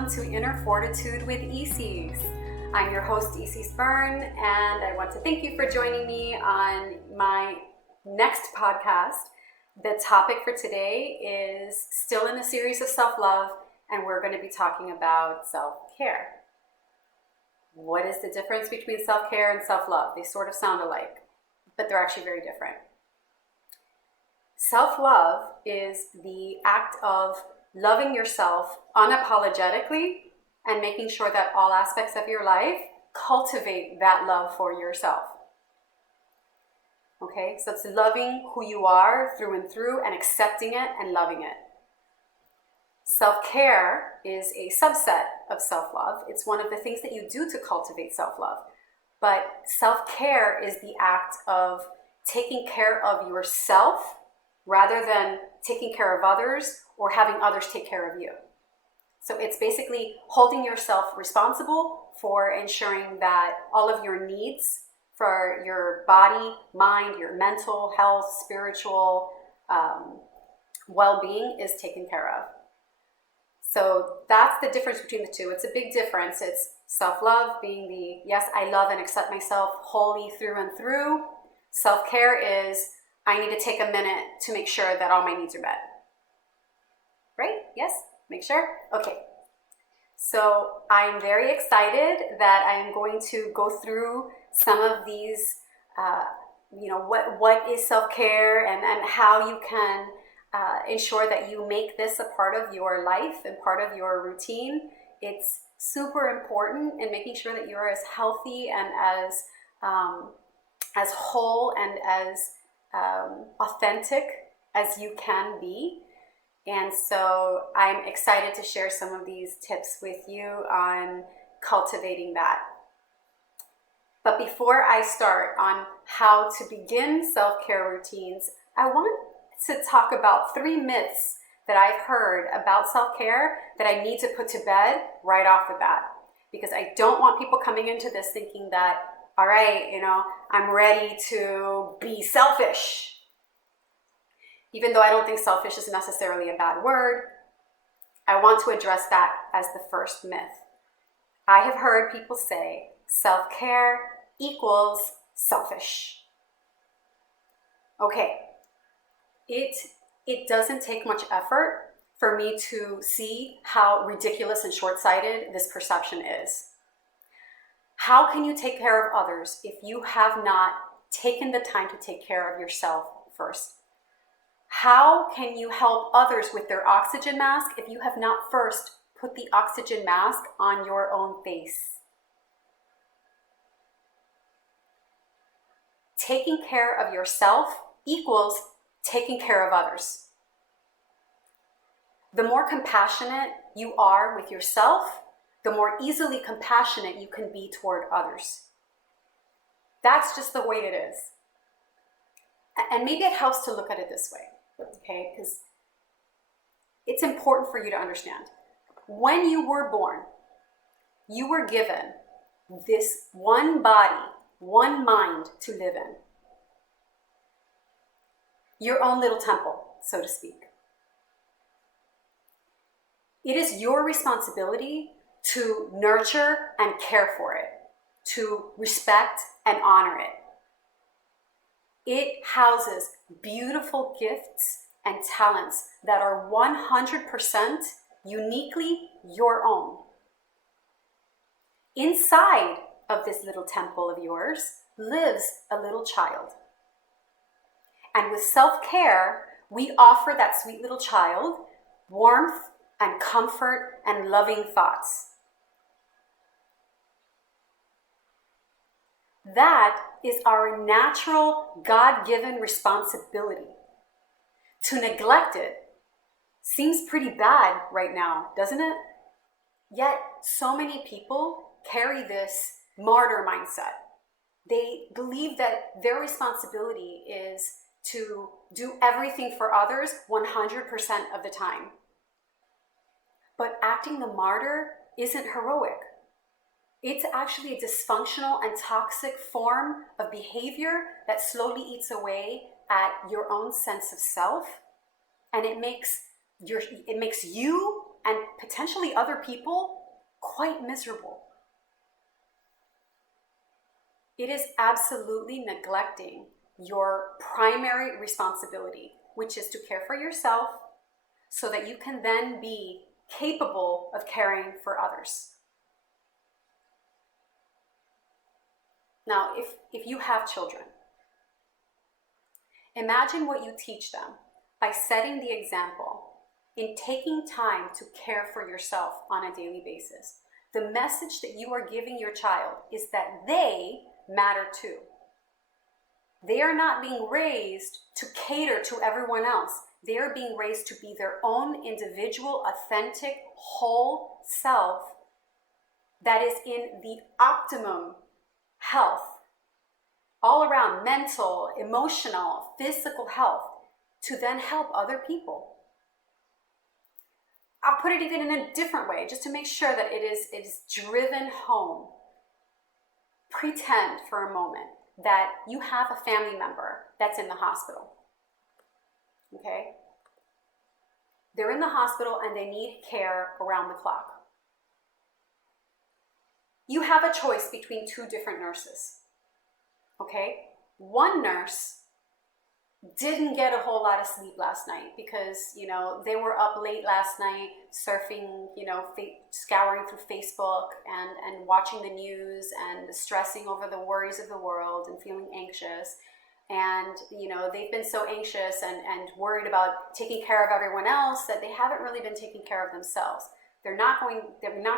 welcome to Inner Fortitude with Isis. I'm your host, Isis Byrne, and I want to thank you for joining me on my next podcast. The topic for today is still in a series of self-love, and we're going to be talking about self-care. What is the difference between self-care and self-love? They sort of sound alike, but they're actually very different. Self-love is the act of loving yourself unapologetically and making sure that all aspects of your life cultivate that love for yourself. Okay, so it's loving who you are through and through and accepting it and loving it. Self-care is a subset of self-love. It's one of the things that you do to cultivate self-love. But self-care is the act of taking care of yourself rather than taking care of others or having others take care of you. So it's basically holding yourself responsible for ensuring that all of your needs for your body, mind, your mental health, spiritual well-being is taken care of. So that's the difference between the two. It's a big difference. It's self-love being the, yes, I love and accept myself wholly through and through. Self-care is, I need to take a minute to make sure that all my needs are met. Right? Yes? Make sure? Okay. So I'm very excited that I'm going to go through some of these, what is self-care and how you can ensure that you make this a part of your life and part of your routine. It's super important in making sure that you're as healthy and as whole and as authentic as you can be. And so I'm excited to share some of these tips with you on cultivating that. But before I start on how to begin self-care routines, I want to talk about 3 myths that I've heard about self-care that I need to put to bed right off the bat. Because I don't want people coming into this thinking that, all right, I'm ready to be selfish. Even though I don't think selfish is necessarily a bad word, I want to address that as the first myth. I have heard people say self-care equals selfish. Okay, it doesn't take much effort for me to see how ridiculous and short-sighted this perception is. How can you take care of others if you have not taken the time to take care of yourself first? How can you help others with their oxygen mask if you have not first put the oxygen mask on your own face? Taking care of yourself equals taking care of others. The more compassionate you are with yourself, the more easily compassionate you can be toward others. That's just the way it is. And maybe it helps to look at it this way, okay? Because it's important for you to understand. When you were born, you were given this one body, one mind to live in. Your own little temple, so to speak. It is your responsibility to nurture and care for it, to respect and honor it. It houses beautiful gifts and talents that are 100% uniquely your own. Inside of this little temple of yours lives a little child. And with self-care, we offer that sweet little child warmth and comfort and loving thoughts. That is our natural, God-given responsibility. To neglect it seems pretty bad right now, doesn't it? Yet, so many people carry this martyr mindset. They believe that their responsibility is to do everything for others 100% of the time. But acting the martyr isn't heroic. It's actually a dysfunctional and toxic form of behavior that slowly eats away at your own sense of self, and it makes you and potentially other people quite miserable. It is absolutely neglecting your primary responsibility, which is to care for yourself so that you can then be capable of caring for others. Now, if you have children, imagine what you teach them by setting the example in taking time to care for yourself on a daily basis. The message that you are giving your child is that they matter too. They are not being raised to cater to everyone else. They are being raised to be their own individual, authentic, whole self that is in the optimum health, all around mental, emotional, physical health, to then help other people. I'll put it even in a different way, just to make sure that it is driven home. Pretend for a moment that you have a family member that's in the hospital. Okay? They're in the hospital and they need care around the clock. You have a choice between two different nurses. Okay? One nurse didn't get a whole lot of sleep last night because, they were up late last night surfing, scouring through Facebook and watching the news and stressing over the worries of the world and feeling anxious. And, they've been so anxious and worried about taking care of everyone else that they haven't really been taking care of themselves. They're not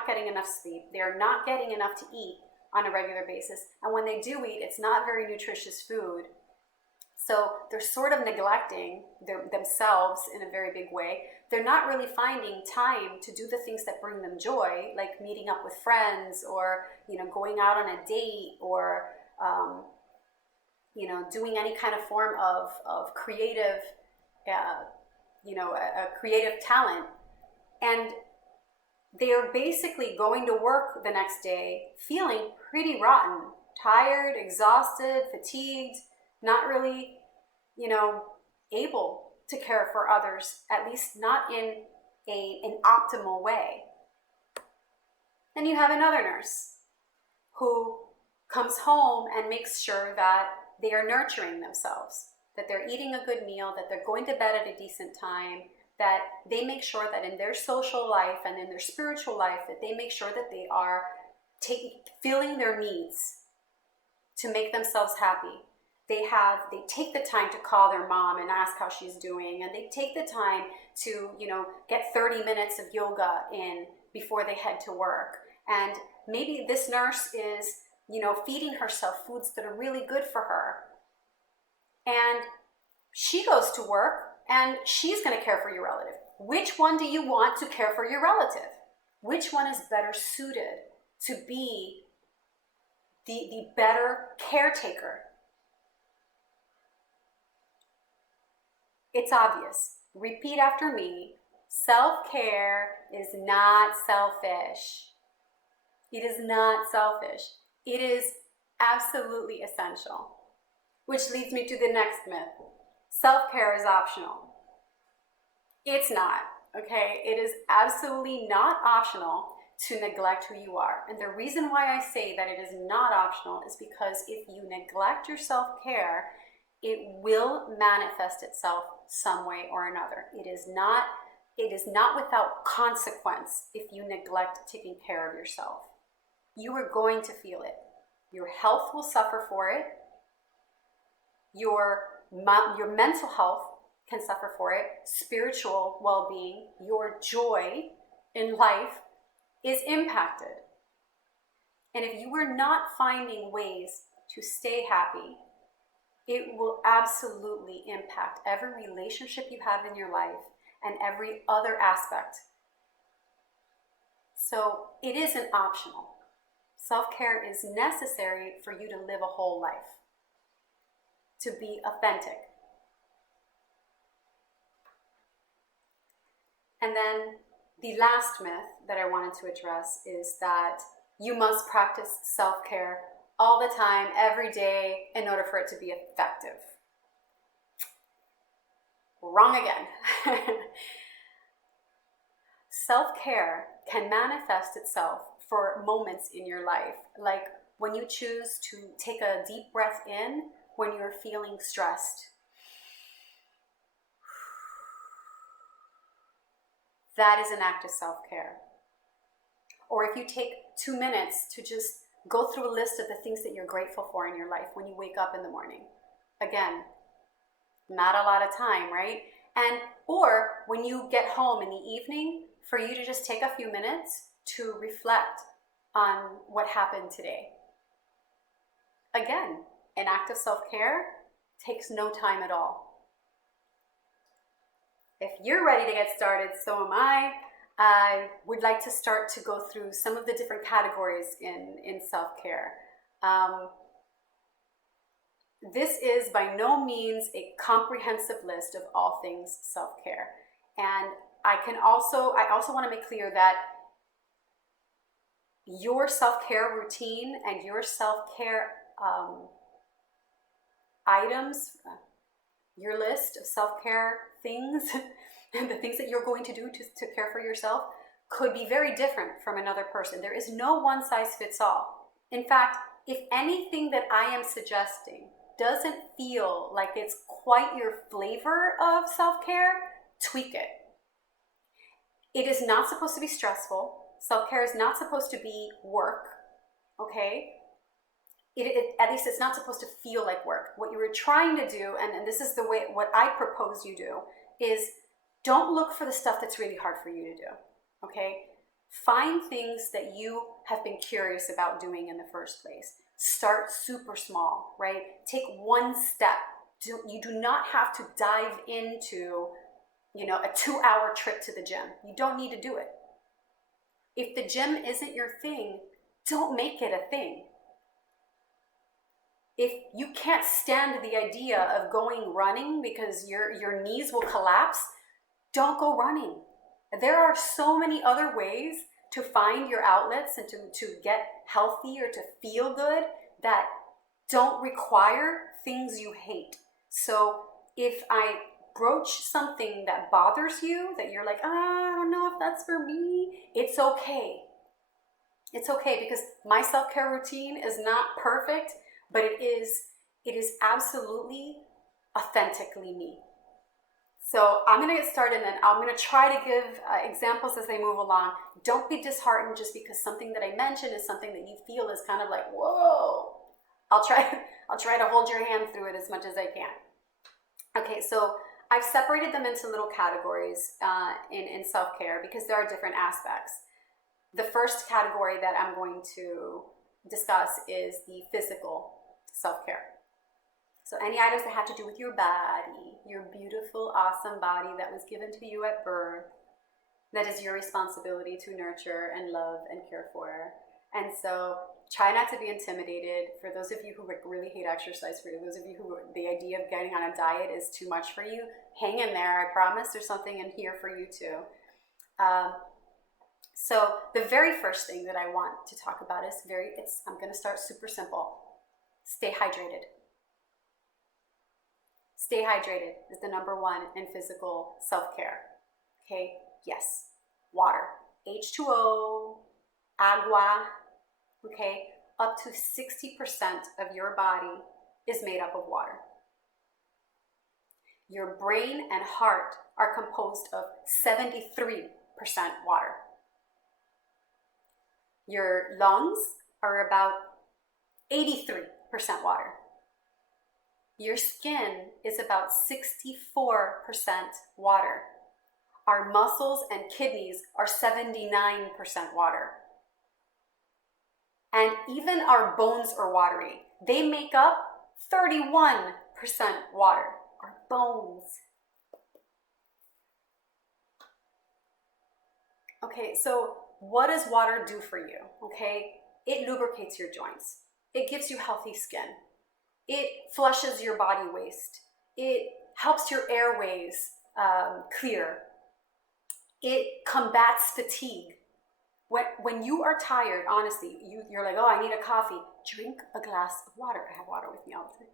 getting enough sleep. They're not getting enough to eat on a regular basis. And when they do eat, it's not very nutritious food. So they're sort of neglecting themselves in a very big way. They're not really finding time to do the things that bring them joy, like meeting up with friends or, going out on a date or, doing any kind of form of creative, a creative talent. And they are basically going to work the next day feeling pretty rotten, tired, exhausted, fatigued, not really, able to care for others, at least not in an optimal way. Then you have another nurse who comes home and makes sure that they are nurturing themselves, that they're eating a good meal, that they're going to bed at a decent time, that they make sure that in their social life and in their spiritual life, that they make sure that they are filling their needs to make themselves happy. They take the time to call their mom and ask how she's doing, and they take the time to, get 30 minutes of yoga in before they head to work. And maybe this nurse is, feeding herself foods that are really good for her. And she goes to work and she's going to care for your relative. Which one do you want to care for your relative? Which one is better suited to be the better caretaker? It's obvious. Repeat after me. Self-care is not selfish. It is not selfish. It is absolutely essential. Which leads me to the next myth. Self-care is optional. It's not, okay? It is absolutely not optional to neglect who you are. And the reason why I say that it is not optional is because if you neglect your self-care, it will manifest itself some way or another. It is not without consequence if you neglect taking care of yourself. You are going to feel it. Your health will suffer for it. Your mental health can suffer for it. Spiritual well-being, your joy in life is impacted. And if you are not finding ways to stay happy, it will absolutely impact every relationship you have in your life and every other aspect. So it isn't optional. Self-care is necessary for you to live a whole life, to be authentic. And then the last myth that I wanted to address is that you must practice self-care all the time, every day, in order for it to be effective. Wrong again. self-care can manifest itself for moments in your life, like when you choose to take a deep breath in when you're feeling stressed. That is an act of self-care. Or if you take 2 minutes to just go through a list of the things that you're grateful for in your life when you wake up in the morning. Again, not a lot of time, right? And or when you get home in the evening, for you to just take a few minutes to reflect on what happened today. Again, an act of self-care takes no time at all. If you're ready to get started, so am I. I would like to start to go through some of the different categories in self-care. This is by no means a comprehensive list of all things self-care. And I also want to make clear that your self-care routine and your self-care items, your list of self-care things, and the things that you're going to do to care for yourself could be very different from another person. There is no one size fits all. In fact, if anything that I am suggesting doesn't feel like it's quite your flavor of self-care, tweak it. It is not supposed to be stressful. Self-care is not supposed to be work, okay? At least it's not supposed to feel like work. What you were trying to do, and this is the way, what I propose you do, is don't look for the stuff that's really hard for you to do, okay? Find things that you have been curious about doing in the first place. Start super small, right? Take one step. You do not have to dive into, a 2-hour trip to the gym. You don't need to do it. If the gym isn't your thing, don't make it a thing. If you can't stand the idea of going running because your knees will collapse, don't go running. There are so many other ways to find your outlets and to get healthy or to feel good that don't require things you hate. So if I broach something that bothers you, that you're like, I don't know if that's for me, it's okay. It's okay, because my self-care routine is not perfect, but it is absolutely authentically me. So I'm going to get started, and I'm going to try to give examples as they move along. Don't be disheartened just because something that I mentioned is something that you feel is kind of like, whoa. I'll try to hold your hand through it as much as I can. Okay, so I've separated them into little categories in self-care because there are different aspects. The first category that I'm going to discuss is the physical self-care. So any items that have to do with your body, your beautiful, awesome body that was given to you at birth, that is your responsibility to nurture and love and care for. And so try not to be intimidated. For those of you who really hate exercise, for those of you who the idea of getting on a diet is too much for you, hang in there. I promise there's something in here for you too. So the very first thing that I want to talk about is I'm going to start super simple. Stay hydrated. Stay hydrated is the number one in physical self-care. Okay, yes, water, H2O, agua, okay, up to 60% of your body is made up of water. Your brain and heart are composed of 73% water. Your lungs are about 83% water. Your skin is about 64% water. Our muscles and kidneys are 79% water. And even our bones are watery. They make up 31% water. Our bones. Okay, so what does water do for you? Okay, it lubricates your joints. It gives you healthy skin. It flushes your body waste. It helps your airways clear. It combats fatigue. When you are tired, honestly, you're like, oh, I need a coffee. Drink a glass of water. I have water with me all the time.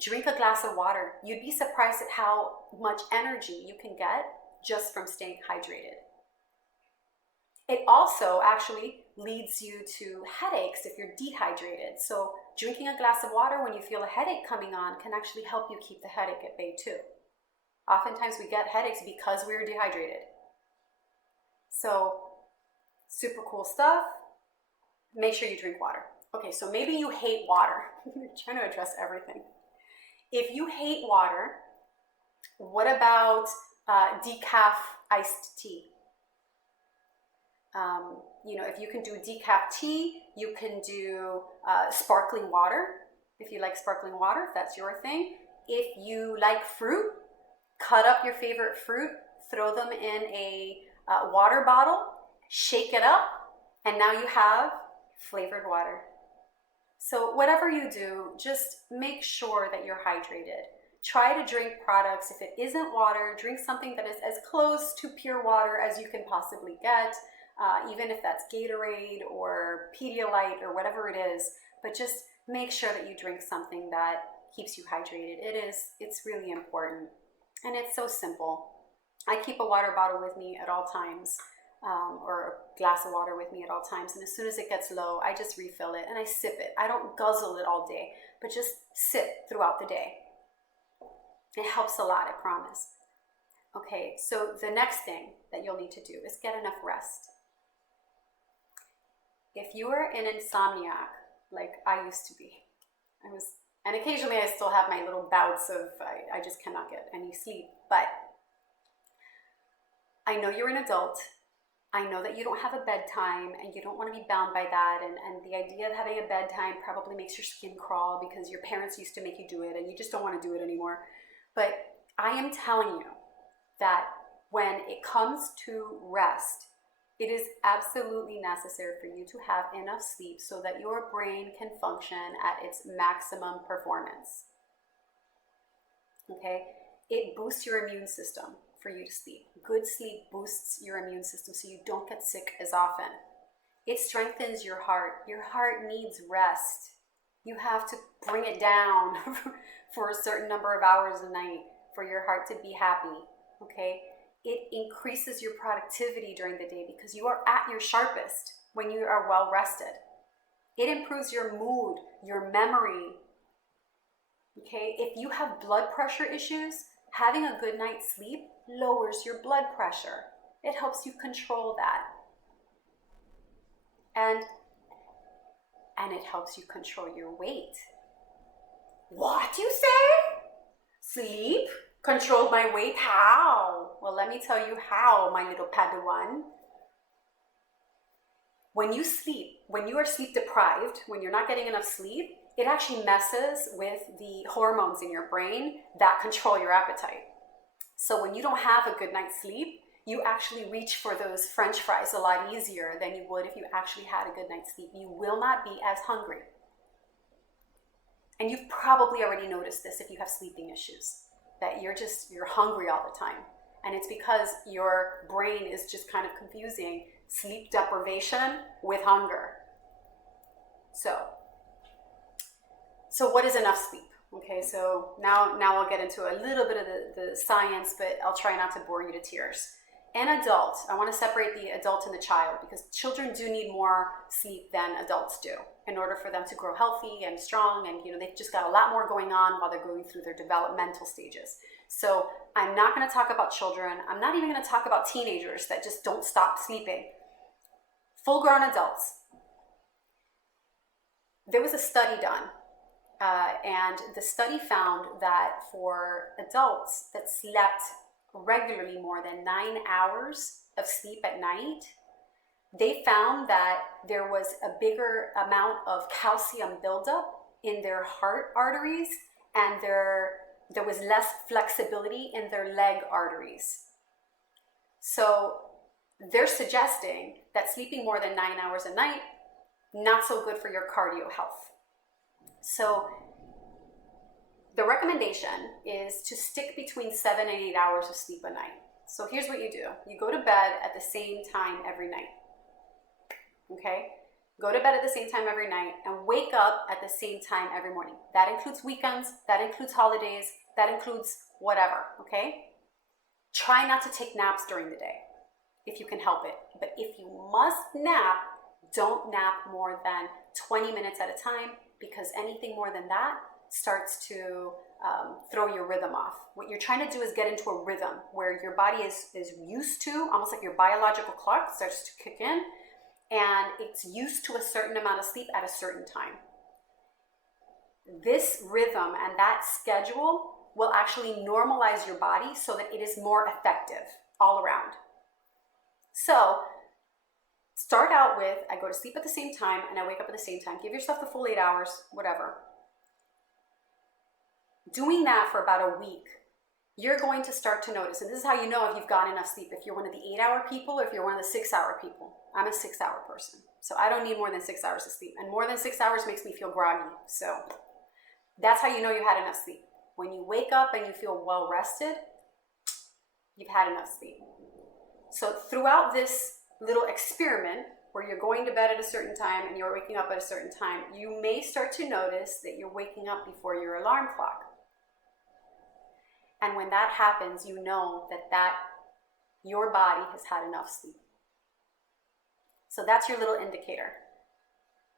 Drink a glass of water. You'd be surprised at how much energy you can get just from staying hydrated. It also actually leads you to headaches if you're dehydrated. So drinking a glass of water when you feel a headache coming on can actually help you keep the headache at bay too. Oftentimes we get headaches because we're dehydrated. So super cool stuff. Make sure you drink water. Okay, so maybe you hate water. I'm trying to address everything. If you hate water, what about decaf iced tea? If you can do decaf tea, you can do sparkling water, if you like sparkling water, if that's your thing. If you like fruit, cut up your favorite fruit, throw them in a water bottle, shake it up, and now you have flavored water. So whatever you do, just make sure that you're hydrated. Try to drink products. If it isn't water, drink something that is as close to pure water as you can possibly get, even if that's Gatorade or Pedialyte or whatever it is. But just make sure that you drink something that keeps you hydrated. It's really important. And it's so simple. I keep a water bottle with me at all times, or a glass of water with me at all times. And as soon as it gets low, I just refill it and I sip it. I don't guzzle it all day, but just sip throughout the day. It helps a lot, I promise. Okay, so the next thing that you'll need to do is get enough rest. If you are an insomniac, like I used to be, and occasionally I still have my little bouts of I just cannot get any sleep, but I know you're an adult. I know that you don't have a bedtime and you don't want to be bound by that, and the idea of having a bedtime probably makes your skin crawl because your parents used to make you do it and you just don't want to do it anymore. But I am telling you that when it comes to rest, it is absolutely necessary for you to have enough sleep so that your brain can function at its maximum performance. Okay? It boosts your immune system for you to sleep. Good sleep boosts your immune system so you don't get sick as often. It strengthens your heart. Your heart needs rest. You have to bring it down for a certain number of hours a night for your heart to be happy, okay? It increases your productivity during the day because you are at your sharpest when you are well rested. It improves your mood, your memory, okay? If you have blood pressure issues, having a good night's sleep lowers your blood pressure. It helps you control that. And it helps you control your weight. What you say? Sleep controlled my weight? How? Well, let me tell you how, my little Padawan. When you sleep, when you are sleep deprived, when you're not getting enough sleep, it actually messes with the hormones in your brain that control your appetite. So when you don't have a good night's sleep, you actually reach for those French fries a lot easier than you would if you actually had a good night's sleep. You will not be as hungry. And you've probably already noticed this if you have sleeping issues, that you're hungry all the time. And it's because your brain is just kind of confusing sleep deprivation with hunger. So what is enough sleep? Okay, so now I'll get into a little bit of the science, but I'll try not to bore you to tears. An adult, I want to separate the adult and the child because children do need more sleep than adults do in order for them to grow healthy and strong, and they've just got a lot more going on while they're going through their developmental stages. So I'm not going to talk about children. I'm not even going to talk about teenagers that just don't stop sleeping. Full-grown adults. There was a study done, and the study found that for adults that slept regularly more than 9 hours of sleep at night, they found that there was a bigger amount of calcium buildup in their heart arteries, and there was less flexibility in their leg arteries. So they're suggesting that sleeping more than 9 hours a night, not so good for your cardio health. So the recommendation is to stick between 7 and 8 hours of sleep a night. So here's what you do. You go to bed at the same time every night. Okay? Go to bed at the same time every night and wake up at the same time every morning. That includes weekends, that includes holidays, that includes whatever, okay? Try not to take naps during the day. if you can help it. But if you must nap, don't nap more than 20 minutes at a time, because anything more than that starts to throw your rhythm off. What you're trying to do is get into a rhythm where your body is used to, almost like your biological clock starts to kick in, and it's used to a certain amount of sleep at a certain time. This rhythm and that schedule will actually normalize your body so that it is more effective all around. So start out with, I go to sleep at the same time and I wake up at the same time. Give yourself the full 8 hours, whatever. Doing that for about a week, you're going to start to notice, and this is how you know if you've gotten enough sleep, if you're one of the 8-hour people or if you're one of the 6-hour people. I'm a 6-hour person, so I don't need more than 6 hours of sleep, and more than 6 hours makes me feel groggy. So that's how you know you had enough sleep. When you wake up and you feel well rested, you've had enough sleep. So throughout this little experiment where you're going to bed at a certain time and you're waking up at a certain time, you may start to notice that you're waking up before your alarm clock. And when that happens, you know that your body has had enough sleep. So that's your little indicator.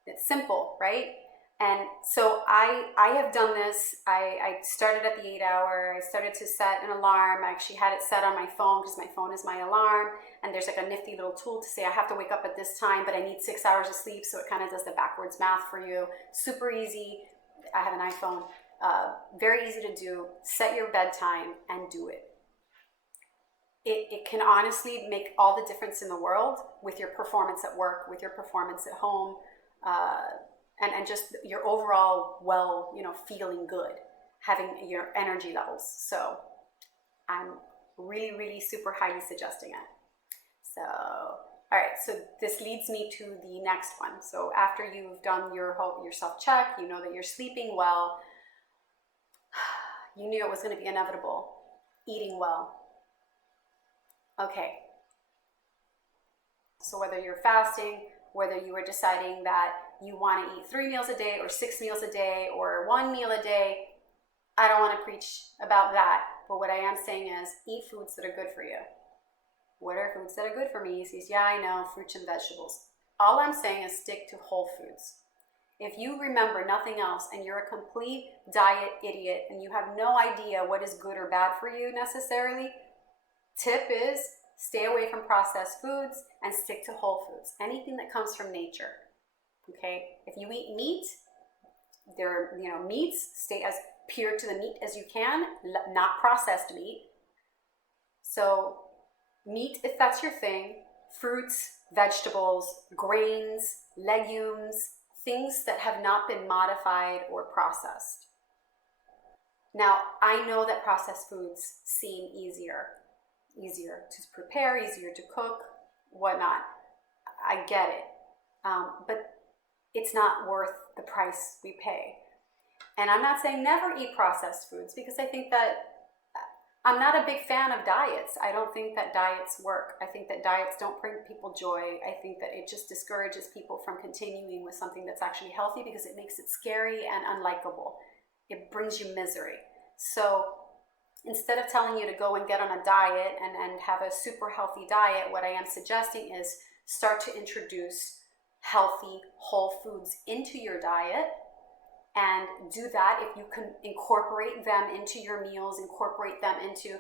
It's simple, right? And so I have done this. I started at the 8-hour. I started to set an alarm. I actually had it set on my phone because my phone is my alarm. And there's like a nifty little tool to say I have to wake up at this time, but I need 6 hours of sleep. So it kind of does the backwards math for you. Super easy. I have an iPhone. Very easy to do. Set your bedtime and do it. It can honestly make all the difference in the world with your performance at work, with your performance at home, and just your overall feeling good, having your energy levels. So I'm really, really super highly suggesting it. So, all right, so this leads me to the next one. So after you've done your self-check, you know that you're sleeping well, you knew it was going to be inevitable, eating well. Okay, so whether you're fasting, whether you are deciding that you want to eat 3 meals a day or 6 meals a day or 1 meal a day, I don't want to preach about that. But what I am saying is eat foods that are good for you. What are foods that are good for me? He says, yeah, I know, fruits and vegetables. All I'm saying is stick to whole foods. If you remember nothing else and you're a complete diet idiot and you have no idea what is good or bad for you necessarily, tip is stay away from processed foods and stick to whole foods. Anything that comes from nature. Okay? If you eat meat, meats, stay as pure to the meat as you can, not processed meat. So meat, if that's your thing, fruits, vegetables, grains, legumes, things that have not been modified or processed. Now, I know that processed foods seem easier to prepare, easier to cook, whatnot. I get it. But it's not worth the price we pay. And I'm not saying never eat processed foods, because I think that I'm not a big fan of diets. I don't think that diets work. I think that diets don't bring people joy. I think that it just discourages people from continuing with something that's actually healthy because it makes it scary and unlikable. It brings you misery. So instead of telling you to go and get on a diet and have a super healthy diet, what I am suggesting is start to introduce healthy whole foods into your diet, and do that. If you can incorporate them into your meals, incorporate them into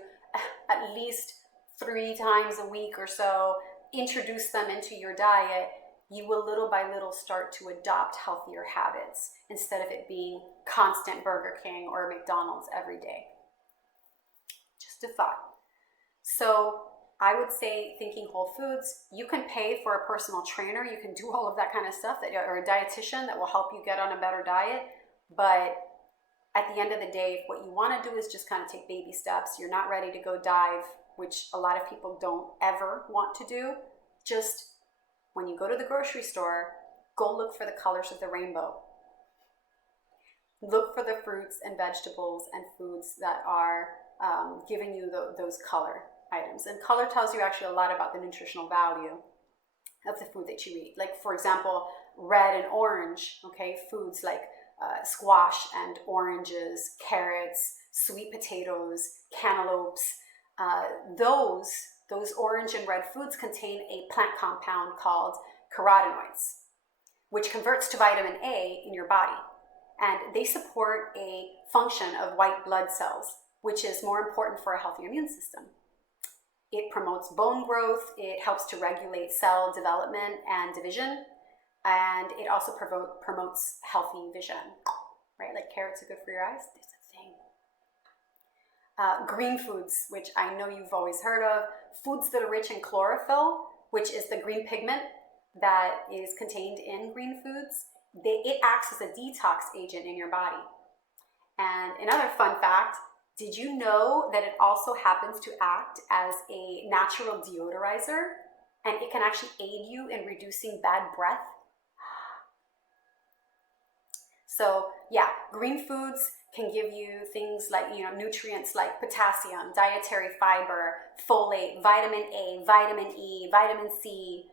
at least 3 times a week or so, introduce them into your diet, you will little by little start to adopt healthier habits instead of it being constant Burger King or McDonald's every day. Just a thought. So I would say thinking whole foods. You can pay for a personal trainer. You can do all of that kind of stuff, or a dietitian that will help you get on a better diet. But at the end of the day, if what you want to do is just kind of take baby steps, you're not ready to go dive, which a lot of people don't ever want to do, just when you go to the grocery store, go look for the colors of the rainbow. Look for the fruits and vegetables and foods that are giving you those color items. And color tells you actually a lot about the nutritional value of the food that you eat. Like, for example, red and orange, okay, foods like squash and oranges, carrots, sweet potatoes, cantaloupes, those those orange and red foods contain a plant compound called carotenoids, which converts to vitamin A in your body. And they support a function of white blood cells, which is more important for a healthy immune system. It promotes bone growth, it helps to regulate cell development and division, and it also promotes healthy vision, right? Like carrots are good for your eyes, there's a thing. Green foods, which I know you've always heard of, foods that are rich in chlorophyll, which is the green pigment that is contained in green foods. It acts as a detox agent in your body. And another fun fact, did you know that it also happens to act as a natural deodorizer, and it can actually aid you in reducing bad breath? So yeah, green foods can give you things like, nutrients like potassium, dietary fiber, folate, vitamin A, vitamin E, vitamin C.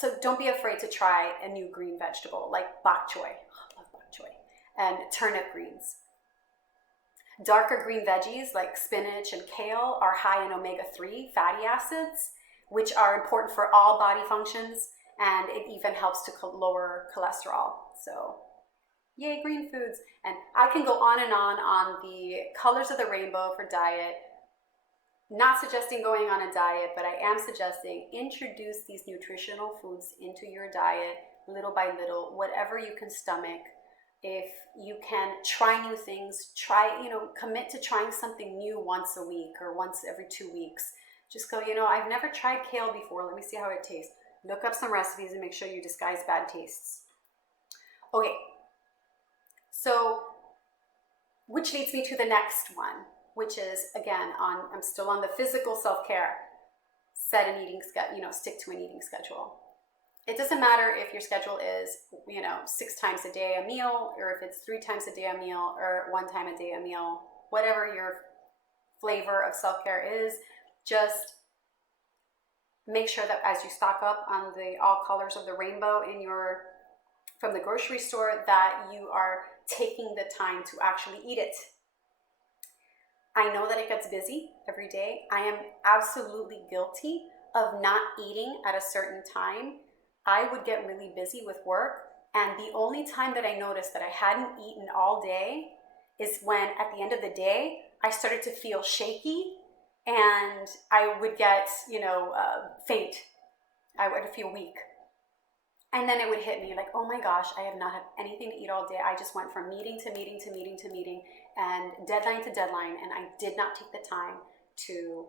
So don't be afraid to try a new green vegetable like bok choy. I love bok choy. And turnip greens. Darker green veggies like spinach and kale are high in omega-3 fatty acids, which are important for all body functions, and it even helps to lower cholesterol. So yay, green foods. And I can go on and on the colors of the rainbow for diet. Not suggesting going on a diet, but I am suggesting introduce these nutritional foods into your diet little by little, whatever you can stomach. If you can try new things, commit to trying something new once a week or once every 2 weeks. Just go, I've never tried kale before. Let me see how it tastes. Look up some recipes and make sure you disguise bad tastes. Okay, so which leads me to the next one, which is, again, I'm still on the physical self-care. Set an eating schedule, stick to an eating schedule. It doesn't matter if your schedule is, 6 times a day a meal, or if it's 3 times a day a meal, or 1 time a day a meal, whatever your flavor of self-care is, just make sure that as you stock up on all colors of the rainbow from the grocery store, that you are taking the time to actually eat it. I know that it gets busy every day. I am absolutely guilty of not eating at a certain time. I would get really busy with work, and the only time that I noticed that I hadn't eaten all day is when at the end of the day I started to feel shaky, and I would get faint. I would feel weak, and then it would hit me like, oh my gosh, I have not had anything to eat all day. I just went from meeting to meeting to meeting to meeting and deadline to deadline, and I did not take the time to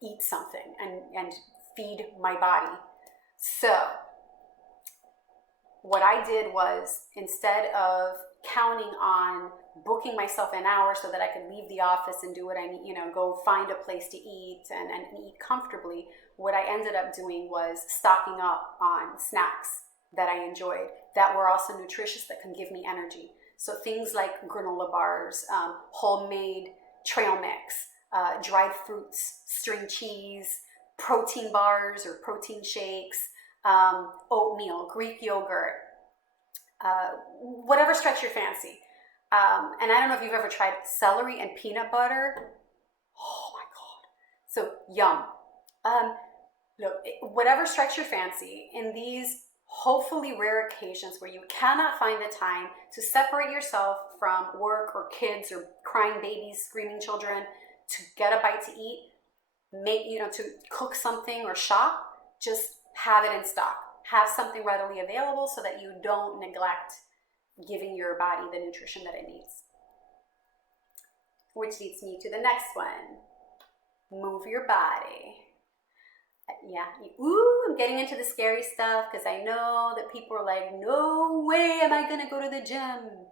eat something and feed my body. So what I did was, instead of counting on booking myself an hour so that I could leave the office and do what I need, go find a place to eat and eat comfortably, what I ended up doing was stocking up on snacks that I enjoyed, that were also nutritious, that can give me energy. So things like granola bars, homemade trail mix, dried fruits, string cheese, protein bars or protein shakes, oatmeal, Greek yogurt, whatever stretch your fancy. And I don't know if you've ever tried celery and peanut butter. Oh my God. So yum. Look, whatever stretch your fancy, in these hopefully rare occasions where you cannot find the time to separate yourself from work or kids or crying babies, screaming children, to get a bite to eat, to cook something or shop, just have it in stock. Have something readily available so that you don't neglect giving your body the nutrition that it needs. Which leads me to the next one. Move your body. Yeah, I'm getting into the scary stuff because I know that people are like, no way am I gonna go to the gym.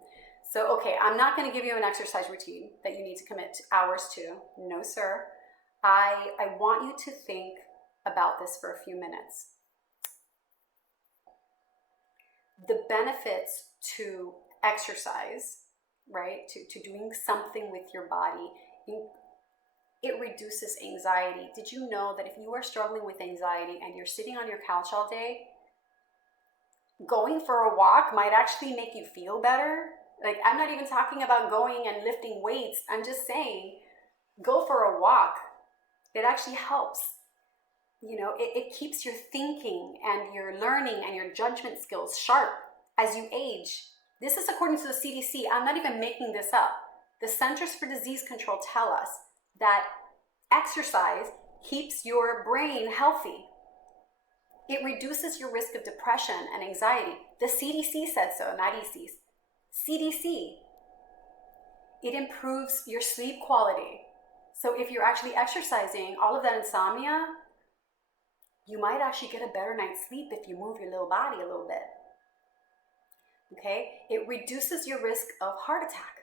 So, okay, I'm not gonna give you an exercise routine that you need to commit hours to. No, sir. I want you to think about this for a few minutes. The benefits to exercise, right, to doing something with your body, it reduces anxiety. Did you know that if you are struggling with anxiety and you're sitting on your couch all day, going for a walk might actually make you feel better? Like, I'm not even talking about going and lifting weights. I'm just saying, go for a walk. It actually helps. You know, it keeps your thinking and your learning and your judgment skills sharp as you age. This is according to the CDC. I'm not even making this up. The Centers for Disease Control tell us that exercise keeps your brain healthy. It reduces your risk of depression and anxiety. The CDC said so, not ECs. CDC. It improves your sleep quality. So if you're actually exercising, all of that insomnia, you might actually get a better night's sleep if you move your little body a little bit. Okay? It reduces your risk of heart attack.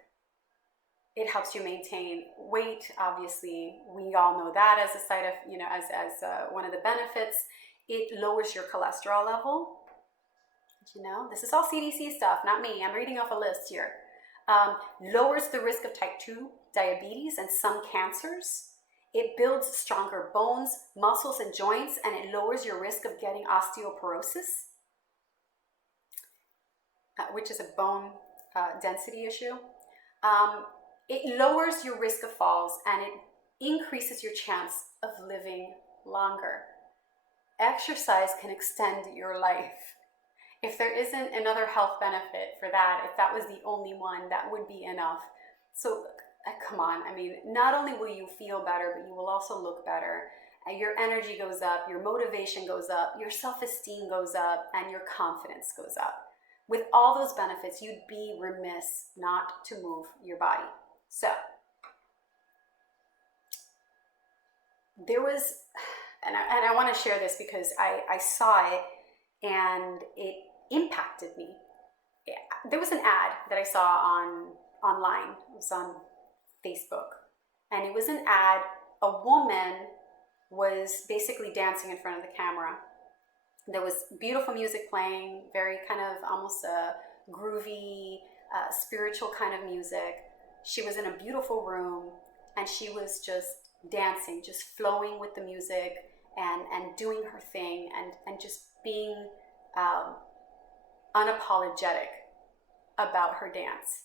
It helps you maintain weight, obviously. We all know that as a side of, as one of the benefits. It lowers your cholesterol level. You know, this is all CDC stuff, not me. I'm reading off a list here. Lowers the risk of type 2 diabetes and some cancers. It builds stronger bones, muscles, and joints, and it lowers your risk of getting osteoporosis, which is a bone density issue. It lowers your risk of falls, and it increases your chance of living longer. Exercise can extend your life. If there isn't another health benefit for that, if that was the only one, that would be enough. So come on, I mean, not only will you feel better, but you will also look better. Your energy goes up, your motivation goes up, your self-esteem goes up, and your confidence goes up. With all those benefits, you'd be remiss not to move your body. So, there was, and I want to share this because I saw it and it impacted me. There was an ad that I saw online. It was on Facebook, and it was an ad. A woman was basically dancing in front of the camera. There was beautiful music playing, very kind of almost a groovy, spiritual kind of music. She was in a beautiful room, and she was just dancing, just flowing with the music and doing her thing and just being unapologetic about her dance.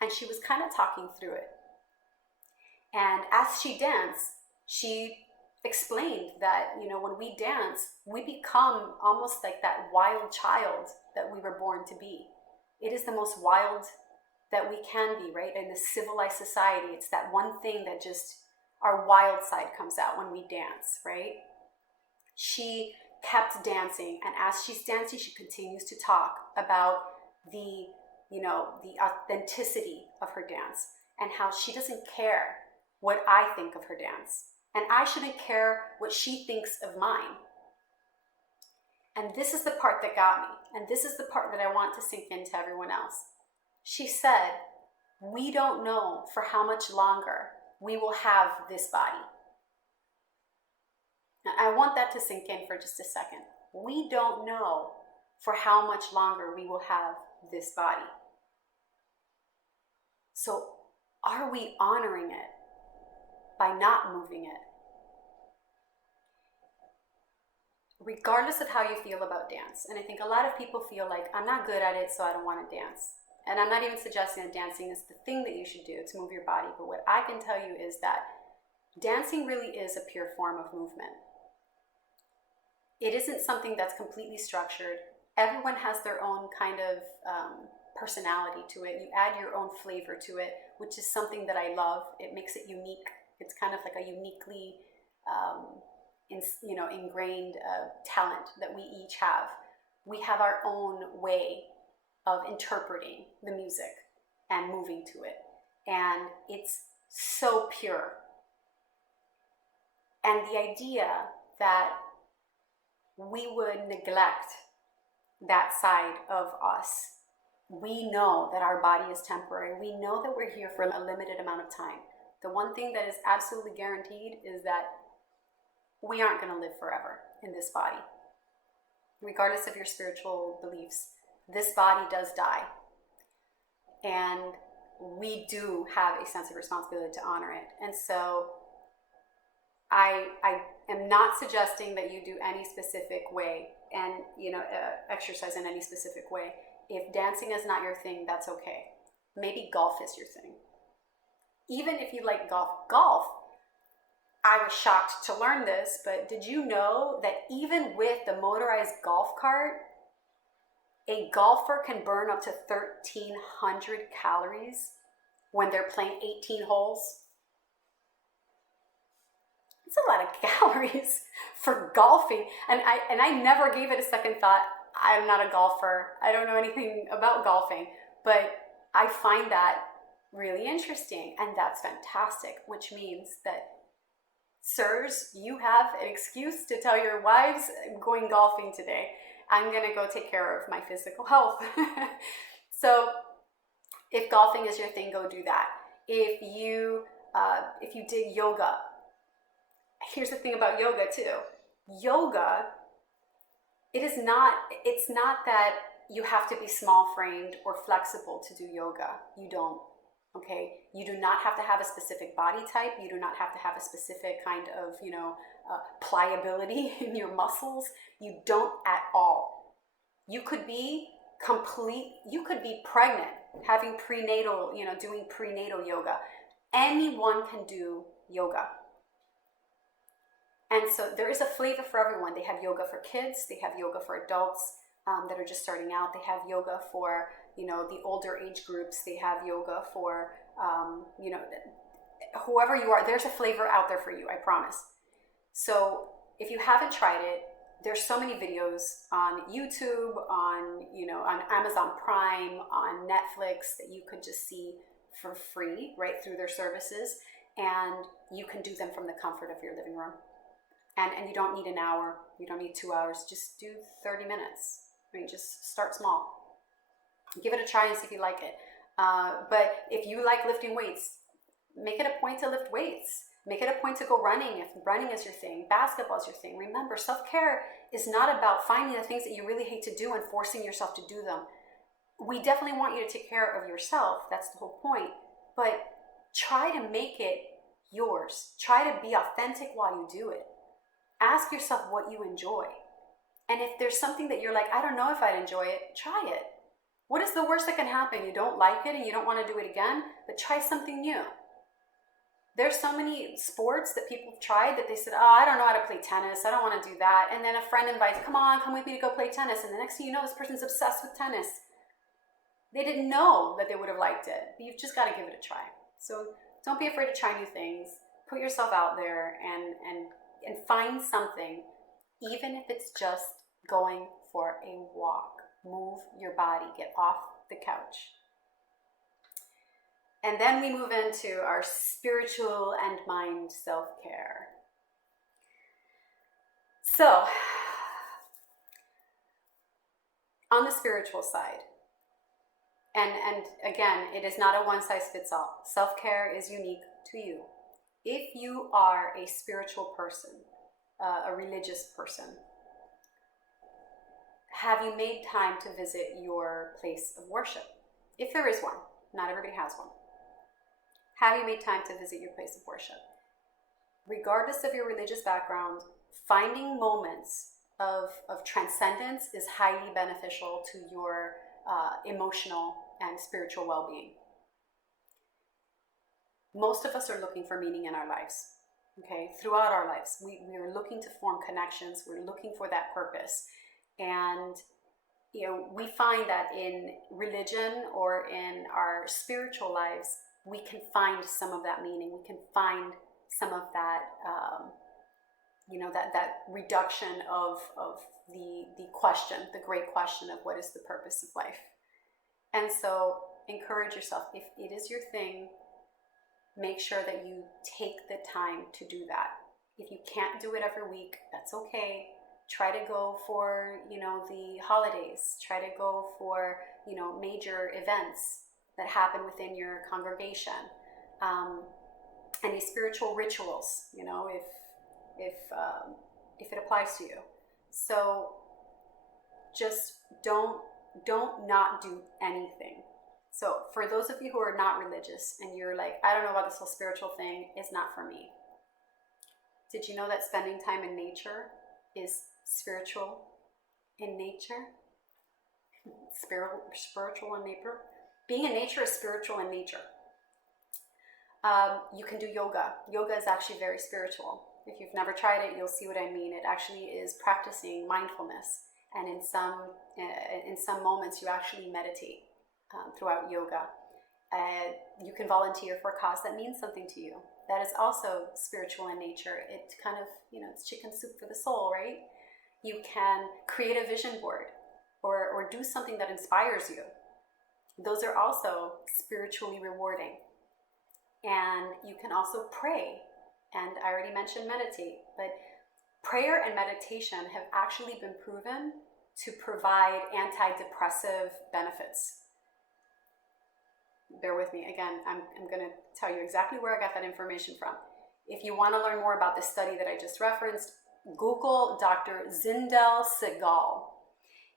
And she was kind of talking through it. And as she danced, she explained that, you know, when we dance, we become almost like that wild child that we were born to be. It is the most wild that we can be, right? In a civilized society, it's that one thing that just, our wild side comes out when we dance, right? She kept dancing, and as she's dancing, she continues to talk about the authenticity of her dance and how she doesn't care what I think of her dance, and I shouldn't care what she thinks of mine. And this is the part that got me, and this is the part that I want to sink into everyone else. She said, we don't know for how much longer we will have this body. Now, I want that to sink in for just a second. We don't know for how much longer we will have this body. So are we honoring it by not moving it? Regardless of how you feel about dance, and I think a lot of people feel like, I'm not good at it, so I don't want to dance. And I'm not even suggesting that dancing is the thing that you should do to move your body, but what I can tell you is that dancing really is a pure form of movement. It isn't something that's completely structured. Everyone has their own kind of personality to it. You add your own flavor to it, which is something that I love. It makes it unique. It's kind of like a uniquely ingrained talent that we each have. We have our own way of interpreting the music and moving to it. And it's so pure. And the idea that we would neglect that side of us. We know that our body is temporary. We know that we're here for a limited amount of time. The one thing that is absolutely guaranteed is that we aren't going to live forever in this body. Regardless of your spiritual beliefs, this body does die. And we do have a sense of responsibility to honor it. And so I am not suggesting that you do any specific way and exercise in any specific way. If dancing is not your thing, that's okay. Maybe golf is your thing. Even if you like golf, I was shocked to learn this, but did you know that even with the motorized golf cart, a golfer can burn up to 1,300 calories when they're playing 18 holes? It's a lot of calories for golfing. And I never gave it a second thought. I'm not a golfer. I don't know anything about golfing, but I find that really interesting, and that's fantastic, which means that, sirs, you have an excuse to tell your wives, I'm going golfing today. I'm gonna go take care of my physical health. So if golfing is your thing, go do that. If you dig yoga, here's the thing about yoga too. Yoga, it's not that you have to be small framed or flexible to do yoga. You don't. Okay, you do not have to have a specific body type. You do not have to have a specific kind of, pliability in your muscles. You don't at all. You could be pregnant, having prenatal, doing prenatal yoga. Anyone can do yoga. And so there is a flavor for everyone. They have yoga for kids. They have yoga for adults that are just starting out. They have yoga for the older age groups. They have yoga for, whoever you are. There's a flavor out there for you, I promise. So if you haven't tried it, there's so many videos on YouTube, on Amazon Prime, on Netflix that you could just see for free right through their services. And you can do them from the comfort of your living room. And you don't need an hour. You don't need 2 hours. Just do 30 minutes. Just start small. Give it a try and see if you like it. But if you like lifting weights, make it a point to lift weights. Make it a point to go running if running is your thing, basketball is your thing. Remember, self-care is not about finding the things that you really hate to do and forcing yourself to do them. We definitely want you to take care of yourself. That's the whole point. But try to make it yours. Try to be authentic while you do it. Ask yourself what you enjoy. And if there's something that you're like, I don't know if I'd enjoy it, try it. What is the worst that can happen? You don't like it and you don't want to do it again, but try something new. There's so many sports that people have tried that they said, oh, I don't know how to play tennis. I don't want to do that. And then a friend invites, come with me to go play tennis. And the next thing you know, this person's obsessed with tennis. They didn't know that they would have liked it, but you've just got to give it a try. So don't be afraid to try new things. Put yourself out there and find something, even if it's just going for a walk. Move your body, get off the couch. And then we move into our spiritual and mind self-care. So, on the spiritual side, and again, it is not a one-size-fits-all. Self-care is unique to you. If you are a spiritual person, a religious person, have you made time to visit your place of worship? If there is one, not everybody has one. Have you made time to visit your place of worship? Regardless of your religious background, finding moments of transcendence is highly beneficial to your emotional and spiritual well-being. Most of us are looking for meaning in our lives, okay? Throughout our lives, we are looking to form connections. We're looking for that purpose. And we find that in religion or in our spiritual lives, we can find some of that meaning. We can find some of that, that reduction of the question, the great question of what is the purpose of life. And so encourage yourself. If it is your thing, make sure that you take the time to do that. If you can't do it every week, that's okay. Try to go for, the holidays. Try to go for, major events that happen within your congregation. Any spiritual rituals, if it applies to you. So just don't not do anything. So for those of you who are not religious and you're like, I don't know about this whole spiritual thing, it's not for me. Did you know that spending time in nature is spiritual in nature? Spiritual in nature? Being in nature is spiritual in nature. You can do yoga. Yoga is actually very spiritual. If you've never tried it, you'll see what I mean. It actually is practicing mindfulness, and in some moments you actually meditate throughout yoga. You can volunteer for a cause that means something to you. That is also spiritual in nature. It kind of, it's chicken soup for the soul, right? You can create a vision board or do something that inspires you. Those are also spiritually rewarding. And you can also pray. And I already mentioned meditate, but prayer and meditation have actually been proven to provide antidepressive benefits. Bear with me. Again, I'm going to tell you exactly where I got that information from. If you want to learn more about the study that I just referenced, Google Dr. Zindel Segal.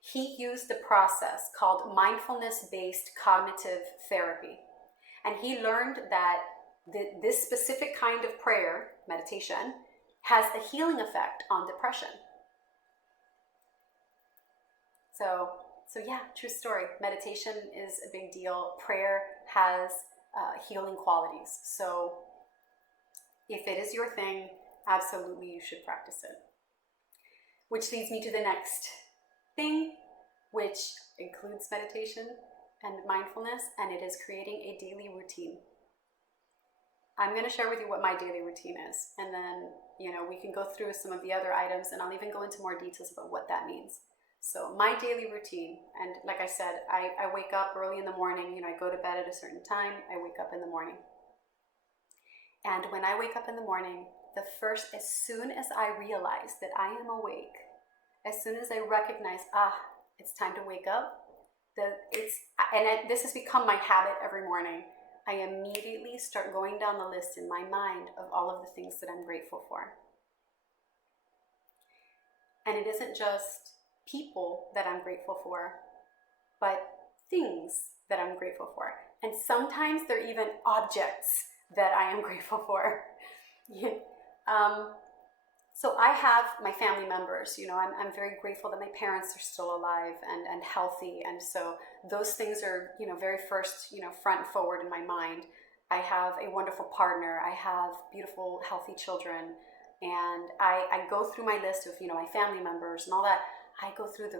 He used the process called mindfulness-based cognitive therapy. And he learned that this specific kind of prayer, meditation, has a healing effect on depression. So yeah, true story. Meditation is a big deal. Prayer has healing qualities. So if it is your thing, absolutely you should practice it. Which leads me to the next thing, which includes meditation and mindfulness, and it is creating a daily routine. I'm going to share with you what my daily routine is, and then we can go through some of the other items, and I'll even go into more details about what that means. So my daily routine, and like I said, I wake up early in the morning. I go to bed at a certain time. I wake up in the morning, and when I wake up in the morning, as soon as I realize that I am awake, as soon as I recognize, it's time to wake up, this has become my habit every morning. I immediately start going down the list in my mind of all of the things that I'm grateful for. And it isn't just people that I'm grateful for, but things that I'm grateful for. And sometimes they're even objects that I am grateful for. So I have my family members, I'm very grateful that my parents are still alive and healthy. And so those things are, very first, front and forward in my mind. I have a wonderful partner. I have beautiful, healthy children. And I go through my list of, my family members and all that. I go through the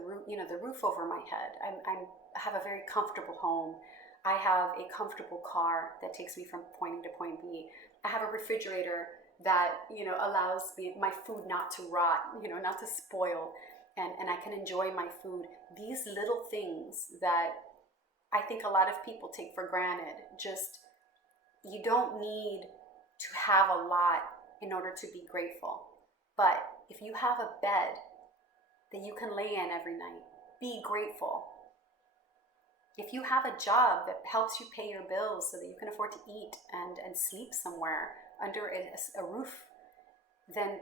roof over my head. I have a very comfortable home. I have a comfortable car that takes me from point A to point B. I have a refrigerator that allows my food not to rot, not to spoil, and I can enjoy my food. These little things that I think a lot of people take for granted. Just, you don't need to have a lot in order to be grateful. But if you have a bed that you can lay in every night, be grateful. If you have a job that helps you pay your bills so that you can afford to eat and sleep somewhere under a roof, then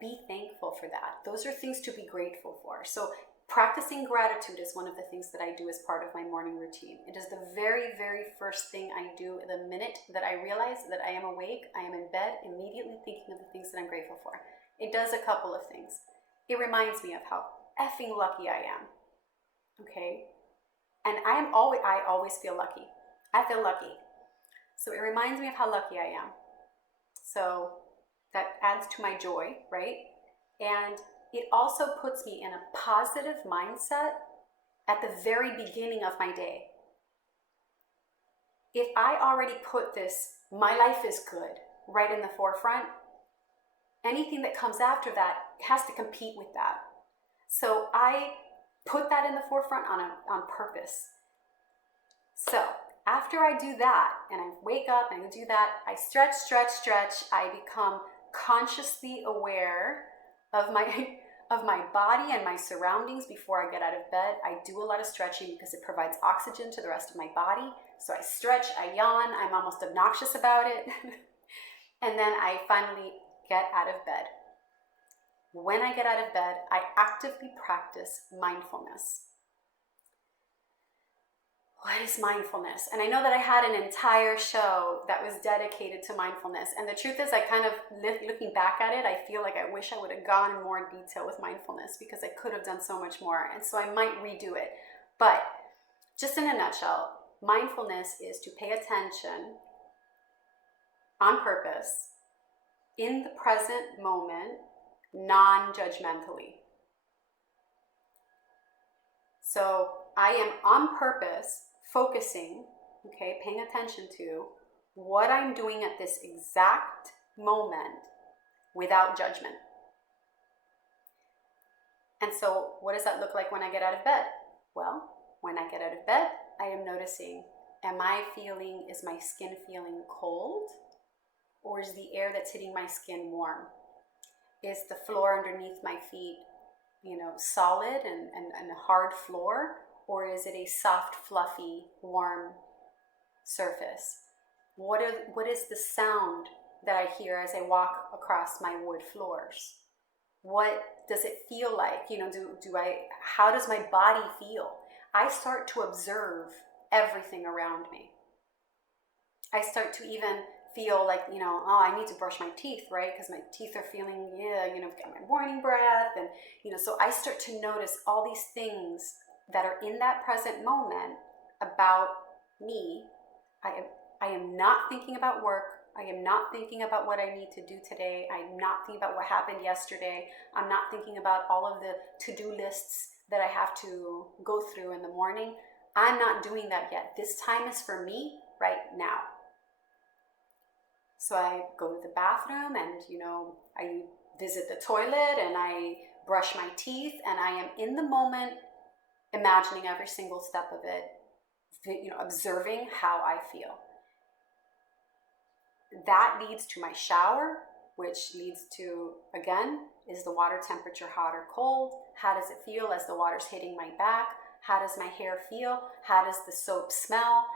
be thankful for that. Those are things to be grateful for. So practicing gratitude is one of the things that I do as part of my morning routine. It is the very, very first thing I do the minute that I realize that I am awake, I am in bed, immediately thinking of the things that I'm grateful for. It does a couple of things. It reminds me of how effing lucky I am. Okay? And I always feel lucky. I feel lucky. So it reminds me of how lucky I am. So that adds to my joy, right? And it also puts me in a positive mindset at the very beginning of my day. If I already put this, my life is good, right in the forefront, anything that comes after that has to compete with that. So I put that in the forefront on purpose. So after I do that, and I wake up and I do that, I stretch, I become consciously aware of my body and my surroundings before I get out of bed. I do a lot of stretching because it provides oxygen to the rest of my body. So I stretch, I yawn, I'm almost obnoxious about it. And then I finally get out of bed. When I get out of bed, I actively practice mindfulness. What is mindfulness? And I know that I had an entire show that was dedicated to mindfulness. And the truth is, I kind of, looking back at it, I feel like I wish I would have gone in more detail with mindfulness because I could have done so much more. And so I might redo it. But just in a nutshell, mindfulness is to pay attention on purpose, in the present moment, non-judgmentally. So I am on purpose focusing, okay, paying attention to what I'm doing at this exact moment without judgment. And so what does that look like when I get out of bed? Well, when I get out of bed, I am noticing, is my skin feeling cold? Or is the air that's hitting my skin warm? Is the floor underneath my feet, solid and a hard floor? Or is it a soft, fluffy, warm surface? What is the sound that I hear as I walk across my wood floors? What does it feel like? How does my body feel? I start to observe everything around me. I start to even feel like, I need to brush my teeth, right? Because my teeth are feeling, got my morning breath. And, so I start to notice all these things that are in that present moment about me. I am not thinking about work. I am not thinking about what I need to do today. I'm not thinking about what happened yesterday. I'm not thinking about all of the to-do lists that I have to go through in the morning. I'm not doing that yet. This time is for me right now. So I go to the bathroom and, I visit the toilet and I brush my teeth, and I am in the moment imagining every single step of it, observing how I feel. That leads to my shower, which leads to, again, is the water temperature hot or cold? How does it feel as the water's hitting my back? How does my hair feel? How does the soap smell?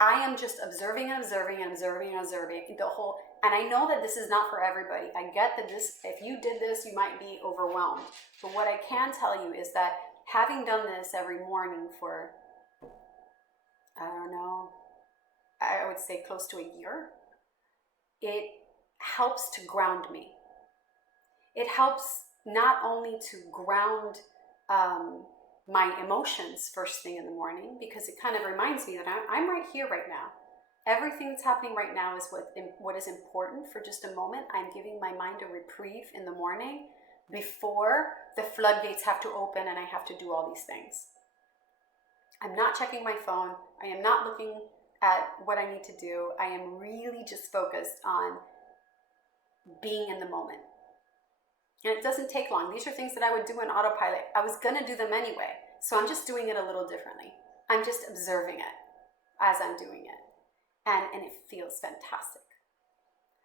I am just observing and observing and observing and observing the whole, and I know that this is not for everybody. I get that if you did this, you might be overwhelmed. But what I can tell you is that having done this every morning for, I would say close to a year, it helps to ground me. It helps not only to ground my emotions first thing in the morning, because it kind of reminds me that I'm right here right now. Everything that's happening right now is what is important for just a moment. I'm giving my mind a reprieve in the morning before the floodgates have to open and I have to do all these things. I'm not checking my phone. I am not looking at what I need to do. I am really just focused on being in the moment. And it doesn't take long. These are things that I would do in autopilot. I was going to do them anyway. So I'm just doing it a little differently. I'm just observing it as I'm doing it. And it feels fantastic.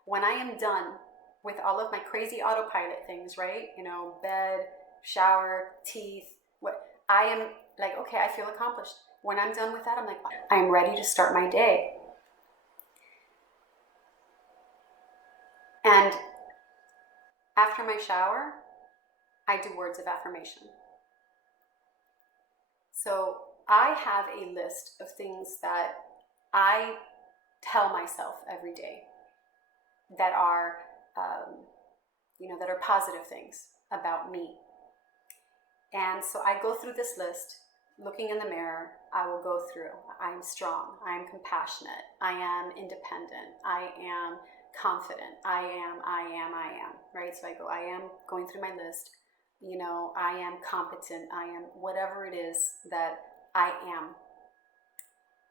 When I am done with all of my crazy autopilot things, right? Bed, shower, teeth, I am like, okay, I feel accomplished. When I'm done with that, I'm like, I'm ready to start my day. And after my shower, I do words of affirmation. So I have a list of things that I tell myself every day that are, that are positive things about me. And so I go through this list, looking in the mirror. I will go through, I'm strong, I am compassionate, I am independent, I am confident, I am, right? So I am going through my list, I am competent, I am whatever it is that I am.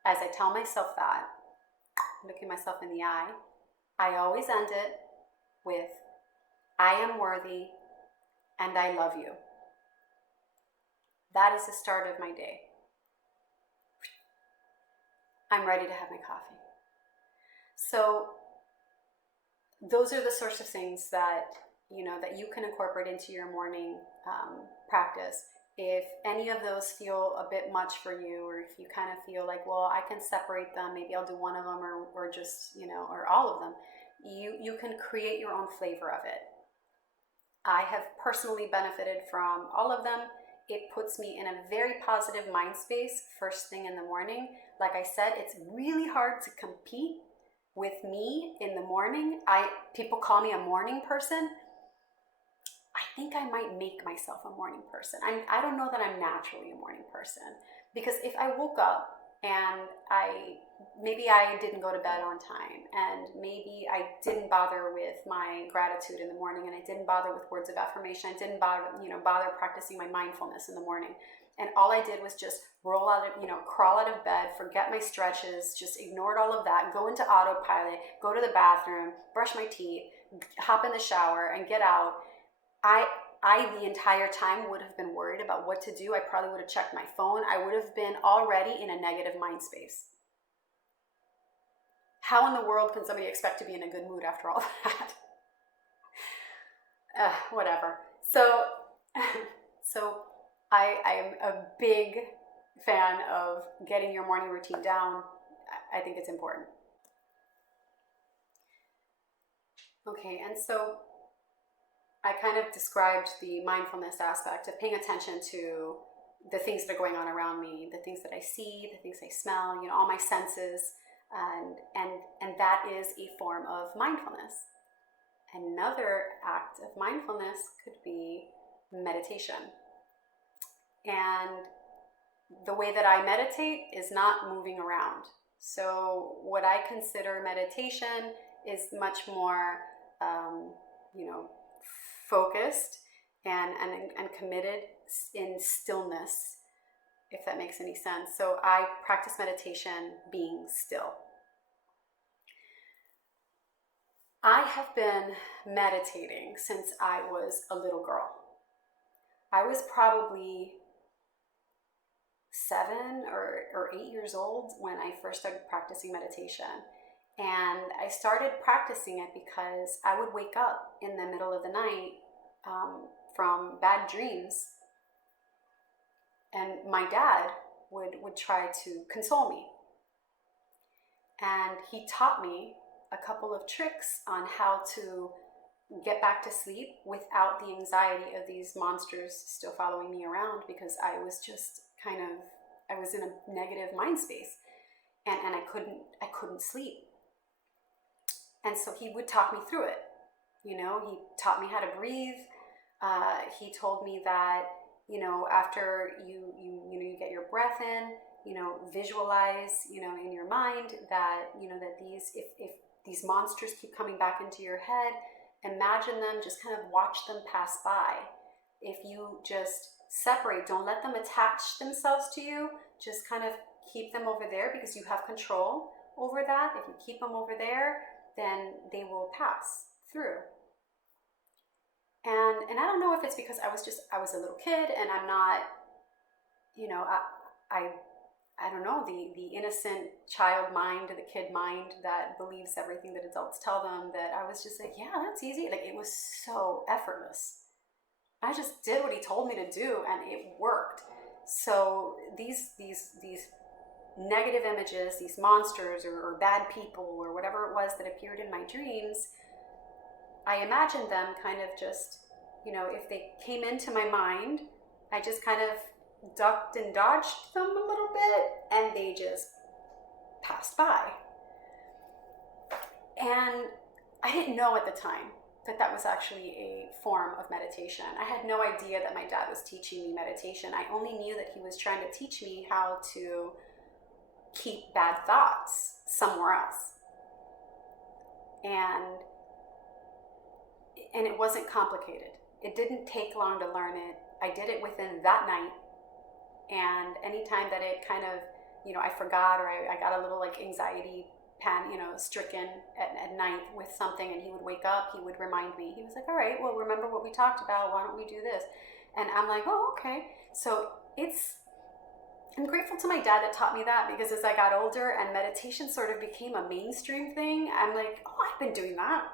As I tell myself that, looking myself in the eye, I always end it with, I am worthy and I love you. That is the start of my day. I'm ready to have my coffee. So those are the sorts of things that that you can incorporate into your morning practice. If any of those feel a bit much for you, or if you kind of feel like, well, I can separate them, maybe I'll do one of them, or just or all of them, you can create your own flavor of it. I have personally benefited from all of them. It puts me in a very positive mind space first thing in the morning. Like I said, it's really hard to compete with me in the morning. People call me a morning person. I think I might make myself a morning person. I don't know that I'm naturally a morning person, because if I woke up and maybe I didn't go to bed on time, and maybe I didn't bother with my gratitude in the morning, and I didn't bother with words of affirmation. I didn't bother practicing my mindfulness in the morning. And all I did was just roll out of, crawl out of bed, forget my stretches, just ignored all of that, go into autopilot, go to the bathroom, brush my teeth, hop in the shower, and get out. I the entire time would have been worried about what to do. I probably would have checked my phone. I would have been already in a negative mind space. How in the world can somebody expect to be in a good mood after all that? Whatever. So I am a big fan of getting your morning routine down. I think it's important. Okay, and so I kind of described the mindfulness aspect of paying attention to the things that are going on around me, the things that I see, the things I smell, all my senses, and that is a form of mindfulness. Another act of mindfulness could be meditation. And the way that I meditate is not moving around. So what I consider meditation is much more, focused and committed in stillness, if that makes any sense. So I practice meditation being still. I have been meditating since I was a little girl. I was probably 7 or 8 years old when I first started practicing meditation. And I started practicing it because I would wake up in the middle of the night from bad dreams, and my dad would try to console me. And he taught me a couple of tricks on how to get back to sleep without the anxiety of these monsters still following me around, because I was just I was in a negative mind space, and I couldn't sleep. And so he would talk me through it. He taught me how to breathe. He told me that, after you get your breath in, visualize, in your mind that, that if these monsters keep coming back into your head, imagine them, just kind of watch them pass by. If you just separate, don't let them attach themselves to you, just kind of keep them over there, because you have control over that. If you keep them over there, then they will pass through. And I don't know if it's because I was a little kid, and I'm not, I don't know, the innocent child mind, the kid mind that believes everything that adults tell them, that I was just like, yeah, that's easy. Like, it was so effortless. I just did what he told me to do, and it worked. So these negative images, these monsters or bad people or whatever it was that appeared in my dreams, I imagined them kind of just, if they came into my mind, I just kind of ducked and dodged them a little bit, and they just passed by. And I didn't know at the time that was actually a form of meditation. I had no idea that my dad was teaching me meditation. I only knew that he was trying to teach me how to keep bad thoughts somewhere else. And it wasn't complicated. It didn't take long to learn it. I did it within that night. And anytime that it kind of, I forgot, or I got a little anxiety stricken at night with something, and he would wake up, he would remind me. He was like, all right, well, remember what we talked about? Why don't we do this? And I'm like, oh, okay. So I'm grateful to my dad that taught me that, because as I got older and meditation sort of became a mainstream thing, I'm like, oh, I've been doing that.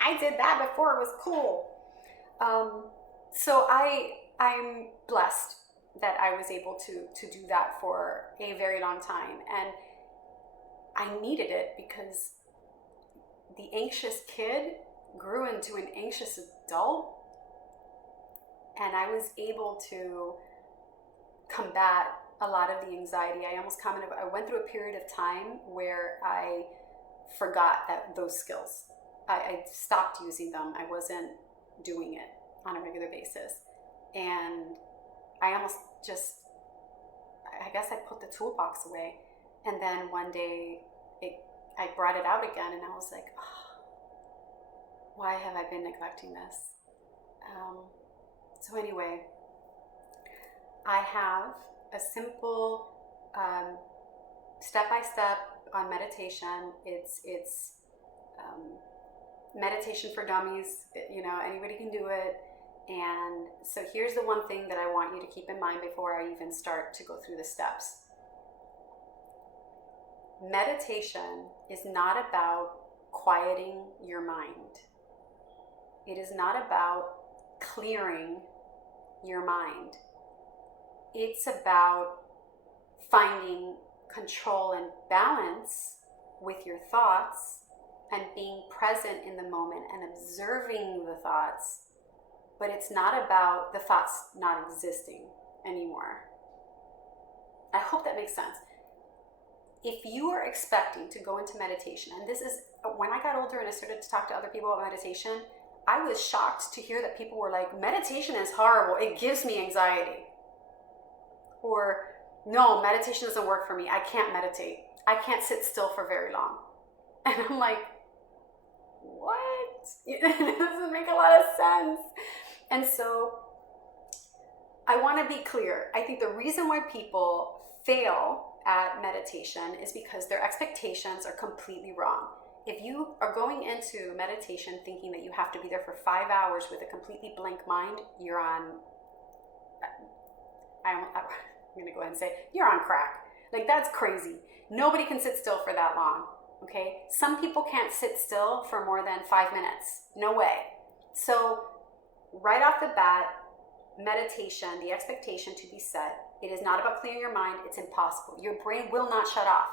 I did that before it was cool. So I'm blessed that I was able to do that for a very long time. And I needed it, because the anxious kid grew into an anxious adult, and I was able to combat a lot of the anxiety. I went through a period of time where I forgot those skills. I stopped using them. I wasn't doing it on a regular basis. And I almost just I guess I put the toolbox away. And then one day I brought it out again, and I was like, oh, why have I been neglecting this? So anyway, I have a simple step-by-step on meditation. It's meditation for dummies. Anybody can do it. And so here's the one thing that I want you to keep in mind before I even start to go through the steps. Meditation is not about quieting your mind. It is not about clearing your mind. It's about finding control and balance with your thoughts and being present in the moment and observing the thoughts. But it's not about the thoughts not existing anymore. I hope that makes sense. If you are expecting to go into meditation, and this is, when I got older and I started to talk to other people about meditation, I was shocked to hear that people were like, meditation is horrible, it gives me anxiety. Or, no, meditation doesn't work for me, I can't meditate. I can't sit still for very long. And I'm like, what? It doesn't make a lot of sense. And so, I want to be clear. I think the reason why people fail at meditation is because their expectations are completely wrong. If you are going into meditation thinking that you have to be there for 5 hours with a completely blank mind, you're on, I'm going to go ahead and say, you're on crack. Like, that's crazy. Nobody can sit still for that long, okay? Some people can't sit still for more than 5 minutes. No way. So, right off the bat, meditation, the expectation to be set, it is not about clearing your mind. It's impossible. Your brain will not shut off,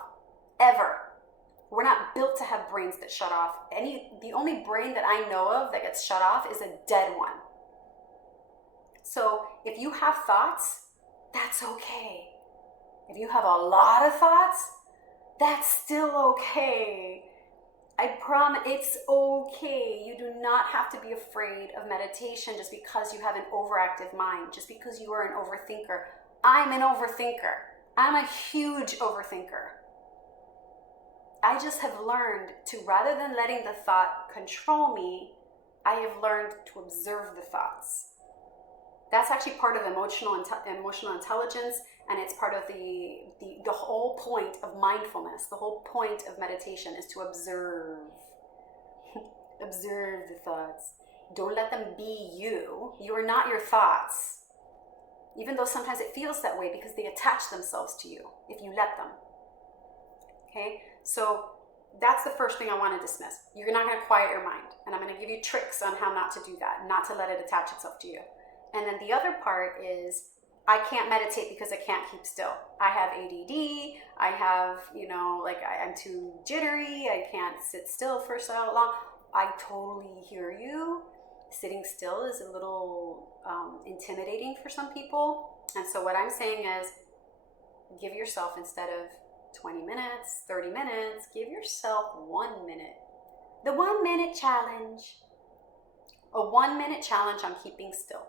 ever. We're not built to have brains that shut off. The only brain that I know of that gets shut off is a dead one. So if you have thoughts, that's okay. If you have a lot of thoughts, that's still okay. I promise, it's okay. You do not have to be afraid of meditation just because you have an overactive mind, just because you are an overthinker. I'm an overthinker. I'm a huge overthinker. I just have learned to, rather than letting the thought control me, I have learned to observe the thoughts. That's actually part of emotional intelligence, and it's part of the whole point of mindfulness. The whole point of meditation is to observe. Observe the thoughts. Don't let them be you. You are not your thoughts. Even though sometimes it feels that way because they attach themselves to you if you let them. Okay? So that's the first thing I want to dismiss. You're not going to quiet your mind. And I'm going to give you tricks on how not to do that, not to let it attach itself to you. And then the other part is, I can't meditate because I can't keep still. I have ADD. I have, I'm too jittery. I can't sit still for so long. I totally hear you. Sitting still is a little intimidating for some people. And so what I'm saying is, give yourself, instead of 20 minutes, 30 minutes, give yourself 1 minute. The 1 minute challenge. A 1 minute challenge on keeping still.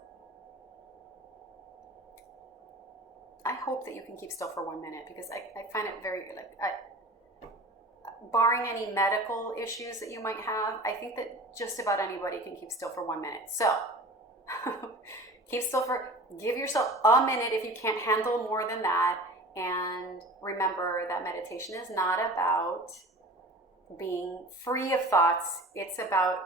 I hope that you can keep still for 1 minute, because I find it very, barring any medical issues that you might have, I think that just about anybody can keep still for 1 minute. So, give yourself a minute if you can't handle more than that. And remember that meditation is not about being free of thoughts. It's about,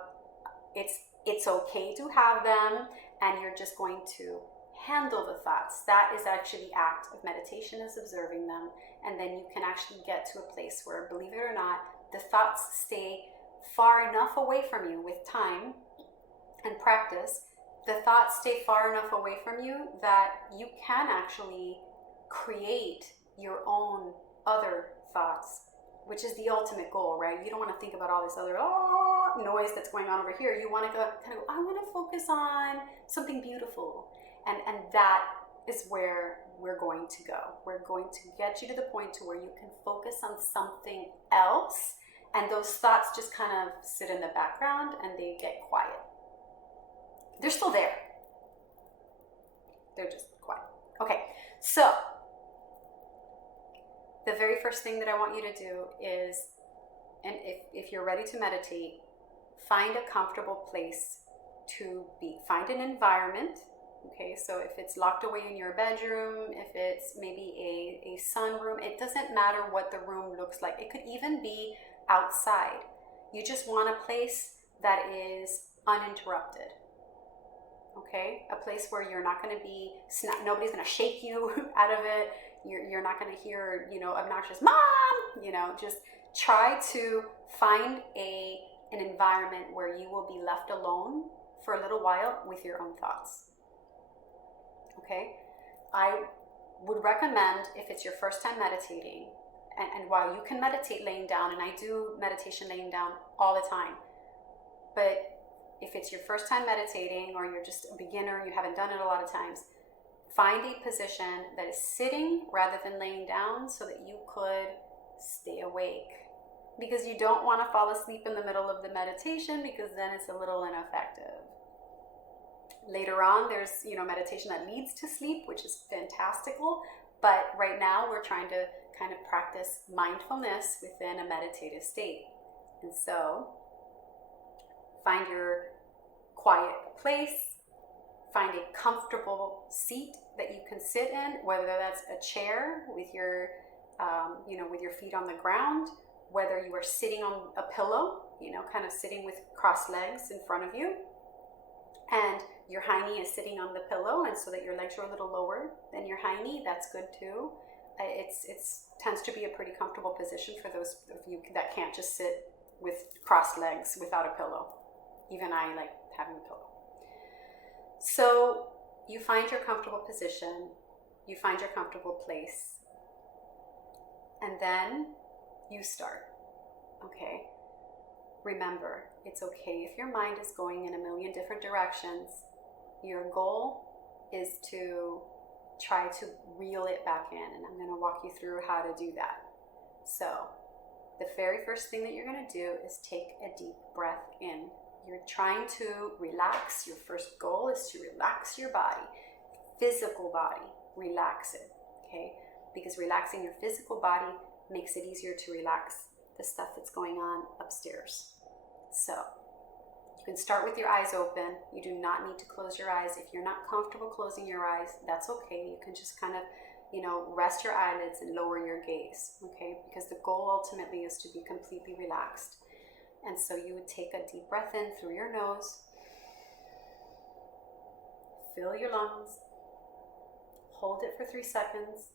it's okay to have them, and you're just going to handle the thoughts. That is actually the act of meditation, is observing them. And then you can actually get to a place where, believe it or not, the thoughts stay far enough away from you with time and practice. The thoughts stay far enough away from you that you can actually create your own other thoughts, which is the ultimate goal, right? You don't want to think about all this other noise that's going on over here. You want to I want to focus on something beautiful. And that is where we're going to go. We're going to get you to the point to where you can focus on something else, and those thoughts just kind of sit in the background and they get quiet. They're still there. They're just quiet. Okay, so the very first thing that I want you to do is, and if you're ready to meditate, find a comfortable place to be. Find an environment. Okay, so if it's locked away in your bedroom, if it's maybe a sunroom, it doesn't matter what the room looks like. It could even be outside. You just want a place that is uninterrupted. Okay, a place where you're not going to be, nobody's going to shake you out of it. You're not going to hear, obnoxious mom. Just try to find an environment where you will be left alone for a little while with your own thoughts. Okay, I would recommend, if it's your first time meditating, and while you can meditate laying down, and I do meditation laying down all the time, but if it's your first time meditating, or you're just a beginner, you haven't done it a lot of times, find a position that is sitting rather than laying down so that you could stay awake. Because you don't want to fall asleep in the middle of the meditation, because then it's a little ineffective. Later on, there's meditation that leads to sleep, which is fantastical. But right now, we're trying to kind of practice mindfulness within a meditative state. And so, find your quiet place. Find a comfortable seat that you can sit in, whether that's a chair with your, with your feet on the ground, whether you are sitting on a pillow, kind of sitting with crossed legs in front of you, and your high knee is sitting on the pillow, and so that your legs are a little lower than your high knee, that's good too. It's tends to be a pretty comfortable position for those of you that can't just sit with crossed legs without a pillow. Even I like having a pillow. So you find your comfortable position, you find your comfortable place, and then you start. Okay? Remember, it's okay if your mind is going in a million different directions. Your goal is to try to reel it back in, and I'm going to walk you through how to do that. So, the very first thing that you're going to do is take a deep breath in. You're trying to relax. Your first goal is to relax your body, physical body. Relax it, okay? Because relaxing your physical body makes it easier to relax the stuff that's going on upstairs. So, you can start with your eyes open. You do not need to close your eyes. If you're not comfortable closing your eyes, that's okay. You can just kind of, rest your eyelids and lower your gaze, okay? Because the goal ultimately is to be completely relaxed. And so you would take a deep breath in through your nose, fill your lungs, hold it for 3 seconds,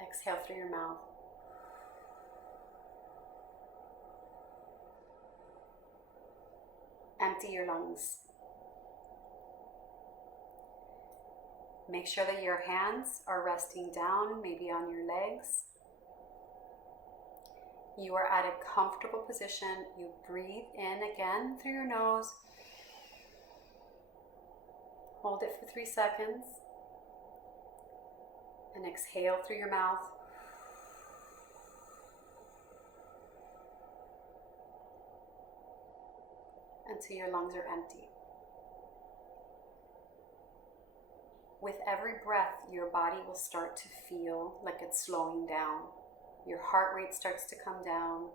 exhale through your mouth. Empty your lungs. Make sure that your hands are resting down, maybe on your legs. You are at a comfortable position. You breathe in again through your nose. Hold it for 3 seconds. And exhale through your mouth. Until your lungs are empty. With every breath, your body will start to feel like it's slowing down. Your heart rate starts to come down.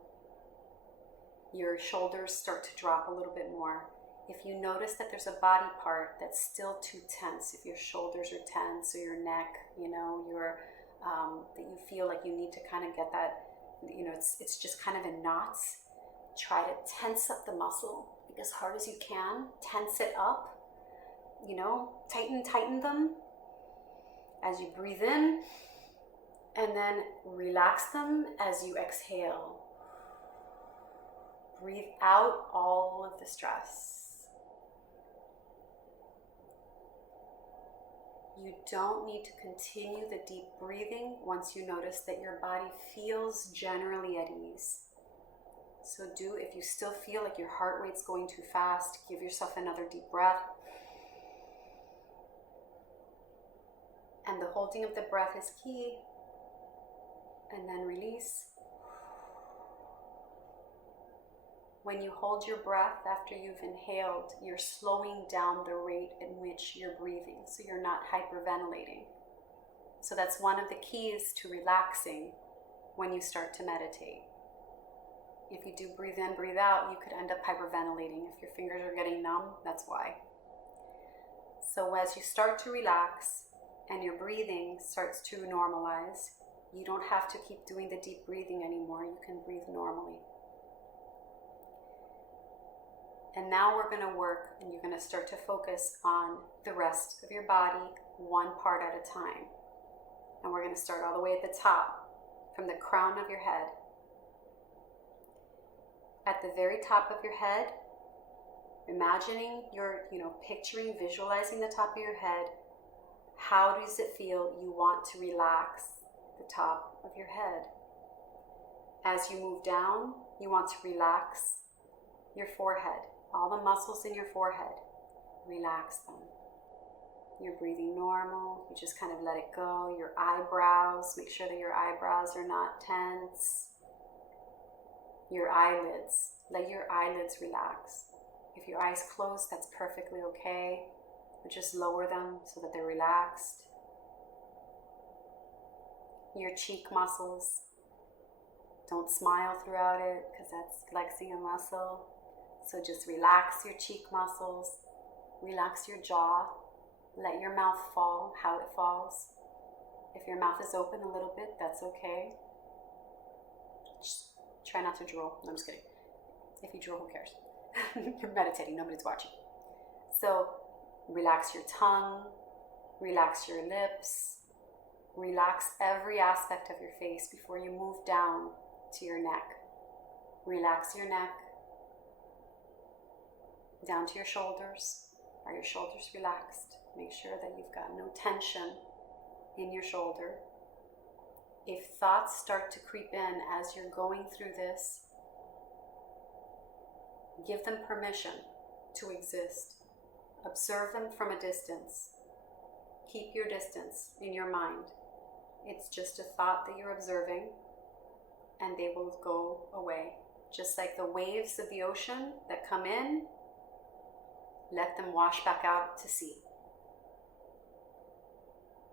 Your shoulders start to drop a little bit more. If you notice that there's a body part that's still too tense, if your shoulders are tense or your neck, that you feel like you need to kind of get that, it's just kind of in knots, try to tense up the muscle as hard as you can. Tense it up, tighten them as you breathe in, and then relax them as you exhale. Breathe out all of the stress. You don't need to continue the deep breathing once you notice that your body feels generally at ease. So if you still feel like your heart rate's going too fast, give yourself another deep breath. And the holding of the breath is key. And then release. When you hold your breath after you've inhaled, you're slowing down the rate in which you're breathing, so you're not hyperventilating. So that's one of the keys to relaxing when you start to meditate. If you do breathe in, breathe out, you could end up hyperventilating. If your fingers are getting numb, that's why. So as you start to relax and your breathing starts to normalize, you don't have to keep doing the deep breathing anymore. You can breathe normally. And now we're going to work, and you're going to start to focus on the rest of your body, one part at a time. And we're going to start all the way at the top, from the crown of your head. At the very top of your head, imagining you're, picturing, visualizing the top of your head. How does it feel? You want to relax the top of your head. As you move down, you want to relax your forehead. All the muscles in your forehead, relax them. You're breathing normal. You just kind of let it go. Your eyebrows, make sure that your eyebrows are not tense. Your eyelids, let your eyelids relax. If your eyes close, that's perfectly okay. Or just lower them so that they're relaxed. Your cheek muscles, don't smile throughout it because that's flexing a muscle. So just relax your cheek muscles, relax your jaw, let your mouth fall how it falls. If your mouth is open a little bit, that's okay. Just try not to drool. No, I'm just kidding. If you drool, who cares? You're meditating, nobody's watching. So relax your tongue, relax your lips, relax every aspect of your face before you move down to your neck. Relax your neck, down to your shoulders. Are your shoulders relaxed? Make sure that you've got no tension in your shoulder. If thoughts start to creep in as you're going through this, give them permission to exist. Observe them from a distance. Keep your distance in your mind. It's just a thought that you're observing, and they will go away. Just like the waves of the ocean that come in, let them wash back out to sea.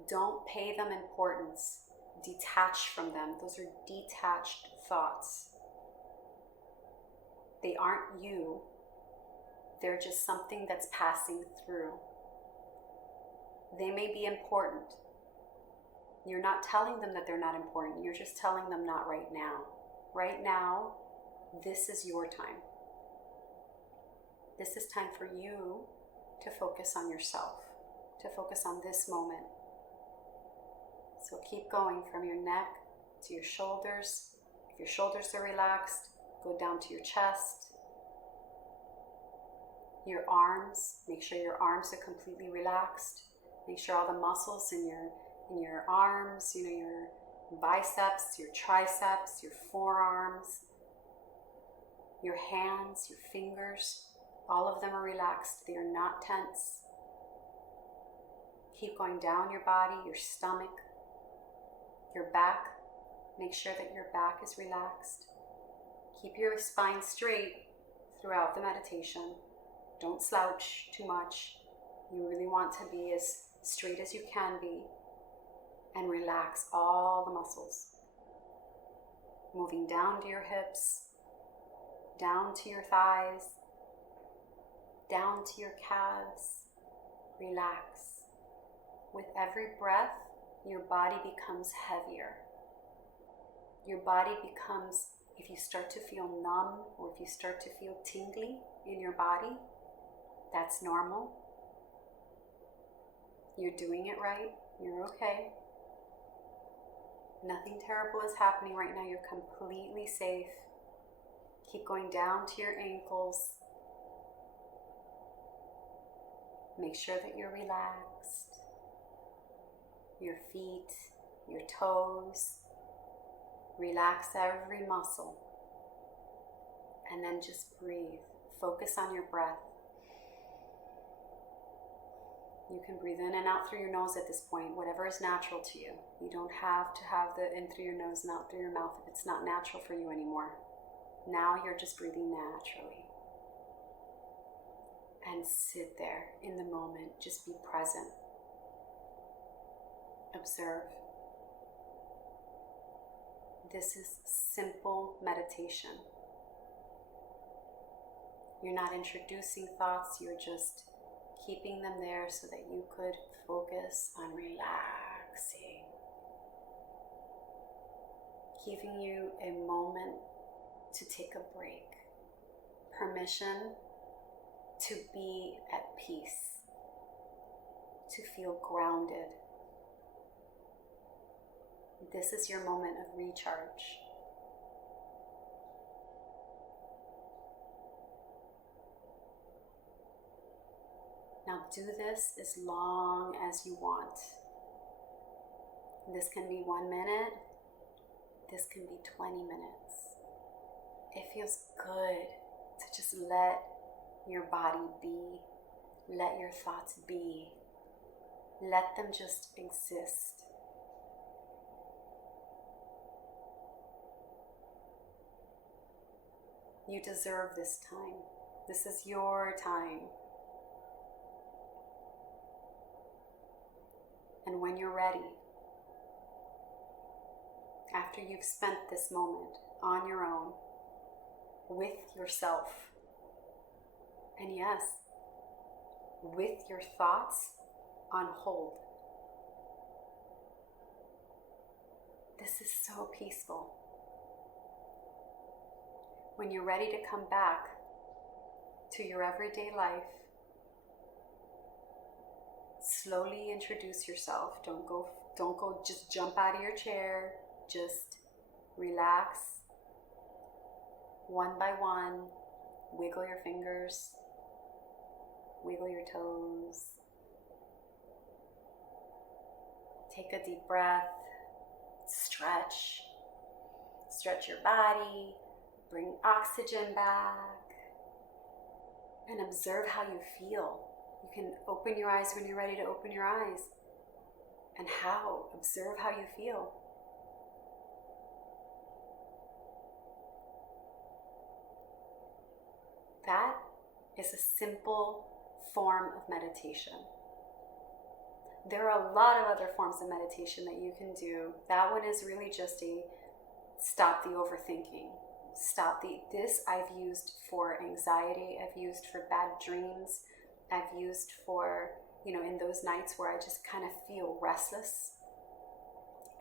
Don't pay them importance. Detach from them. Those are detached thoughts. They aren't you. They're just something that's passing through. They may be important. You're not telling them that they're not important. You're just telling them not right now. Right now, this is your time. This is time for you to focus on yourself, to focus on this moment. So keep going from your neck to your shoulders. If your shoulders are relaxed, go down to your chest. Your arms, make sure your arms are completely relaxed. Make sure all the muscles in your arms, your biceps, your triceps, your forearms, your hands, your fingers, all of them are relaxed. They are not tense. Keep going down your body, your stomach, your back. Make sure that your back is relaxed. Keep your spine straight throughout the meditation. Don't slouch too much. You really want to be as straight as you can be, and relax all the muscles. Moving down to your hips, down to your thighs, down to your calves. Relax. With every breath, your body becomes heavier. Your body becomes, if you start to feel numb or if you start to feel tingly in your body, that's normal. You're doing it right. You're okay. Nothing terrible is happening right now. You're completely safe. Keep going down to your ankles. Make sure that you're relaxed. Your feet, your toes. Relax every muscle. And then just breathe. Focus on your breath. You can breathe in and out through your nose at this point, whatever is natural to you. You don't have to have the in through your nose and out through your mouth if it's not natural for you anymore. Now you're just breathing naturally. And sit there in the moment. Just be present. observe. This is simple meditation. You're not introducing thoughts, you're just keeping them there so that you could focus on relaxing. Giving you a moment to take a break. Permission to be at peace. To feel grounded. This is your moment of recharge. Now do this as long as you want. This can be 1 minute. This can be 20 minutes. It feels good to just let your body be. Let your thoughts be. Let them just exist. You deserve this time. This is your time. And when you're ready, after you've spent this moment on your own, with yourself, and yes, with your thoughts on hold, this is so peaceful. When you're ready to come back to your everyday life, slowly introduce yourself. Don't go just jump out of your chair. Just relax. One by one, wiggle your fingers, wiggle your toes. Take a deep breath, stretch your body, bring oxygen back, and observe how you feel. You can open your eyes when you're ready to open your eyes. And observe how you feel. That is a simple form of meditation. There are a lot of other forms of meditation that you can do. That one is really just a stop the overthinking. This I've used for anxiety, I've used for bad dreams, I've used for, in those nights where I just kind of feel restless.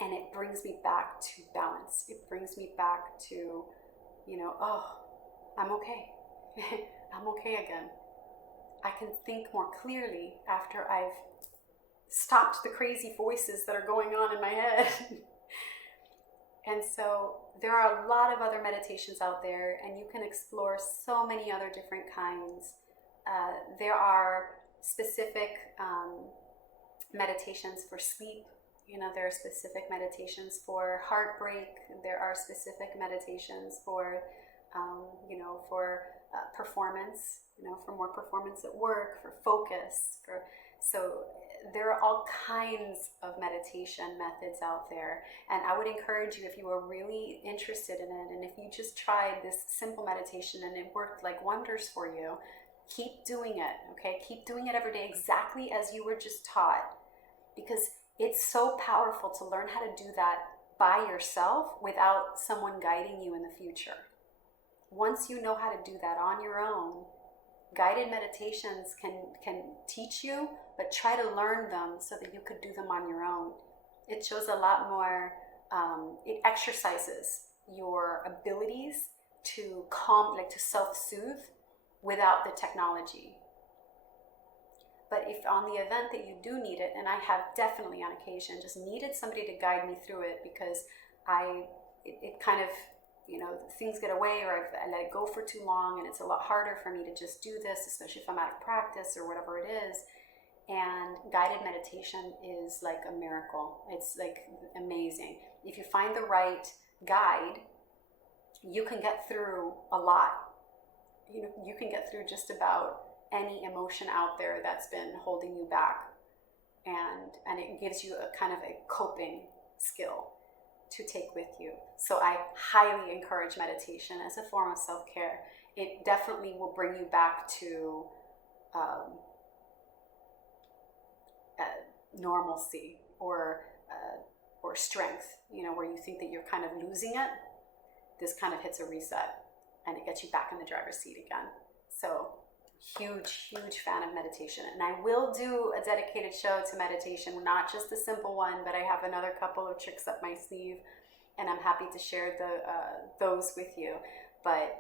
And it brings me back to balance. It brings me back to, I'm okay. I'm okay again. I can think more clearly after I've stopped the crazy voices that are going on in my head. And so there are a lot of other meditations out there, and you can explore so many other different kinds. There are specific meditations for sleep. There are specific meditations for heartbreak. There are specific meditations for performance, for more performance at work, for focus. So there are all kinds of meditation methods out there. And I would encourage you, if you are really interested in it, and if you just tried this simple meditation and it worked like wonders for you, keep doing it, okay? Keep doing it every day exactly as you were just taught. Because it's so powerful to learn how to do that by yourself without someone guiding you in the future. Once you know how to do that on your own, guided meditations can teach you, but try to learn them so that you could do them on your own. It shows a lot more, it exercises your abilities to to self-soothe without the technology. But if on the event that you do need it, and I have definitely on occasion just needed somebody to guide me through it because it kind of, things get away, or I let it go for too long, and it's a lot harder for me to just do this, especially if I'm out of practice or whatever it is. And guided meditation is like a miracle. It's like amazing. If you find the right guide, you can get through a lot. You can get through just about any emotion out there that's been holding you back. And it gives you a kind of a coping skill to take with you. So I highly encourage meditation as a form of self-care. It definitely will bring you back to normalcy, or or strength, where you think that you're kind of losing it, this kind of hits a reset and it gets you back in the driver's seat again. So huge fan of meditation, and I will do a dedicated show to meditation, not just a simple one, but I have another couple of tricks up my sleeve, and I'm happy to share those with you. But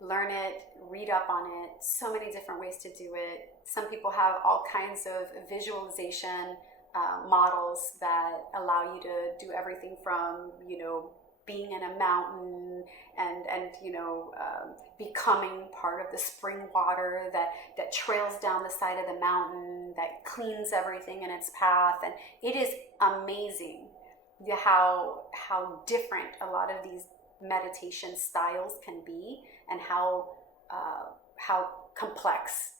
learn it, read up on it, so many different ways to do it. Some people have all kinds of visualization models that allow you to do everything from being in a mountain and becoming part of the spring water that trails down the side of the mountain, that cleans everything in its path. And it is amazing how different a lot of these meditation styles can be, and how complex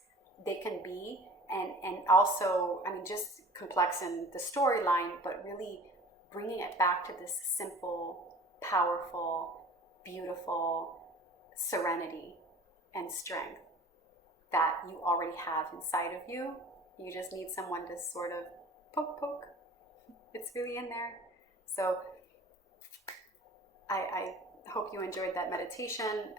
they can be, and also, just complex in the storyline, but really bringing it back to this simple, powerful, beautiful serenity and strength that you already have inside of you. You just need someone to sort of poke. It's really in there. So I hope you enjoyed that meditation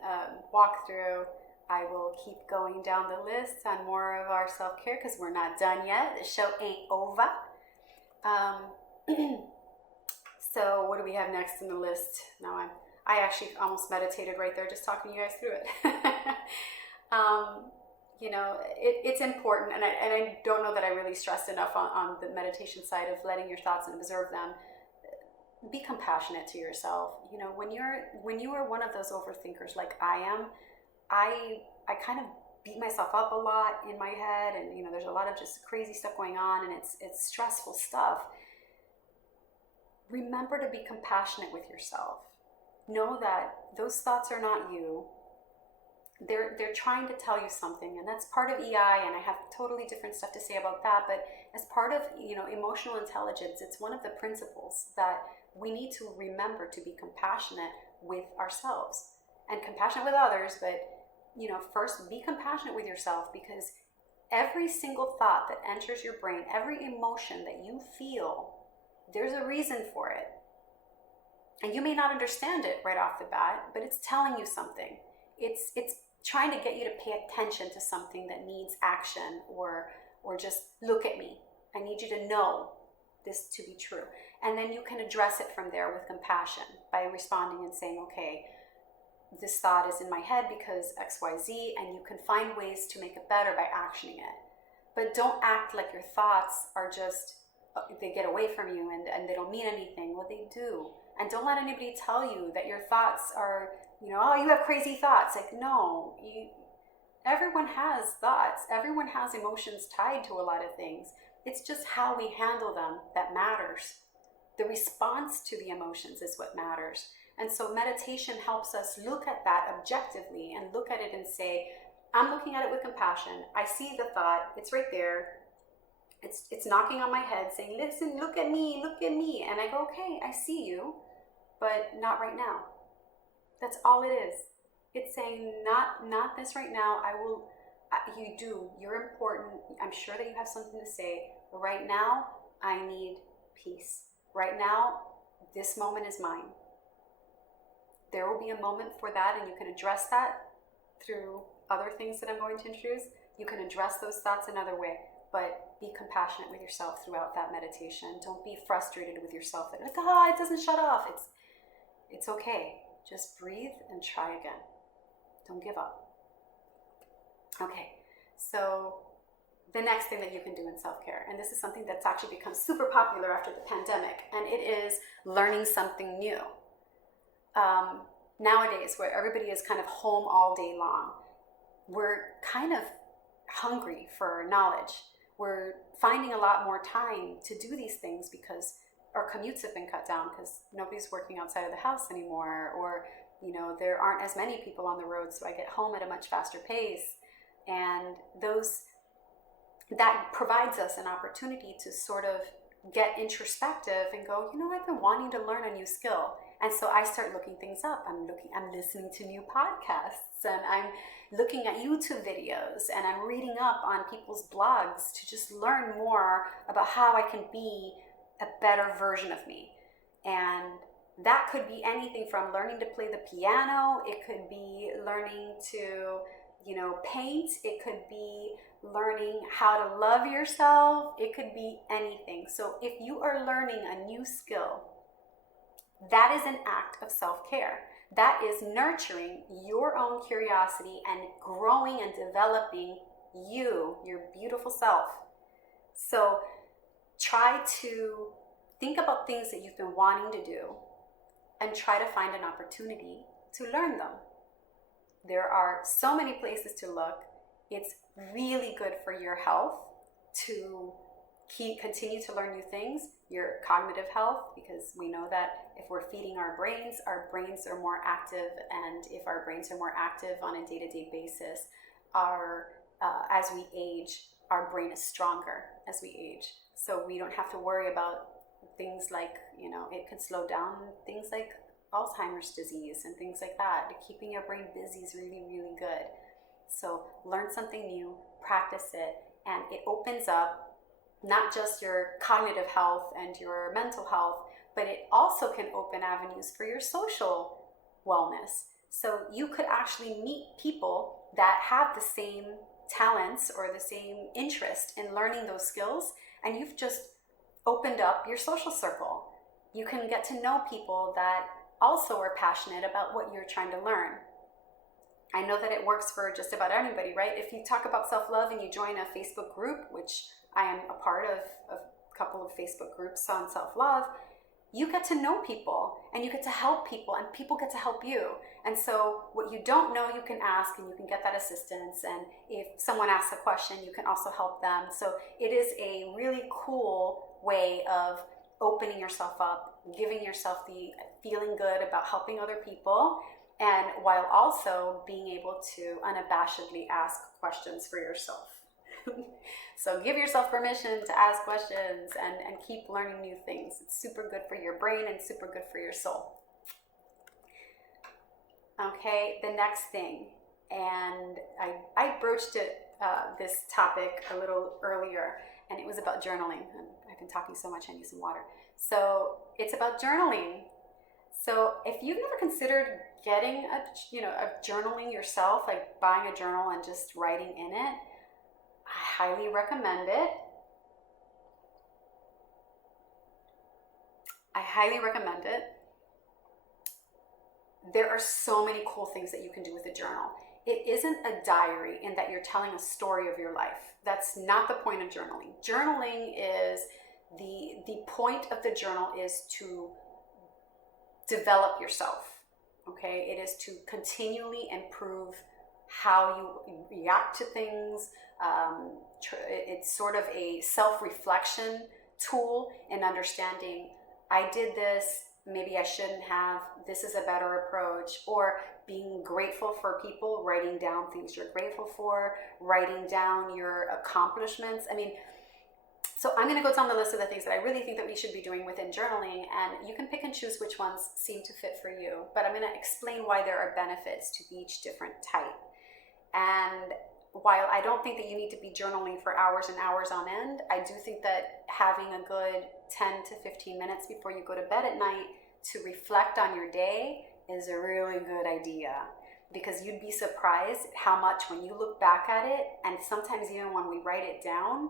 walkthrough. I will keep going down the list on more of our self-care because we're not done yet. The show ain't over. So what do we have next in the list? Now I actually almost meditated right there just talking you guys through it. It's important, and I don't know that I really stressed enough on the meditation side of letting your thoughts and observe them. Be compassionate to yourself. When you are one of those overthinkers like I am, I kind of beat myself up a lot in my head, and there's a lot of just crazy stuff going on, and it's stressful stuff. Remember to be compassionate with yourself. Know that those thoughts are not you. They're trying to tell you something, and that's part of EI, and I have totally different stuff to say about that. But as part of emotional intelligence, it's one of the principles that we need to remember to be compassionate with ourselves and compassionate with others. But first be compassionate with yourself, because every single thought that enters your brain, every emotion that you feel, there's a reason for it. And you may not understand it right off the bat, but it's telling you something. It's trying to get you to pay attention to something that needs action, or just look at me. I need you to know this to be true. And then you can address it from there with compassion by responding and saying, okay, this thought is in my head because XYZ, and you can find ways to make it better by actioning it. But don't act like your thoughts are just, they get away from you and they don't mean anything. Well, they do. And don't let anybody tell you that your thoughts are, oh, you have crazy thoughts. Like, no, everyone has thoughts. Everyone has emotions tied to a lot of things. It's just how we handle them that matters. The response to the emotions is what matters. And so meditation helps us look at that objectively and look at it and say, I'm looking at it with compassion. I see the thought. It's right there. It's knocking on my head saying, listen, look at me. And I go, okay, I see you, but not right now. That's all it is. It's saying, not this right now. You're important. I'm sure that you have something to say. But right now, I need peace. Right now, this moment is mine. There will be a moment for that, and you can address that through other things that I'm going to introduce. You can address those thoughts another way, but be compassionate with yourself throughout that meditation. Don't be frustrated with yourself that, it doesn't shut off. It's okay. Just breathe and try again. Don't give up. Okay, so the next thing that you can do in self-care, and this is something that's actually become super popular after the pandemic, and it is learning something new. Nowadays, where everybody is kind of home all day long, we're kind of hungry for knowledge. We're finding a lot more time to do these things because our commutes have been cut down because nobody's working outside of the house anymore, or there aren't as many people on the road, so I get home at a much faster pace. And that provides us an opportunity to sort of get introspective and go, I've been wanting to learn a new skill. And so I start looking things up. I'm listening to new podcasts, and I'm looking at YouTube videos, and I'm reading up on people's blogs to just learn more about how I can be a better version of me. And that could be anything from learning to play the piano. It could be learning to, paint. It could be learning how to love yourself. It could be anything. So if you are learning a new skill, that is an act of self-care. That is nurturing your own curiosity and growing and developing you, your beautiful self. So try to think about things that you've been wanting to do and try to find an opportunity to learn them. There are so many places to look. It's really good for your health to continue to learn new things, your cognitive health, because we know that if we're feeding our brains are more active, and if our brains are more active on a day-to-day basis, as we age, our brain is stronger as we age. So we don't have to worry about things like, it could slow down things like Alzheimer's disease and things like that. Keeping your brain busy is really, really good. So learn something new, practice it, and it opens up not just your cognitive health and your mental health, but it also can open avenues for your social wellness. So you could actually meet people that have the same talents or the same interest in learning those skills, and you've just opened up your social circle. You can get to know people that also are passionate about what you're trying to learn. I know that it works for just about anybody, right? If you talk about self-love and you join a Facebook group, which I am a part of a couple of Facebook groups on self-love, you get to know people and you get to help people and people get to help you. And so what you don't know, you can ask and you can get that assistance. And if someone asks a question, you can also help them. So it is a really cool way of opening yourself up, giving yourself the feeling good about helping other people, and while also being able to unabashedly ask questions for yourself. So give yourself permission to ask questions and keep learning new things. It's super good for your brain and super good for your soul. Okay, the next thing, and I broached this topic a little earlier, and it was about journaling. And I've been talking so much, I need some water. So it's about journaling. So if you've never considered getting a journaling yourself, like buying a journal and just writing in it, I highly recommend it. There are so many cool things that you can do with a journal. It isn't a diary in that you're telling a story of your life. That's not the point of journaling. Journaling is, the point of the journal is to develop yourself, okay? It is to continually improve how you react to things. It's sort of a self-reflection tool in understanding, I did this, maybe I shouldn't have, this is a better approach, or being grateful for people, writing down things you're grateful for, writing down your accomplishments. So I'm going to go down the list of the things that I really think that we should be doing within journaling, and you can pick and choose which ones seem to fit for you, but I'm going to explain why there are benefits to each different type. And while I don't think that you need to be journaling for hours and hours on end, I do think that having a good 10 to 15 minutes before you go to bed at night to reflect on your day is a really good idea, because you'd be surprised how much when you look back at it, and sometimes even when we write it down,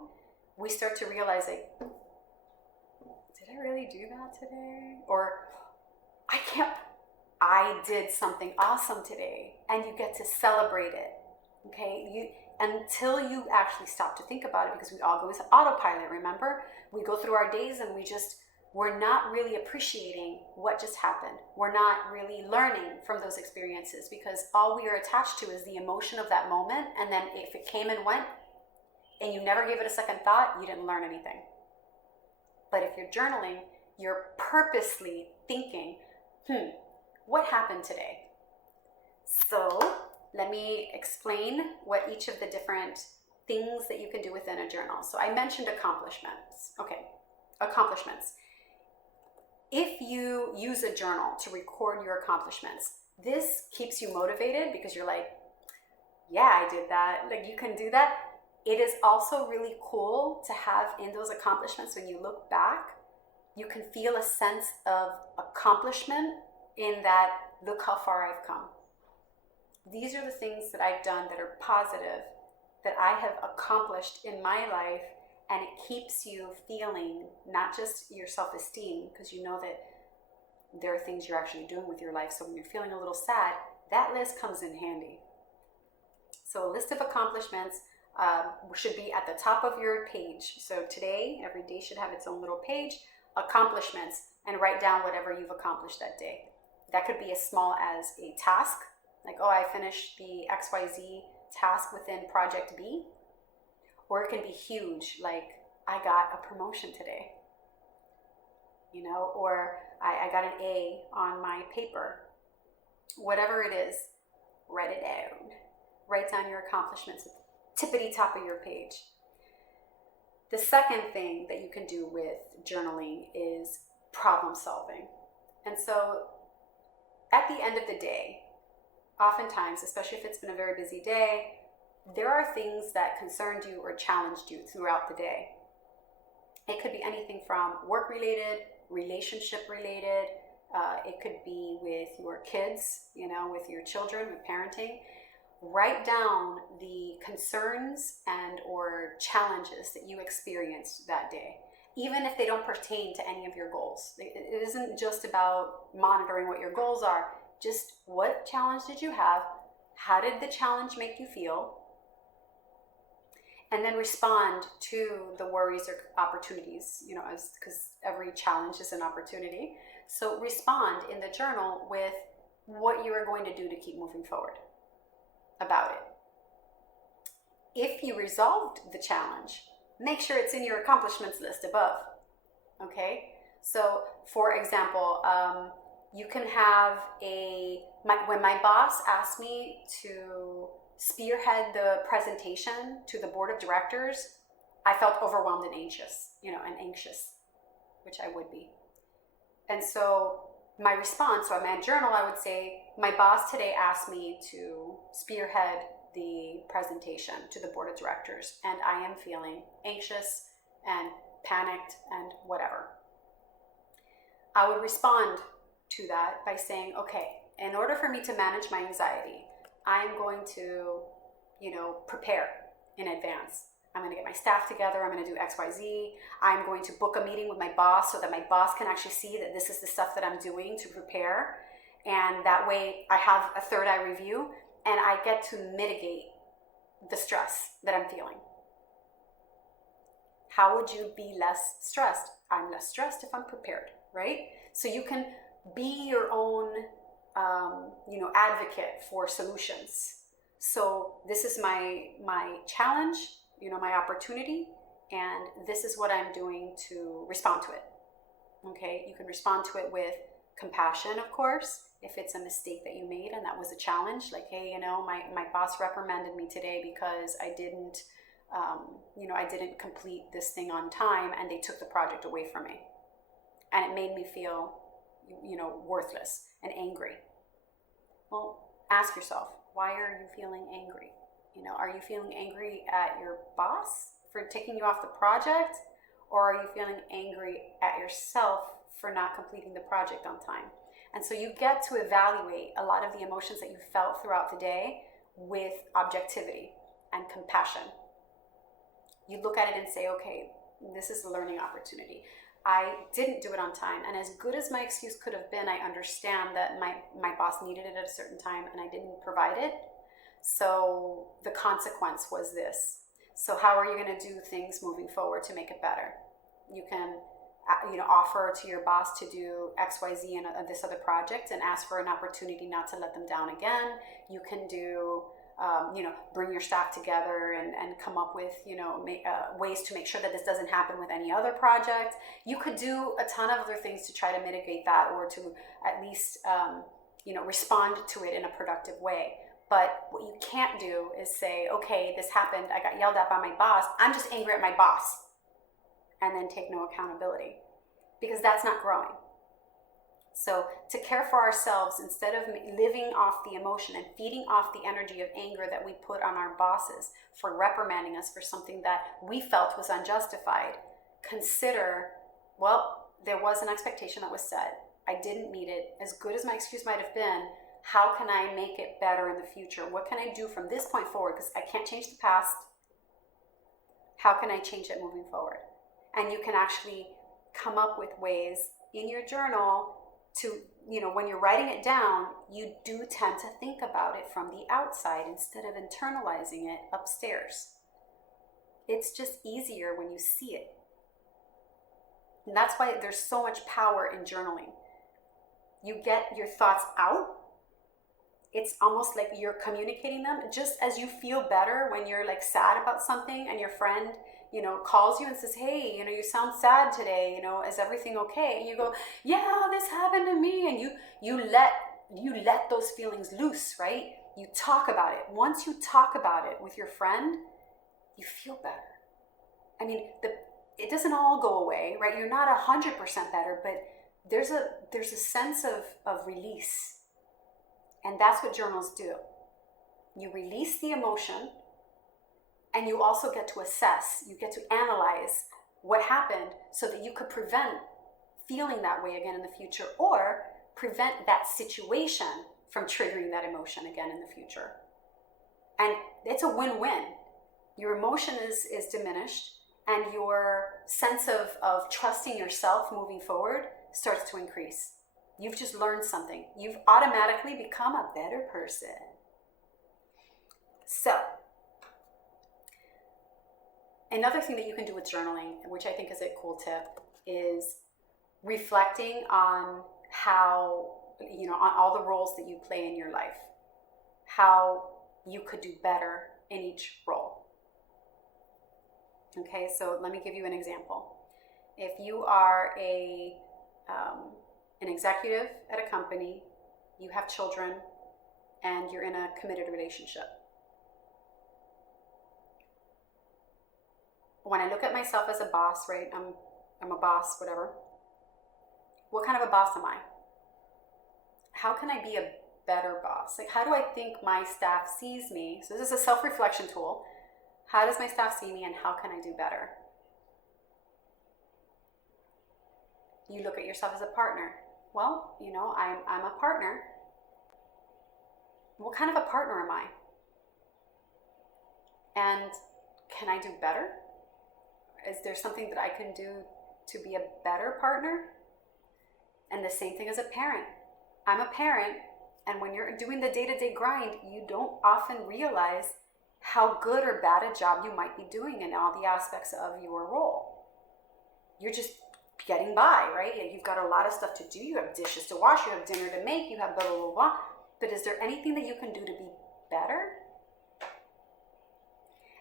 we start to realize, like, did I really do that today? Or I did something awesome today, and you get to celebrate it. Okay, until you actually stop to think about it, because we all go into autopilot, remember? We go through our days and we're not really appreciating what just happened. We're not really learning from those experiences, because all we are attached to is the emotion of that moment, and then if it came and went and you never gave it a second thought, you didn't learn anything. But if you're journaling, you're purposely thinking, what happened today? So let me explain what each of the different things that you can do within a journal. So I mentioned accomplishments. Okay, accomplishments. If you use a journal to record your accomplishments, this keeps you motivated, because you're like, yeah, I did that. Like, you can do that. It is also really cool to have in those accomplishments, when you look back, you can feel a sense of accomplishment in that, look how far I've come. These are the things that I've done that are positive, that I have accomplished in my life, and it keeps you feeling not just your self-esteem, because you know that there are things you're actually doing with your life. So when you're feeling a little sad, that list comes in handy. So a list of accomplishments should be at the top of your page. So today, every day should have its own little page, accomplishments, and write down whatever you've accomplished that day. That could be as small as a task, like, oh, I finished the XYZ task within project B. Or it can be huge, like, I got a promotion today, you know, or I got an A on my paper. Whatever it is, write it down. Write down your accomplishments at the tippity top of your page. The second thing that you can do with journaling is problem solving. And so at the end of the day, oftentimes, especially if it's been a very busy day, there are things that concerned you or challenged you throughout the day. It could be anything from work-related, relationship-related. It could be with your kids, you know, with your children, with parenting. Write down the concerns and or challenges that you experienced that day, even if they don't pertain to any of your goals. It isn't just about monitoring what your goals are. Just what challenge did you have? How did the challenge make you feel? And then respond to the worries or opportunities, you know, because every challenge is an opportunity. So respond in the journal with what you are going to do to keep moving forward about it. If you resolved the challenge, make sure it's in your accomplishments list above, okay? So for example, you can have when my boss asked me to spearhead the presentation to the board of directors, I felt overwhelmed and anxious, which I would be. And so my response, so in my journal, I would say, my boss today asked me to spearhead the presentation to the board of directors, and I am feeling anxious and panicked and whatever. I would respond to that by saying, okay, in order for me to manage my anxiety, I am going to, prepare in advance. I'm going to get my staff together. I'm going to do XYZ. I'm going to book a meeting with my boss so that my boss can actually see that this is the stuff that I'm doing to prepare. And that way I have a third eye review and I get to mitigate the stress that I'm feeling. How would you be less stressed? I'm less stressed if I'm prepared, right? So you can be your own, advocate for solutions. So this is my challenge, my opportunity, and this is what I'm doing to respond to it. Okay, you can respond to it with compassion, of course, if it's a mistake that you made and that was a challenge, like, hey, my boss reprimanded me today because I didn't complete this thing on time and they took the project away from me. And it made me feel, worthless and angry. Well, ask yourself, why are you feeling angry? Are you feeling angry at your boss for taking you off the project? Or are you feeling angry at yourself for not completing the project on time? And so you get to evaluate a lot of the emotions that you felt throughout the day with objectivity and compassion. You look at it and say, okay, this is a learning opportunity. I didn't do it on time, and as good as my excuse could have been, I understand that my boss needed it at a certain time and I didn't provide it. So the consequence was this. So how are you going to do things moving forward to make it better? You can offer to your boss to do XYZ and this other project and ask for an opportunity not to let them down again. You can do bring your staff together and come up with, ways to make sure that this doesn't happen with any other project. You could do a ton of other things to try to mitigate that, or to at least, respond to it in a productive way. But what you can't do is say, okay, this happened, I got yelled at by my boss, I'm just angry at my boss, and then take no accountability, because that's not growing. So to care for ourselves, instead of living off the emotion and feeding off the energy of anger that we put on our bosses for reprimanding us for something that we felt was unjustified, consider, well, there was an expectation that was set. I didn't meet it. As good as my excuse might have been, how can I make it better in the future? What can I do from this point forward? Because I can't change the past. How can I change it moving forward? And you can actually come up with ways in your journal to, when you're writing it down, you do tend to think about it from the outside instead of internalizing it upstairs. It's just easier when you see it. And that's why there's so much power in journaling. You get your thoughts out. It's almost like you're communicating them, just as you feel better when you're like sad about something and your friend, calls you and says, hey, you sound sad today, is everything okay? And you go, yeah, this happened to me. And you let those feelings loose, right? You talk about it. Once you talk about it with your friend, you feel better. I mean, it doesn't all go away, right? You're not 100% better, but there's a sense of release. And that's what journals do. You release the emotion, and you also get to assess, you get to analyze what happened so that you could prevent feeling that way again in the future, or prevent that situation from triggering that emotion again in the future. And it's a win-win. Your emotion is diminished, and your sense of trusting yourself moving forward starts to increase. You've just learned something. You've automatically become a better person. So, another thing that you can do with journaling, which I think is a cool tip, is reflecting on how, on all the roles that you play in your life, how you could do better in each role. Okay, so let me give you an example. If you are an executive at a company, you have children, and you're in a committed relationship. When I look at myself as a boss, right, I'm a boss, whatever. What kind of a boss am I? How can I be a better boss? Like, how do I think my staff sees me? So this is a self-reflection tool. How does my staff see me, and how can I do better? You look at yourself as a partner. Well, I'm a partner. What kind of a partner am I? And can I do better? Is there something that I can do to be a better partner? And the same thing as a parent. I'm a parent, and when you're doing the day-to-day grind, you don't often realize how good or bad a job you might be doing in all the aspects of your role. You're just getting by, right? You've got a lot of stuff to do. You have dishes to wash, you have dinner to make, you have blah, blah, blah, blah. But is there anything that you can do to be better?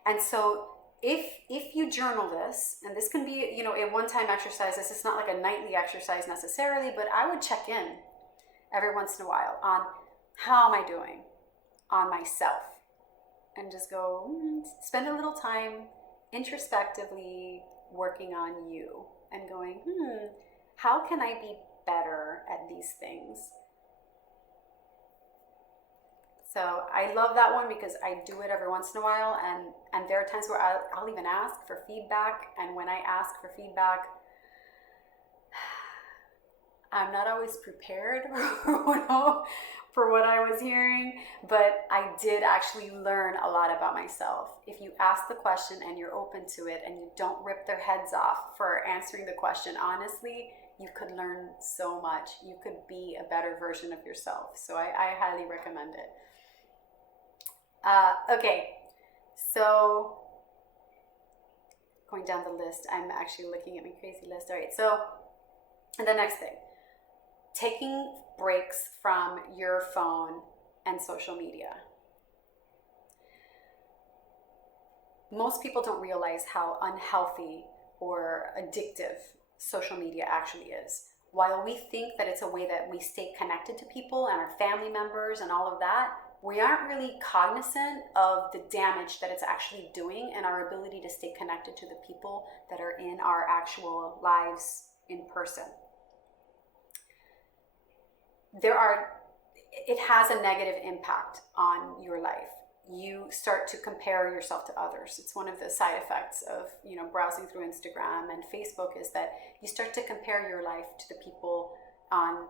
And so if you journal this, and this can be, a one-time exercise, this is not like a nightly exercise necessarily, but I would check in every once in a while on how am I doing on myself, and just go, spend a little time introspectively working on you and going, how can I be better at these things? So I love that one because I do it every once in a while, and there are times where I'll even ask for feedback, and when I ask for feedback, I'm not always prepared for what I was hearing, but I did actually learn a lot about myself. If you ask the question and you're open to it and you don't rip their heads off for answering the question honestly, you could learn so much. You could be a better version of yourself. So I highly recommend it. Okay, so going down the list, I'm actually looking at my crazy list. All right, so the next thing. Taking breaks from your phone and social media. Most people don't realize how unhealthy or addictive social media actually is. While we think that it's a way that we stay connected to people and our family members and all of that, we aren't really cognizant of the damage that it's actually doing and our ability to stay connected to the people that are in our actual lives in person. It has a negative impact on your life. you start to compare yourself to others. It's one of the side effects of, you know, browsing through Instagram and Facebook, is that you start to compare your life to the people on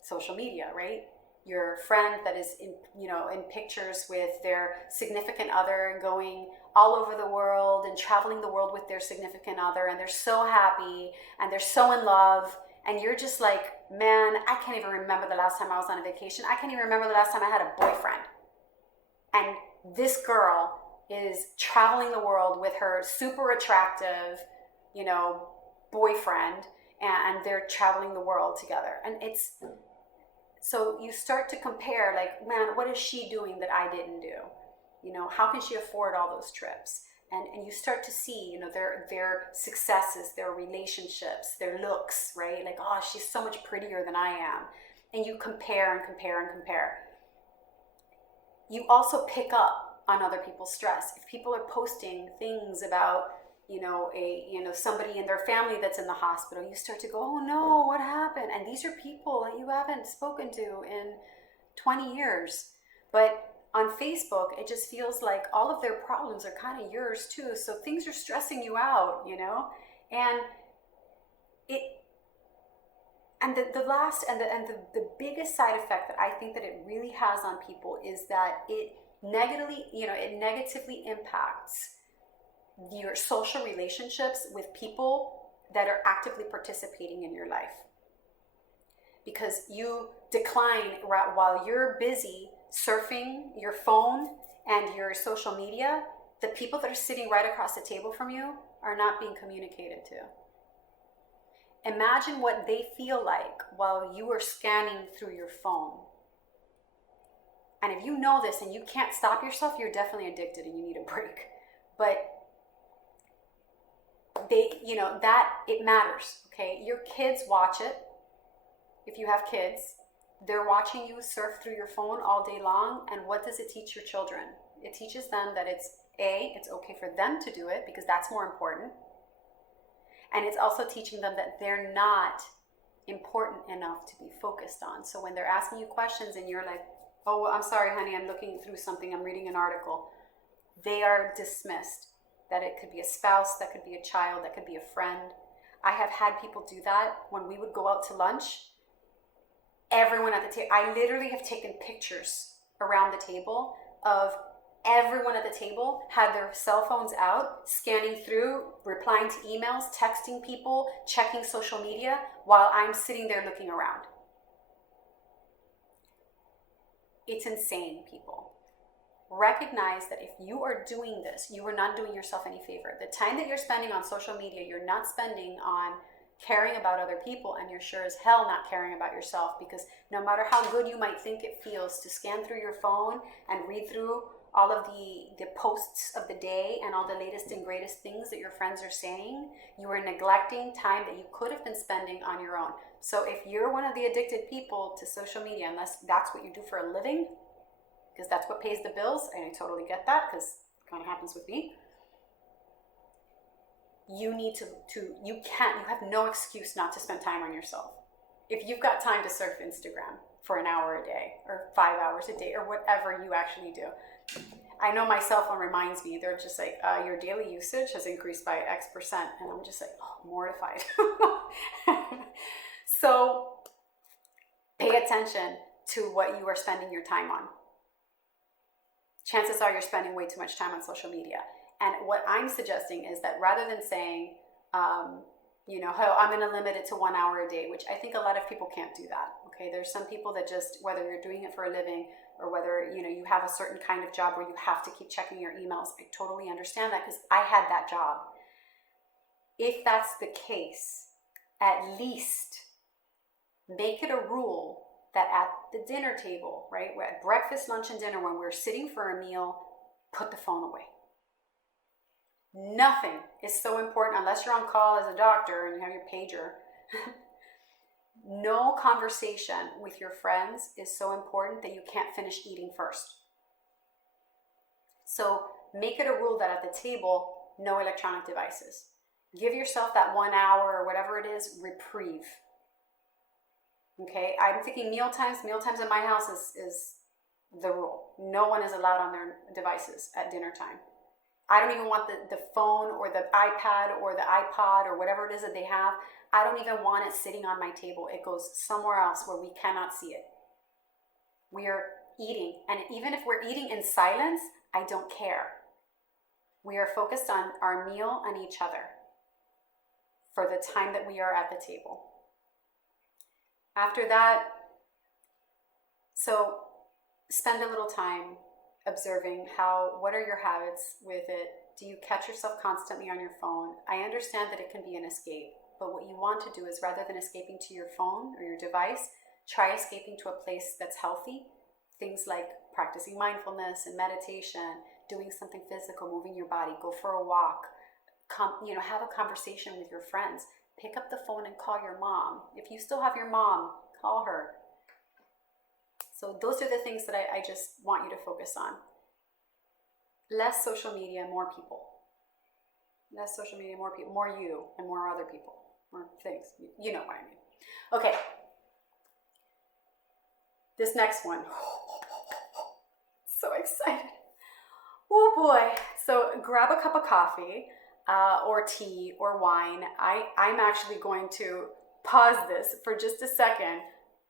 social media, right? Your friend that is in, you know, in pictures with their significant other, going all over the world and traveling the world with their significant other, and they're so happy and they're so in love, and you're just like, man, I can't even remember the last time I was on a vacation. I can't even remember the last time I had a boyfriend. And this girl is traveling the world with her super attractive, you know, boyfriend, and they're traveling the world together. And it's, so you start to compare, like, man, what is she doing that I didn't do? You know, how can she afford all those trips? And you start to see, you know, their successes, their relationships, their looks, right? Like, oh, she's so much prettier than I am. And you compare and compare and compare. You also pick up on other people's stress. If people are posting things about, you know, somebody in their family that's in the hospital, you start to go, oh no, what happened? And these are people that you haven't spoken to in 20 years. But on Facebook, it just feels like all of their problems are kind of yours too. So things are stressing you out, you know? And the biggest side effect that I think that it really has on people is that it negatively impacts your social relationships with people that are actively participating in your life. Because you decline while you're busy surfing your phone and your social media, the people that are sitting right across the table from you are not being communicated to. Imagine what they feel like while you are scanning through your phone. And if you know this and you can't stop yourself, you're definitely addicted and you need a break. But it matters, okay? Your kids watch it. If you have kids, they're watching you surf through your phone all day long. And what does it teach your children? It teaches them that it's okay for them to do it because that's more important. And it's also teaching them that they're not important enough to be focused on. So when they're asking you questions and you're like, oh, well, I'm sorry, honey, I'm looking through something, I'm reading an article, they are dismissed. That it could be a spouse, that could be a child, that could be a friend. I have had people do that when we would go out to lunch. Everyone at the table, I literally have taken pictures around the table of everyone at the table had their cell phones out, scanning through, replying to emails, texting people, checking social media, while I'm sitting there looking around. It's insane, people. Recognize that if you are doing this, you are not doing yourself any favor. The time that you're spending on social media, you're not spending on caring about other people, and you're sure as hell not caring about yourself, because no matter how good you might think it feels to scan through your phone and read through all of the posts of the day and all the latest and greatest things that your friends are saying, you are neglecting time that you could have been spending on your own. So if you're one of the addicted people to social media, unless that's what you do for a living, because that's what pays the bills, and I totally get that because it kind of happens with me, you need you have no excuse not to spend time on yourself. If you've got time to surf Instagram for an hour a day or 5 hours a day or whatever you actually do. I know my cell phone reminds me, they're just like, your daily usage has increased by X%. And I'm just like, oh, mortified. So pay attention to what you are spending your time on. Chances are you're spending way too much time on social media. And what I'm suggesting is that rather than saying, oh, I'm going to limit it to 1 hour a day, which I think a lot of people can't do that. Okay, there's some people that just, whether you're doing it for a living or whether you have a certain kind of job where you have to keep checking your emails, I totally understand that because I had that job. If that's the case, at least make it a rule that at the dinner table, right, we're at breakfast, lunch, and dinner, when we're sitting for a meal, put the phone away. Nothing is so important, unless you're on call as a doctor and you have your pager. No conversation with your friends is so important that you can't finish eating first. So make it a rule that at the table, no electronic devices. Give yourself that 1 hour or whatever it is, reprieve. Okay, I'm thinking meal times in my house is the rule. No one is allowed on their devices at dinner time. I don't even want the phone or the iPad or the iPod or whatever it is that they have. I don't even want it sitting on my table. It goes somewhere else where we cannot see it. We are eating, and even if we're eating in silence, I don't care. We are focused on our meal and each other for the time that we are at the table. After that, so spend a little time observing what are your habits with it. Do you catch yourself constantly on your phone? I understand that it can be an escape, but what you want to do is, rather than escaping to your phone or your device, try escaping to a place that's healthy. Things like practicing mindfulness and meditation, doing something physical, moving your body, go for a walk, have a conversation with your friends. Pick up the phone and call your mom. If you still have your mom, call her. So those are the things that I just want you to focus on. Less social media, more people. Less social media, more people. More you and more other people. More things. You know what I mean. Okay. This next one. So excited. Oh boy. So grab a cup of coffee or tea or wine. I'm actually going to pause this for just a second.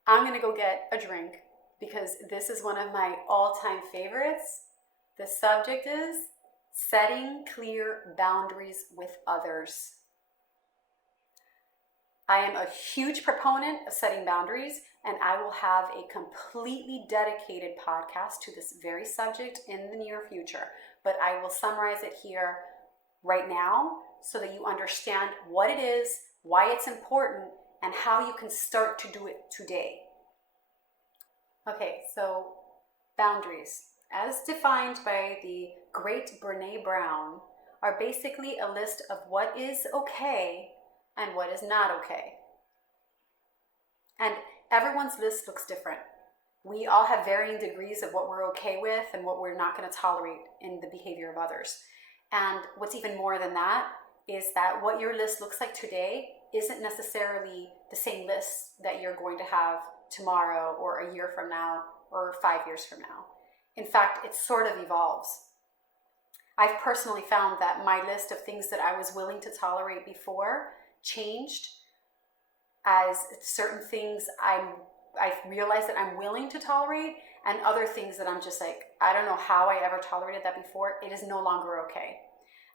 I'm going to go get a drink because this is one of my all-time favorites. The subject is setting clear boundaries with others. I am a huge proponent of setting boundaries, and I will have a completely dedicated podcast to this very subject in the near future. But I will summarize it here right now so that you understand what it is, why it's important, and how you can start to do it today. Okay, so boundaries, as defined by the great Brené Brown, are basically a list of what is okay and what is not okay. And everyone's list looks different. We all have varying degrees of what we're okay with and what we're not going to tolerate in the behavior of others. And what's even more than that is that what your list looks like today isn't necessarily the same list that you're going to have tomorrow or a year from now or 5 years from now. In fact, it sort of evolves. I've personally found that my list of things that I was willing to tolerate before changed as certain things I've realized that I'm willing to tolerate, and other things that I'm just like, I don't know how I ever tolerated that before. It is no longer okay.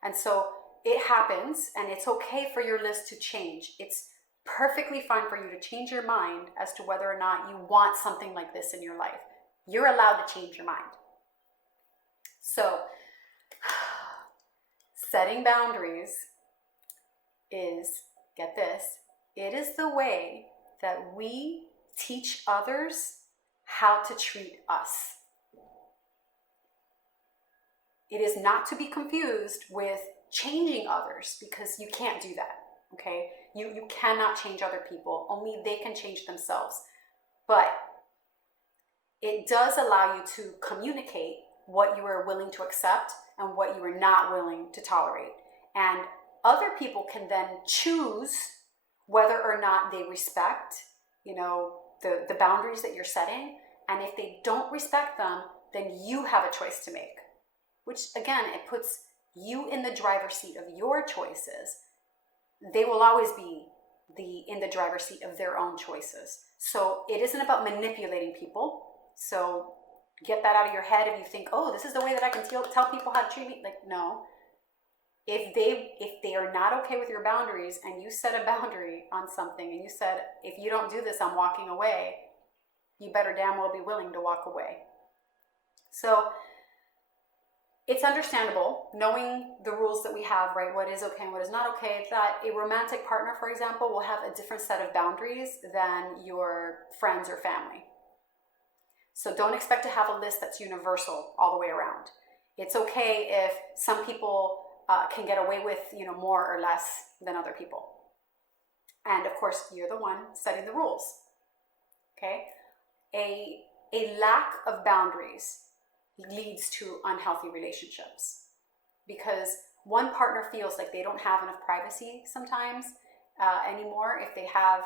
And so it happens, and it's okay for your list to change. It's perfectly fine for you to change your mind as to whether or not you want something like this in your life. You're allowed to change your mind. So, setting boundaries is, get this, it is the way that we teach others how to treat us. It is not to be confused with changing others, because you can't do that, okay? You cannot change other people. Only they can change themselves. But it does allow you to communicate what you are willing to accept and what you are not willing to tolerate. And other people can then choose whether or not they respect, the boundaries that you're setting. And if they don't respect them, then you have a choice to make, which again, it puts you in the driver's seat of your choices. They will always be in the driver's seat of their own choices. So it isn't about manipulating people. So get that out of your head if you think, oh, this is the way that I can tell people how to treat me. Like, no. If they are not okay with your boundaries, and you set a boundary on something and you said, if you don't do this, I'm walking away, you better damn well be willing to walk away. So it's understandable, knowing the rules that we have, right? What is okay and what is not okay, that a romantic partner, for example, will have a different set of boundaries than your friends or family. So don't expect to have a list that's universal all the way around. It's okay if some people can get away with, more or less than other people. And of course, you're the one setting the rules, okay? A lack of boundaries leads to unhealthy relationships, because one partner feels like they don't have enough privacy sometimes anymore if they have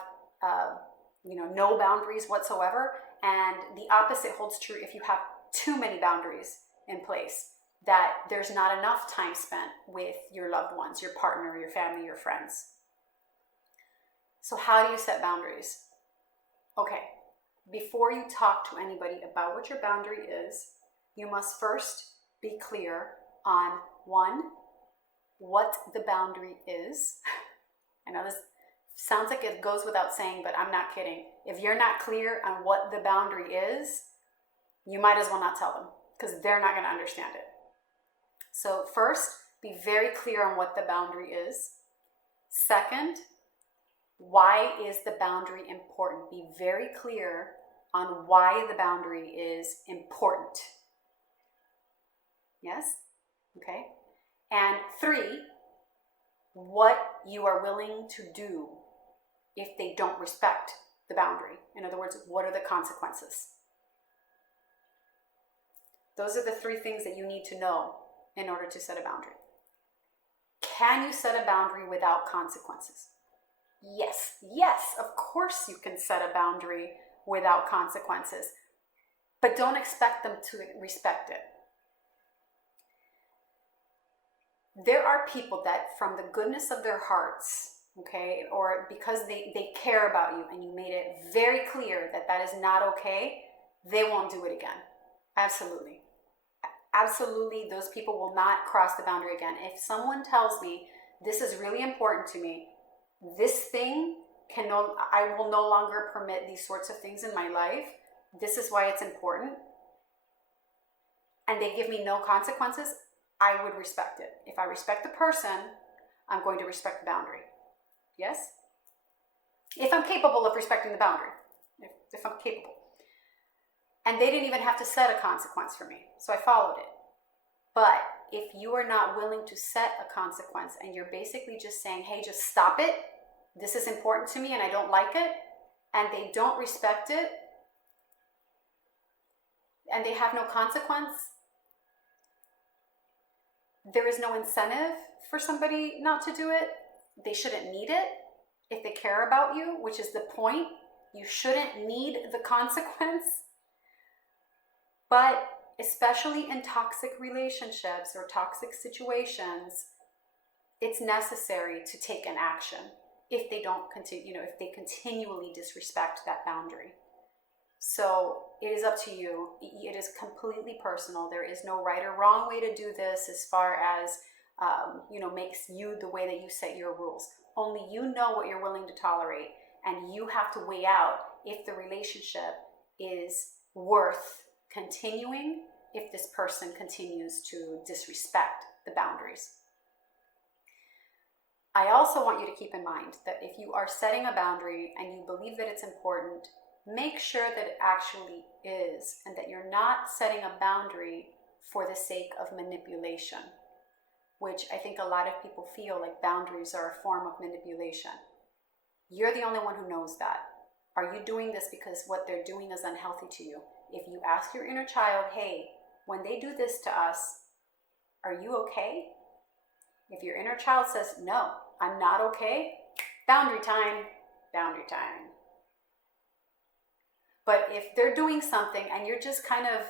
no boundaries whatsoever, and the opposite holds true if you have too many boundaries in place, that there's not enough time spent with your loved ones, your partner, your family, your friends. So how do you set boundaries? Okay, before you talk to anybody about what your boundary is, you must first be clear on, one, what the boundary is. I know this sounds like it goes without saying, but I'm not kidding. If you're not clear on what the boundary is, you might as well not tell them, because they're not going to understand it. So first, be very clear on what the boundary is. Second, why is the boundary important? Be very clear on why the boundary is important. Yes? Okay. And three, what you are willing to do if they don't respect the boundary. In other words, what are the consequences? Those are the three things that you need to know in order to set a boundary. Can you set a boundary without consequences? Yes, of course you can set a boundary without consequences, but don't expect them to respect it. There are people that from the goodness of their hearts, okay, or because they care about you and you made it very clear that that is not okay, they won't do it again. Absolutely. Absolutely, those people will not cross the boundary again. If someone tells me, this is really important to me, this thing I will no longer permit these sorts of things in my life, this is why it's important, and they give me no consequences, I would respect it. If I respect the person, I'm going to respect the boundary. Yes? If I'm capable of respecting the boundary. If I'm capable. And they didn't even have to set a consequence for me, so I followed it. But if you are not willing to set a consequence and you're basically just saying, hey, just stop it, this is important to me and I don't like it, and they don't respect it, and they have no consequence, there is no incentive for somebody not to do it. They shouldn't need it if they care about you, which is the point. You shouldn't need the consequence. But especially in toxic relationships or toxic situations, it's necessary to take an action if they don't continue, if they continually disrespect that boundary. So it is up to you. It is completely personal. There is no right or wrong way to do this as far as, makes you the way that you set your rules. Only you know what you're willing to tolerate, and you have to weigh out if the relationship is worth continuing if this person continues to disrespect the boundaries. I also want you to keep in mind that if you are setting a boundary and you believe that it's important, make sure that it actually is, and that you're not setting a boundary for the sake of manipulation, which I think a lot of people feel like boundaries are a form of manipulation. You're the only one who knows that. Are you doing this because what they're doing is unhealthy to you? If you ask your inner child, hey, when they do this to us, are you okay? If your inner child says, no, I'm not okay, boundary time, boundary time. But if they're doing something and you're just kind of,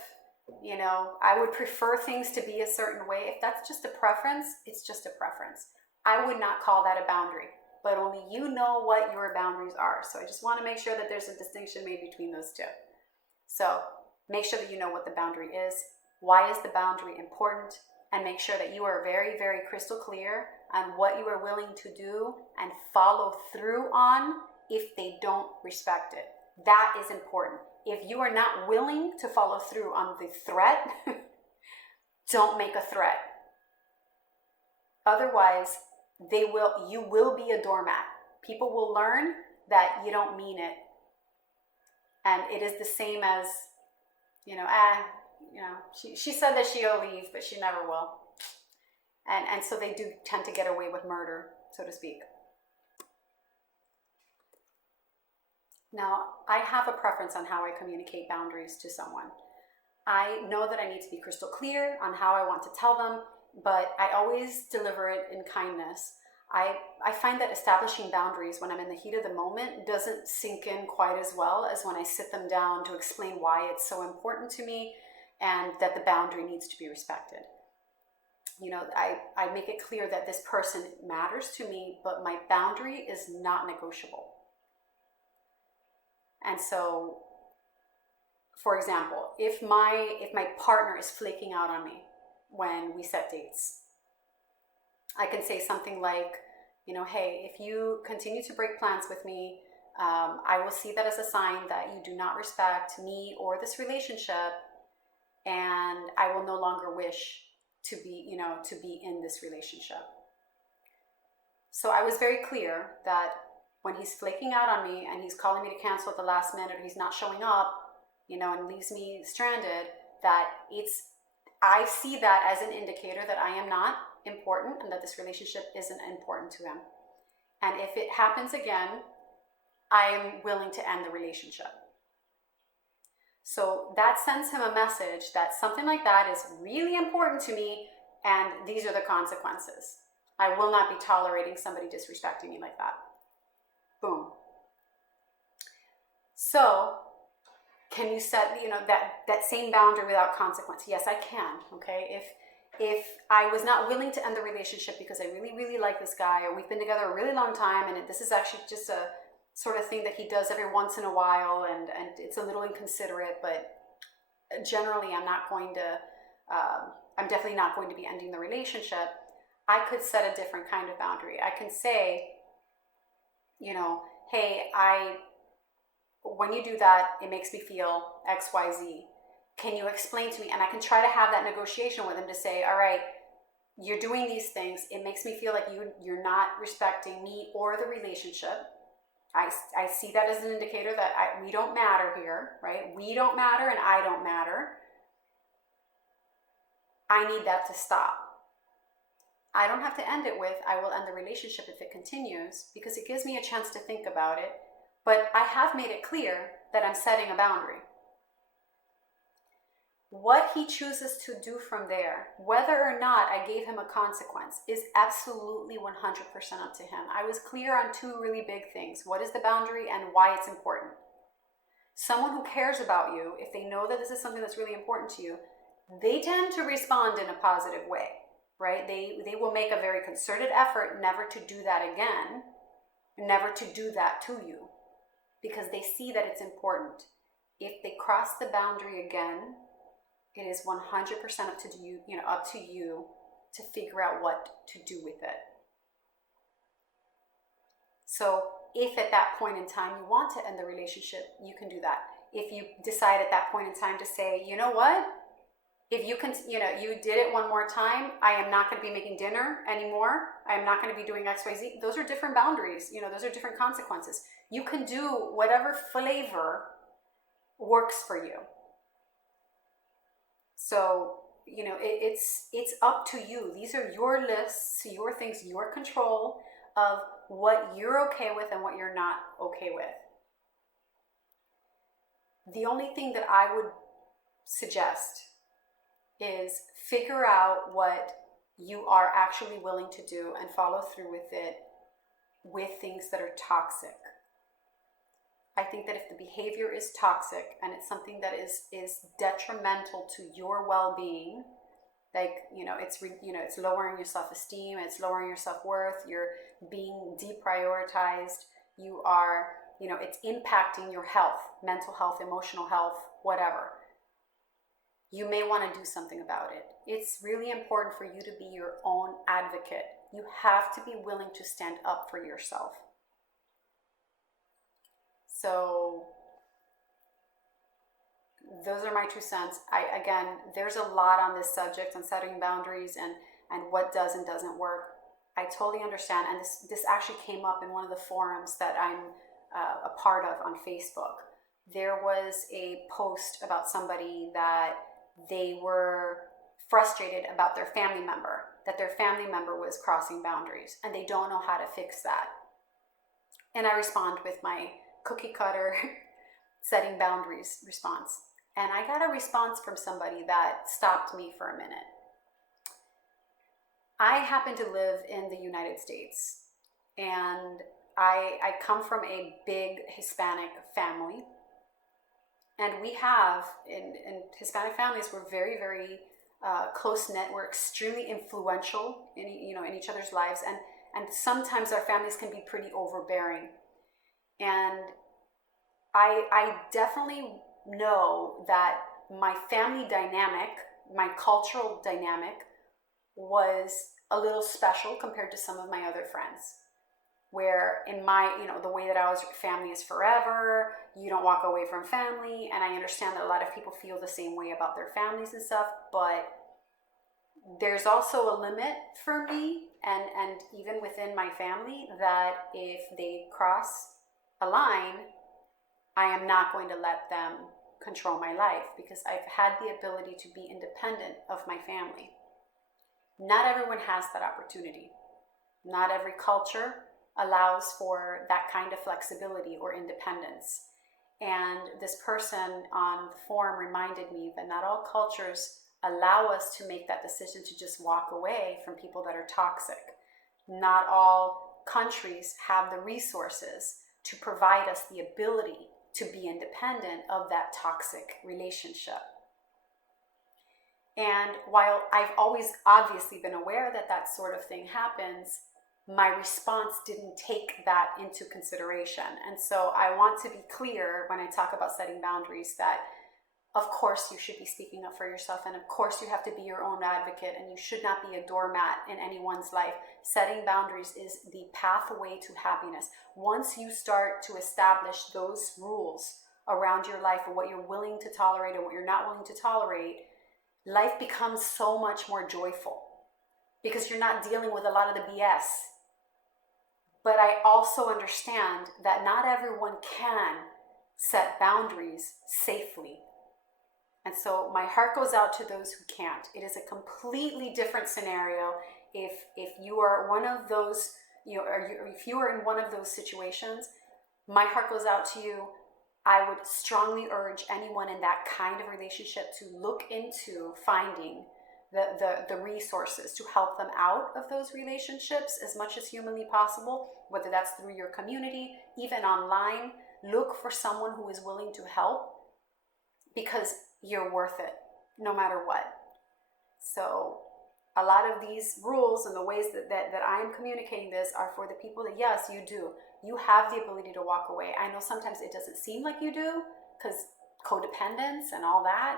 I would prefer things to be a certain way, if that's just a preference, it's just a preference. I would not call that a boundary, but only you know what your boundaries are. So I just want to make sure that there's a distinction made between those two. So make sure that you know what the boundary is. Why is the boundary important? And make sure that you are very, very crystal clear on what you are willing to do and follow through on if they don't respect it. That is important. If you are not willing to follow through on the threat, don't make a threat. Otherwise, you will be a doormat. People will learn that you don't mean it. And it is the same as, she said that she'll leave, but she never will. And so they do tend to get away with murder, so to speak. Now, I have a preference on how I communicate boundaries to someone. I know that I need to be crystal clear on how I want to tell them, but I always deliver it in kindness. I find that establishing boundaries when I'm in the heat of the moment doesn't sink in quite as well as when I sit them down to explain why it's so important to me and that the boundary needs to be respected. I make it clear that this person matters to me, but my boundary is not negotiable. And so, for example, if my partner is flaking out on me when we set dates, I can say something like, hey, if you continue to break plans with me, I will see that as a sign that you do not respect me or this relationship, and I will no longer wish to be in this relationship. So I was very clear that when he's flaking out on me and he's calling me to cancel at the last minute, or he's not showing up, and leaves me stranded, that I see that as an indicator that I am not important and that this relationship isn't important to him. And if it happens again, I am willing to end the relationship. So that sends him a message that something like that is really important to me, and these are the consequences. I will not be tolerating somebody disrespecting me like that. Boom. So, can you set that same boundary without consequence? Yes, I can. Okay, if I was not willing to end the relationship because I really, really like this guy, or we've been together a really long time, and this is actually just a sort of thing that he does every once in a while, and it's a little inconsiderate, but generally I'm definitely not going to be ending the relationship. I could set a different kind of boundary. I can say, hey, when you do that, it makes me feel XYZ. Can you explain to me? And I can try to have that negotiation with him to say, all right, you're doing these things. It makes me feel like you're not respecting me or the relationship. I see that as an indicator that we don't matter here, right? We don't matter and I don't matter. I need that to stop. I don't have to end it with, I will end the relationship if it continues, because it gives me a chance to think about it. But I have made it clear that I'm setting a boundary. What he chooses to do from there, whether or not I gave him a consequence, is absolutely 100% up to him. I was clear on two really big things. What is the boundary and why it's important? Someone who cares about you, if they know that this is something that's really important to you, they tend to respond in a positive way, right? They will make a very concerted effort never to do that again, never to do that to you, because they see that it's important. If they cross the boundary again, it is 100% up to you to figure out what to do with it. So if at that point in time you want to end the relationship, you can do that. If you decide at that point in time to say, you know what, if you did it one more time, I am not going to be making dinner anymore. I am not going to be doing XYZ. Those are different boundaries. Those are different consequences. You can do whatever flavor works for you. So, it's up to you. These are your lists, your things, your control of what you're okay with and what you're not okay with. The only thing that I would suggest is figure out what you are actually willing to do and follow through with it with things that are toxic. I think that if the behavior is toxic and it's something that is detrimental to your well-being, like, it's lowering your self-esteem, it's lowering your self-worth, you're being deprioritized, you are, it's impacting your health, mental health, emotional health, whatever. You may want to do something about it. It's really important for you to be your own advocate. You have to be willing to stand up for yourself. So those are my 2 cents. Again, there's a lot on this subject on setting boundaries and what does and doesn't work. I totally understand. And this actually came up in one of the forums that I'm a part of on Facebook. There was a post about somebody that they were frustrated about their family member, that their family member was crossing boundaries and they don't know how to fix that. And I respond with my cookie cutter setting boundaries response. And I got a response from somebody that stopped me for a minute. I happen to live in the United States, and I come from a big Hispanic family. And we have, in Hispanic families, we're very, very close-knit. We're extremely influential in, in each other's lives. And sometimes our families can be pretty overbearing. And I definitely know that my family dynamic, my cultural dynamic, was a little special compared to some of my other friends. Where in my, the way that I was, family is forever, you don't walk away from family. And I understand that a lot of people feel the same way about their families and stuff, but there's also a limit for me and even within my family that if they cross a line, I am not going to let them control my life because I've had the ability to be independent of my family. Not everyone has that opportunity. Not every culture allows for that kind of flexibility or independence. And this person on the forum reminded me that not all cultures allow us to make that decision to just walk away from people that are toxic. Not all countries have the resources to provide us the ability to be independent of that toxic relationship. And while I've always obviously been aware that that sort of thing happens, my response didn't take that into consideration. And so I want to be clear when I talk about setting boundaries that of course you should be speaking up for yourself, and of course you have to be your own advocate, and you should not be a doormat in anyone's life. Setting boundaries is the pathway to happiness. Once you start to establish those rules around your life of what you're willing to tolerate and what you're not willing to tolerate, life becomes so much more joyful because you're not dealing with a lot of the BS. But I also understand that not everyone can set boundaries safely. And so my heart goes out to those who can't. It is a completely different scenario if you are one of those, if you are in one of those situations. My heart goes out to you. I would strongly urge anyone in that kind of relationship to look into finding the resources to help them out of those relationships as much as humanly possible, whether that's through your community, even online. Look for someone who is willing to help because you're worth it no matter what. So a lot of these rules and the ways that I'm communicating this are for the people that, yes, you do. You have the ability to walk away. I know sometimes it doesn't seem like you do because codependence and all that,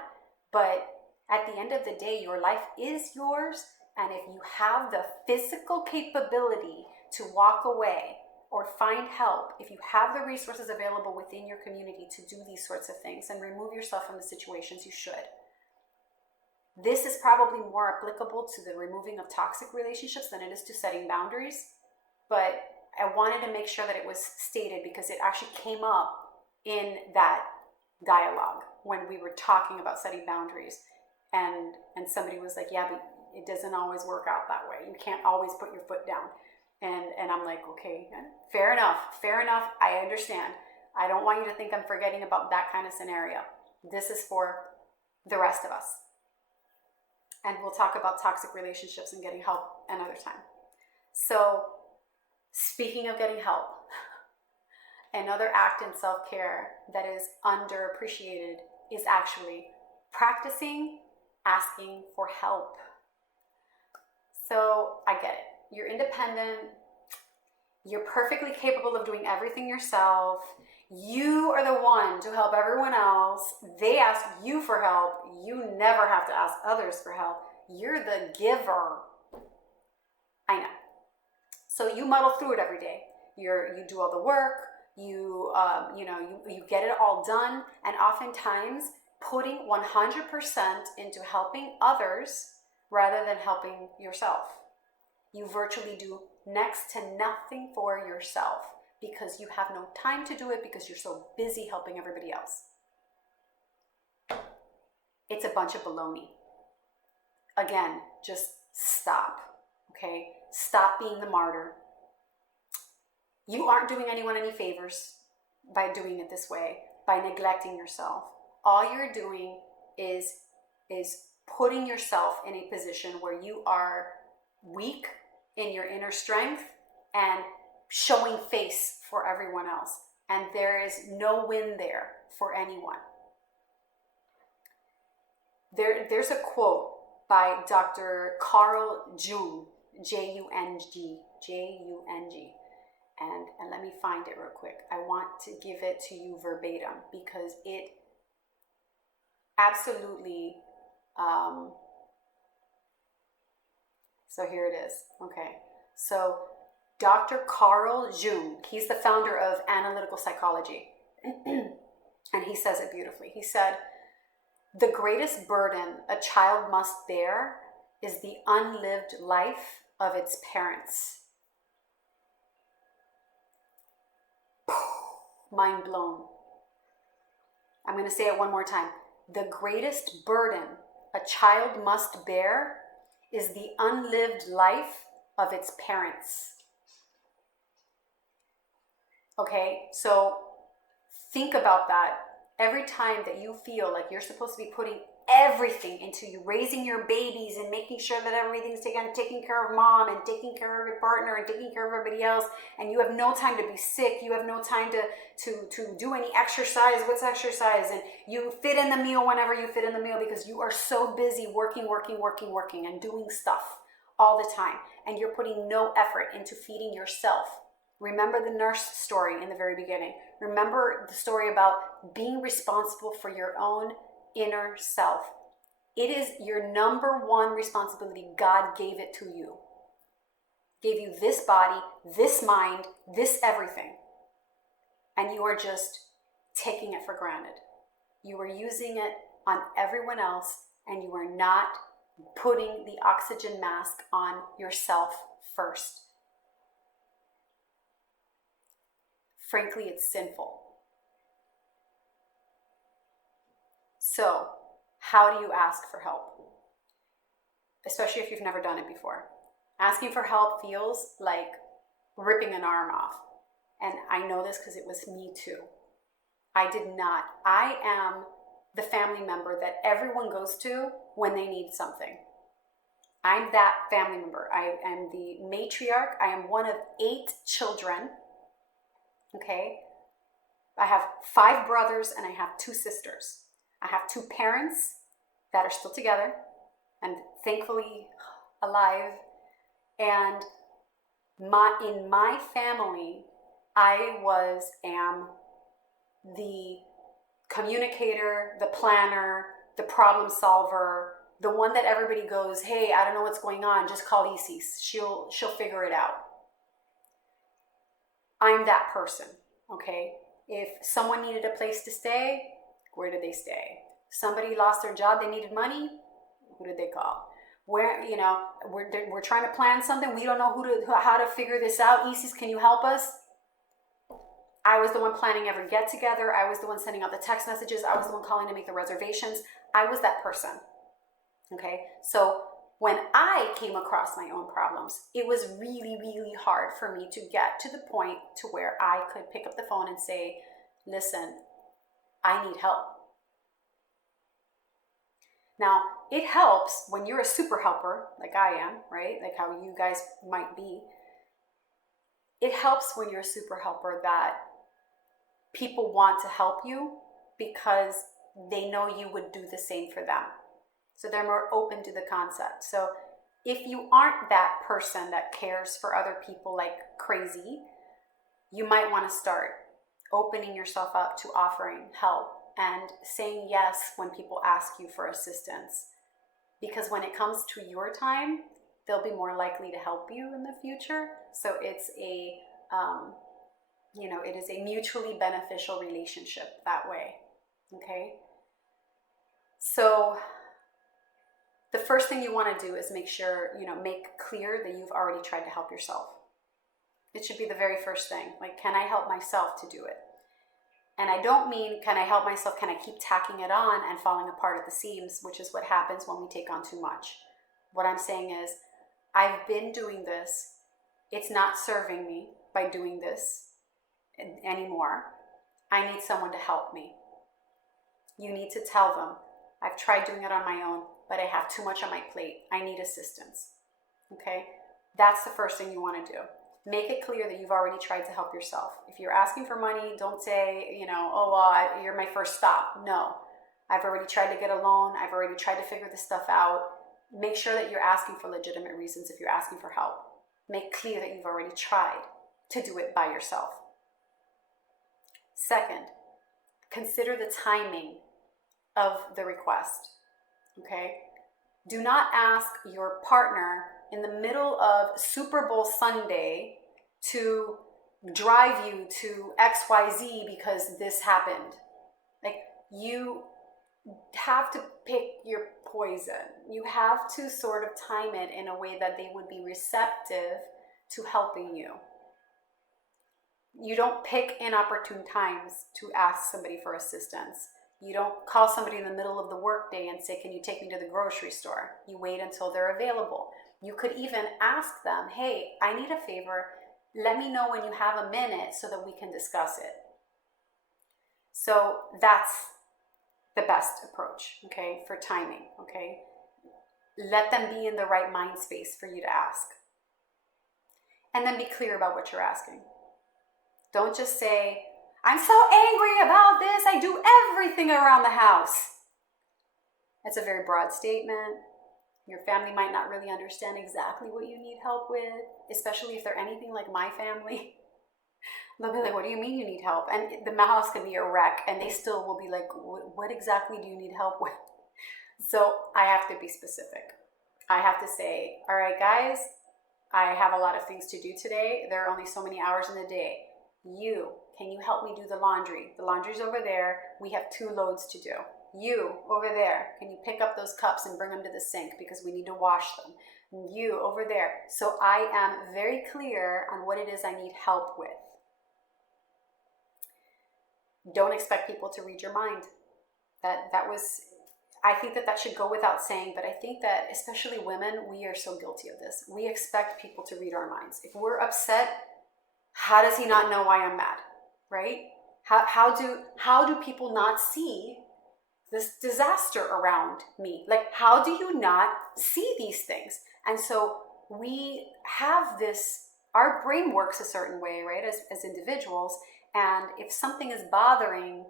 but at the end of the day, your life is yours. And if you have the physical capability to walk away or find help, if you have the resources available within your community to do these sorts of things and remove yourself from the situations, you should. This is probably more applicable to the removing of toxic relationships than it is to setting boundaries. But I wanted to make sure that it was stated because it actually came up in that dialogue when we were talking about setting boundaries. And somebody was like, yeah, but it doesn't always work out that way. You can't always put your foot down. And I'm like, okay, fair enough. I understand. I don't want you to think I'm forgetting about that kind of scenario. This is for the rest of us. And we'll talk about toxic relationships and getting help another time. So speaking of getting help, another act in self-care that is underappreciated is actually practicing asking for help. So I get it. You're independent. You're perfectly capable of doing everything yourself. You are the one to help everyone else. They ask you for help. You never have to ask others for help. You're the giver. I know. So you muddle through it every day. You do all the work. You get it all done. And oftentimes putting 100% into helping others rather than helping yourself. You virtually do next to nothing for yourself because you have no time to do it because you're so busy helping everybody else. It's a bunch of baloney. Again, just stop, okay? Stop being the martyr. You aren't doing anyone any favors by doing it this way, by neglecting yourself. All you're doing is putting yourself in a position where you are weak in your inner strength and showing face for everyone else. And there is no win there for anyone. There's a quote by Dr. Carl Jung, Jung, Jung. And let me find it real quick. I want to give it to you verbatim because it absolutely, so here it is. Okay. So Dr. Carl Jung, he's the founder of analytical psychology. And he says it beautifully. He said, the greatest burden a child must bear is the unlived life of its parents. Mind blown. I'm going to say it one more time. The greatest burden a child must bear is the unlived life of its parents. Okay, so think about that. Every time that you feel like you're supposed to be putting everything into you raising your babies and making sure that everything's taking care of mom and taking care of your partner and taking care of everybody else, and you have no time to be sick, you have no time to do any exercise. What's exercise? And you fit in the meal whenever you fit in the meal because you are so busy working and doing stuff all the time, and you're putting no effort into feeding yourself. Remember the nurse story in the very beginning. Remember the story about being responsible for your own inner self. It is your number one responsibility. God gave it to you. Gave you this body, this mind, this everything. And you are just taking it for granted. You are using it on everyone else, and you are not putting the oxygen mask on yourself first. Frankly, it's sinful. So, how do you ask for help? Especially if you've never done it before. Asking for help feels like ripping an arm off. And I know this because it was me too. I did not. I am the family member that everyone goes to when they need something. I'm that family member. I am the matriarch. I am one of 8 children. Okay? I have 5 brothers and I have 2 sisters. I have 2 parents that are still together and thankfully alive. And in my family, I am the communicator, the planner, the problem solver, the one that everybody goes, hey, I don't know what's going on, just call Isis. She'll figure it out. I'm that person, okay? If someone needed a place to stay, where did they stay? Somebody lost their job, they needed money, who did they call? Where, we're trying to plan something, we don't know how to figure this out. Isis, can you help us? I was the one planning every get together. I was the one sending out the text messages. I was the one calling to make the reservations. I was that person, okay? So when I came across my own problems, it was really, really hard for me to get to the point to where I could pick up the phone and say, listen, I need help. Now, it helps when you're a super helper, like I am, right? Like how you guys might be. It helps when you're a super helper that people want to help you because they know you would do the same for them. So they're more open to the concept. So if you aren't that person that cares for other people like crazy, you might want to start opening yourself up to offering help and saying yes when people ask you for assistance. Because when it comes to your time, they'll be more likely to help you in the future. So it's it is a mutually beneficial relationship that way, okay? So the first thing you want to do is make clear that you've already tried to help yourself. It should be the very first thing. Like, can I help myself to do it? And I don't mean, can I help myself, can I keep tacking it on and falling apart at the seams, which is what happens when we take on too much. What I'm saying is, I've been doing this. It's not serving me by doing this anymore. I need someone to help me. You need to tell them, I've tried doing it on my own, but I have too much on my plate. I need assistance. Okay? That's the first thing you want to do. Make it clear that you've already tried to help yourself. If you're asking for money, don't say, you're my first stop. No. I've already tried to get a loan. I've already tried to figure this stuff out. Make sure that you're asking for legitimate reasons if you're asking for help. Make clear that you've already tried to do it by yourself. Second, consider the timing of the request, okay? Do not ask your partner in the middle of Super Bowl Sunday to drive you to XYZ because this happened. Like, you have to pick your poison. You have to sort of time it in a way that they would be receptive to helping you. You don't pick inopportune times to ask somebody for assistance. You don't call somebody in the middle of the workday and say, can you take me to the grocery store? You wait until they're available. You could even ask them, hey, I need a favor. Let me know when you have a minute so that we can discuss it. So that's the best approach, okay, for timing, okay? Let them be in the right mind space for you to ask. And then be clear about what you're asking. Don't just say, I'm so angry about this, I do everything around the house. That's a very broad statement. Your family might not really understand exactly what you need help with, especially if they're anything like my family. They'll be like, what do you mean you need help? And the house can be a wreck, and they still will be like, what exactly do you need help with? So I have to be specific. I have to say, all right, guys, I have a lot of things to do today. There are only so many hours in the day. Can you help me do the laundry? The laundry's over there. We have 2 loads to do. You, over there, can you pick up those cups and bring them to the sink because we need to wash them? You, over there. So I am very clear on what it is I need help with. Don't expect people to read your mind. I think that should go without saying, but I think that especially women, we are so guilty of this. We expect people to read our minds. If we're upset, how does he not know why I'm mad, right? How do people not see this disaster around me? Like, how do you not see these things? And so we have this, our brain works a certain way, right, as individuals. And if something is bothering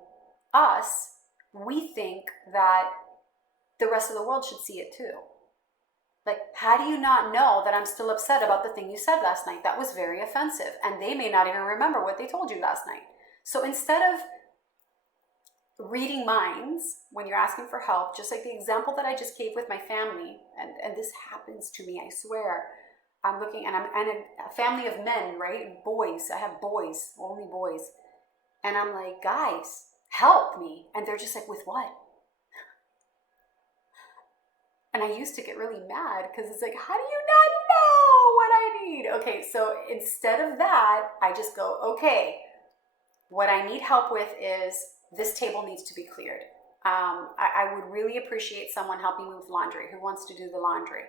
us, we think that the rest of the world should see it too. Like, how do you not know that I'm still upset about the thing you said last night? That was very offensive. And they may not even remember what they told you last night. So instead of reading minds when you're asking for help, just like the example that I just gave with my family, and this happens to me, I swear. I'm looking, and I'm a family of men, right? Boys. I have boys, only boys. And I'm like, guys, help me. And they're just like, with what? And I used to get really mad because it's like, how do you not know what I need? Okay, so instead of that, I just go, okay, what I need help with is this table needs to be cleared. I would really appreciate someone helping me with laundry. Who wants to do the laundry?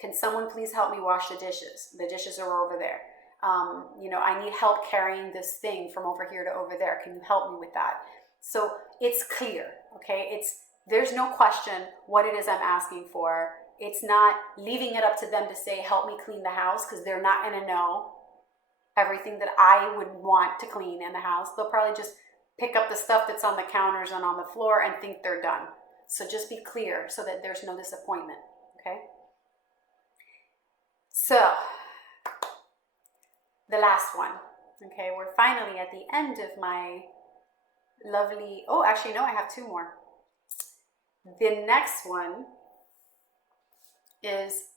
Can someone please help me wash the dishes? The dishes are over there. I need help carrying this thing from over here to over there. Can you help me with that? So it's clear, okay? There's no question what it is I'm asking for. It's not leaving it up to them to say, help me clean the house, because they're not going to know everything that I would want to clean in the house. They'll probably just pick up the stuff that's on the counters and on the floor and think they're done. So just be clear so that there's no disappointment, okay? So, the last one, okay? We're finally at the end of my lovely, oh, actually, no, I have 2 more. The next one is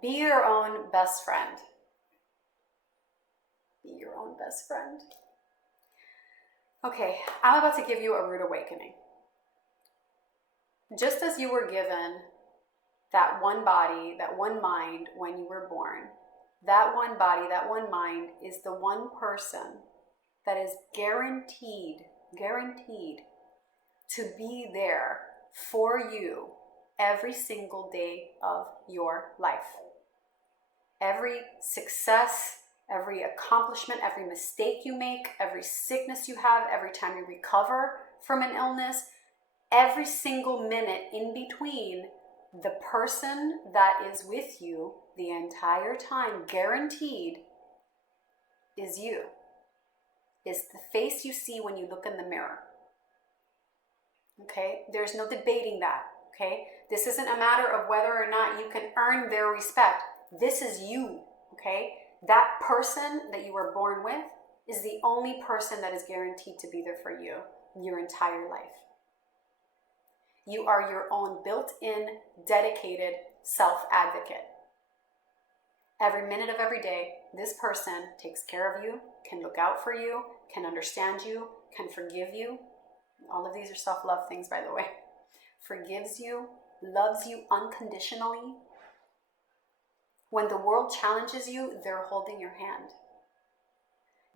be your own best friend. Be your own best friend. Okay, I'm about to give you a rude awakening. Just as you were given that one body, that one mind when you were born, that one body, that one mind is the one person that is guaranteed to be there for you every single day of your life. Every success, every accomplishment, every mistake you make, every sickness you have, every time you recover from an illness, every single minute in between, the person that is with you the entire time, guaranteed, is you. Is the face you see when you look in the mirror. Okay? There's no debating that. Okay? This isn't a matter of whether or not you can earn their respect. This is you. Okay? That person that you were born with is the only person that is guaranteed to be there for you your entire life. You are your own built-in, dedicated self-advocate. Every minute of every day, this person takes care of you, can look out for you, can understand you, can forgive you. All of these are self-love things, by the way. Forgives you, loves you unconditionally. When the world challenges you, they're holding your hand.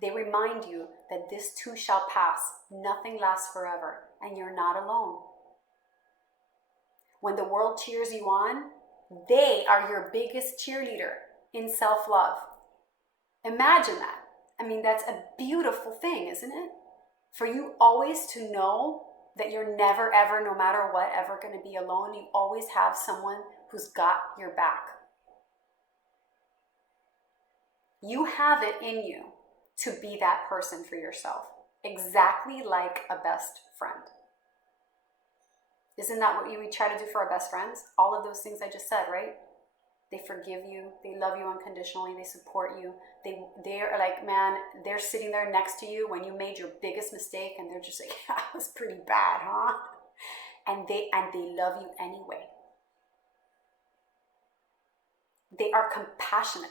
They remind you that this too shall pass, nothing lasts forever, and you're not alone. When the world cheers you on, they are your biggest cheerleader in self-love. Imagine that. I mean, that's a beautiful thing, isn't it? For you always to know that you're never, ever, no matter what, ever going to be alone. You always have someone who's got your back. You have it in you to be that person for yourself, exactly like a best friend. Isn't that what we try to do for our best friends? All of those things I just said, right? They forgive you, they love you unconditionally, they support you. They're like, man, they're sitting there next to you when you made your biggest mistake and they're just like, yeah, it was pretty bad, huh? And they love you anyway. They are compassionate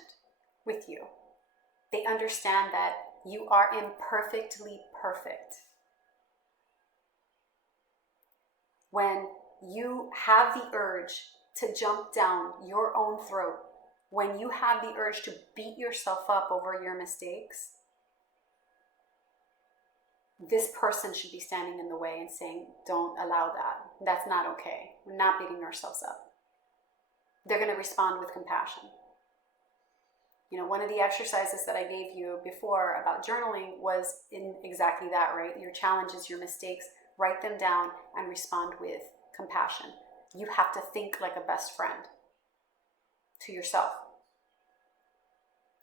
with you. They understand that you are imperfectly perfect. When you have the urge to jump down your own throat, when you have the urge to beat yourself up over your mistakes, this person should be standing in the way and saying, don't allow that. That's not okay. We're not beating ourselves up. They're going to respond with compassion. You know, one of the exercises that I gave you before about journaling was in exactly that, right? Your challenges, your mistakes, write them down and respond with compassion. You have to think like a best friend to yourself.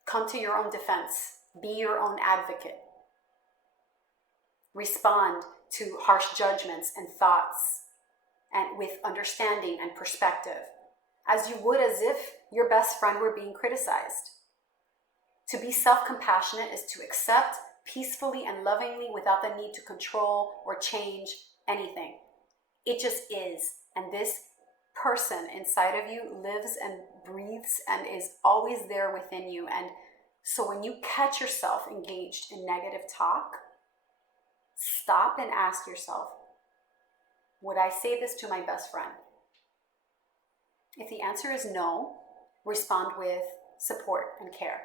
Come to your own defense. Be your own advocate. Respond to harsh judgments and thoughts and with understanding and perspective, as you would as if your best friend were being criticized. To be self-compassionate is to accept peacefully and lovingly without the need to control or change anything. It just is. And this person inside of you lives and breathes and is always there within you. And so when you catch yourself engaged in negative talk, stop and ask yourself, would I say this to my best friend? If the answer is no, respond with support and care.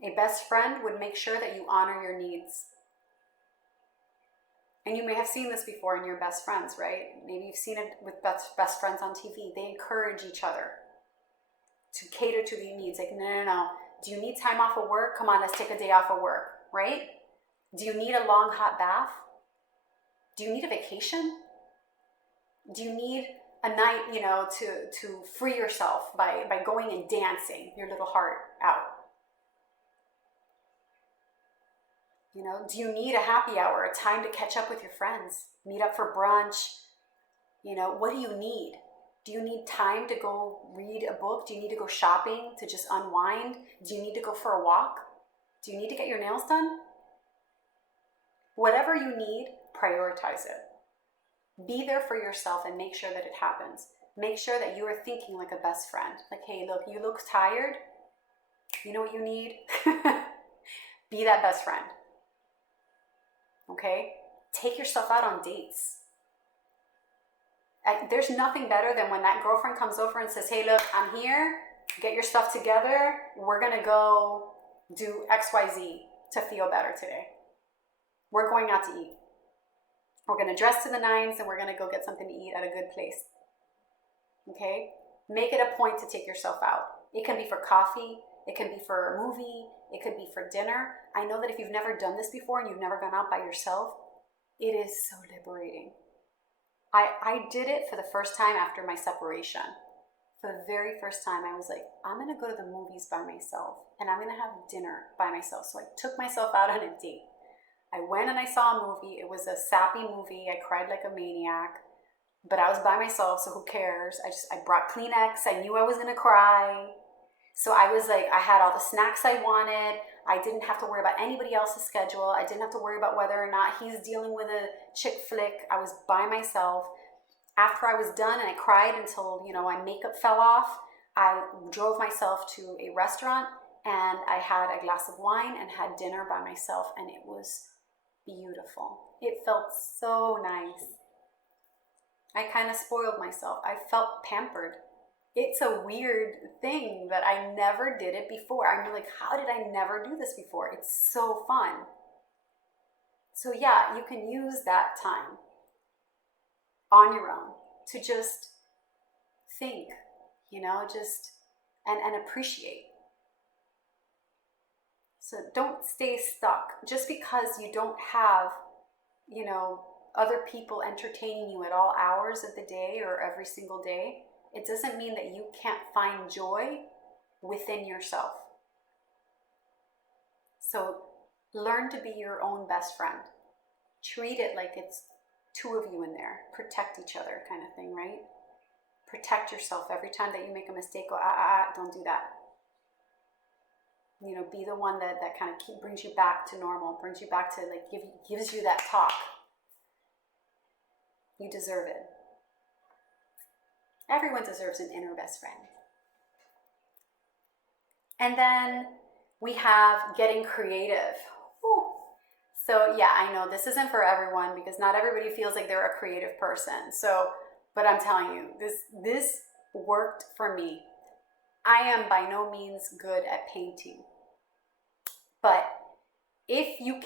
A best friend would make sure that you honor your needs. And you may have seen this before in your best friends, right? Maybe you've seen it with best friends on TV. They encourage each other to cater to their needs. Like, no. Do you need time off of work? Come on, let's take a day off of work, right? Do you need a long hot bath? Do you need a vacation? Do you need a night, to free yourself by going and dancing your little heart out? Do you need a happy hour, a time to catch up with your friends, meet up for brunch? What do you need? Do you need time to go read a book? Do you need to go shopping to just unwind? Do you need to go for a walk? Do you need to get your nails done? Whatever you need, prioritize it. Be there for yourself and make sure that it happens. Make sure that you are thinking like a best friend. Like, hey, look, you look tired. You know what you need? Be that best friend. Okay? Take yourself out on dates. There's nothing better than when that girlfriend comes over and says, hey, look, I'm here. Get your stuff together. We're going to go do XYZ to feel better today. We're going out to eat. We're going to dress to the nines and we're going to go get something to eat at a good place. Okay? Make it a point to take yourself out. It can be for coffee. It can be for a movie. It could be for dinner. I know that if you've never done this before and you've never gone out by yourself, it is so liberating. I did it for the first time after my separation. For the very first time, I was like, I'm going to go to the movies by myself and I'm going to have dinner by myself. So I took myself out on a date. I went and I saw a movie. It was a sappy movie. I cried like a maniac, but I was by myself, so who cares? I brought Kleenex. I knew I was gonna cry. So I was like, I had all the snacks I wanted. I didn't have to worry about anybody else's schedule. I didn't have to worry about whether or not he's dealing with a chick flick. I was by myself. After I was done and I cried until, my makeup fell off, I drove myself to a restaurant and I had a glass of wine and had dinner by myself, and it was beautiful. It felt so nice. I kind of spoiled myself. I felt pampered. It's a weird thing that I never did it before. I'm like, how did I never do this before? It's so fun. So yeah, you can use that time on your own to just think, just and appreciate. So don't stay stuck just because you don't have, other people entertaining you at all hours of the day or every single day. It doesn't mean that you can't find joy within yourself. So learn to be your own best friend. Treat it like it's two of you in there. Protect each other kind of thing, right? Protect yourself. Every time that you make a mistake, go, don't do that. Be the one that kind of brings you back to normal, brings you back to gives you that talk. You deserve it. Everyone deserves an inner best friend. And then we have getting creative. Whew. So yeah, I know this isn't for everyone because not everybody feels like they're a creative person. But I'm telling you, this worked for me. I am by no means good at painting. But if you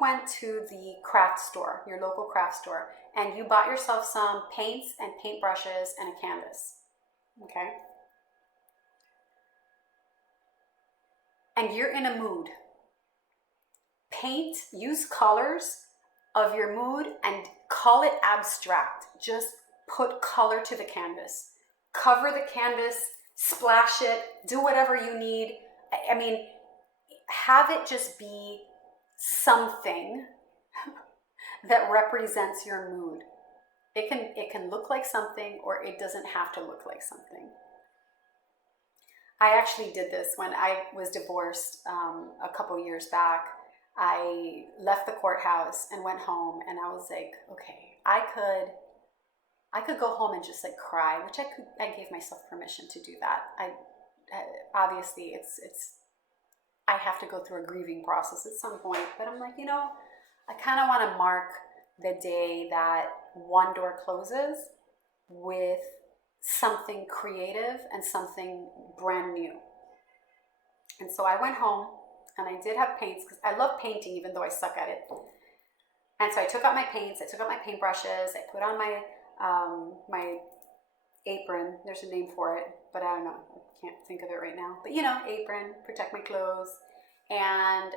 went to the craft store, your local craft store, and you bought yourself some paints and paintbrushes and a canvas, okay? And you're in a mood, use colors of your mood and call it abstract. Just put color to the canvas. Cover the canvas, splash it, do whatever you need. I mean, have it just be something that represents your mood. It can look like something, or it doesn't have to look like something. I actually did this when I was divorced a couple years back. I left the courthouse and went home, and I was like, okay, I could go home and just cry, which I gave myself permission to do that. Obviously I have to go through a grieving process at some point, but I'm like, I kind of want to mark the day that one door closes with something creative and something brand new. And so I went home and I did have paints because I love painting even though I suck at it. And so I took out my paints, I took out my paintbrushes, I put on my my apron. There's a name for it, but I don't know. I can't think of it right now. But apron, protect my clothes, and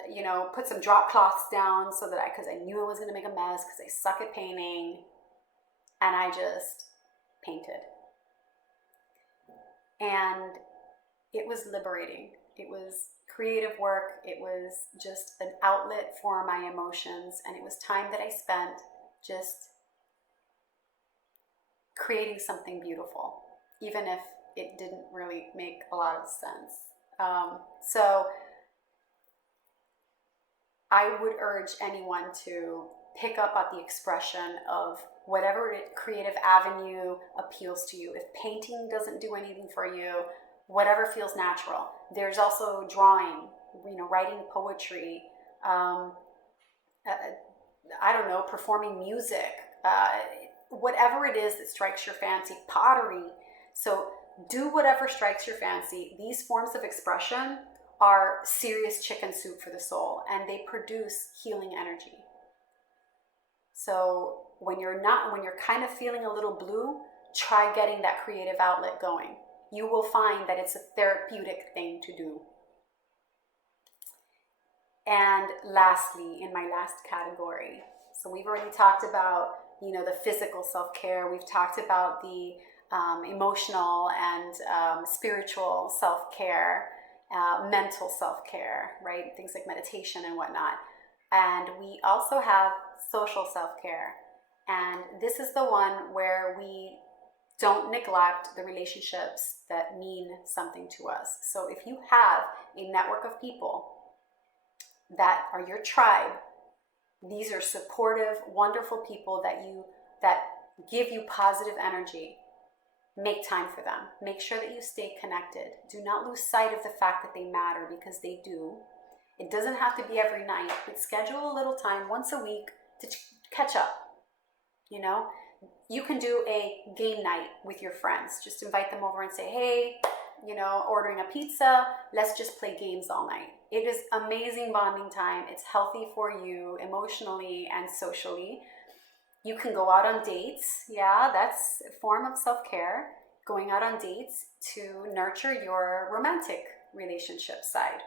put some drop cloths down so that because I knew I was gonna make a mess because I suck at painting, and I just painted. And it was liberating. It was creative work. It was just an outlet for my emotions, and it was time that I spent just creating something beautiful, even if it didn't really make a lot of sense. So I would urge anyone to pick up at the expression of whatever creative avenue appeals to you. If painting doesn't do anything for you, whatever feels natural. There's also drawing, writing poetry, I don't know, performing music, whatever it is that strikes your fancy, pottery. So do whatever strikes your fancy. These forms of expression are serious chicken soup for the soul, and they produce healing energy. So when you're kind of feeling a little blue, try getting that creative outlet going. You will find that it's a therapeutic thing to do. And lastly, in my last category, so we've already talked about, the physical self-care. We've talked about the emotional and spiritual self-care, mental self-care, right? Things like meditation and whatnot. And we also have social self-care. And this is the one where we don't neglect the relationships that mean something to us. So if you have a network of people that are your tribe, these are supportive, wonderful people that give you positive energy, make time for them. Make sure that you stay connected. Do not lose sight of the fact that they matter, because they do. It doesn't have to be every night, but schedule a little time once a week to catch up. You know, you can do a game night with your friends. Just invite them over and say, hey, you know, ordering a pizza, let's just play games all night. It is amazing bonding time. It's healthy for you emotionally and socially. You can go out on dates. Yeah, that's a form of self-care. Going out on dates to nurture your romantic relationship side.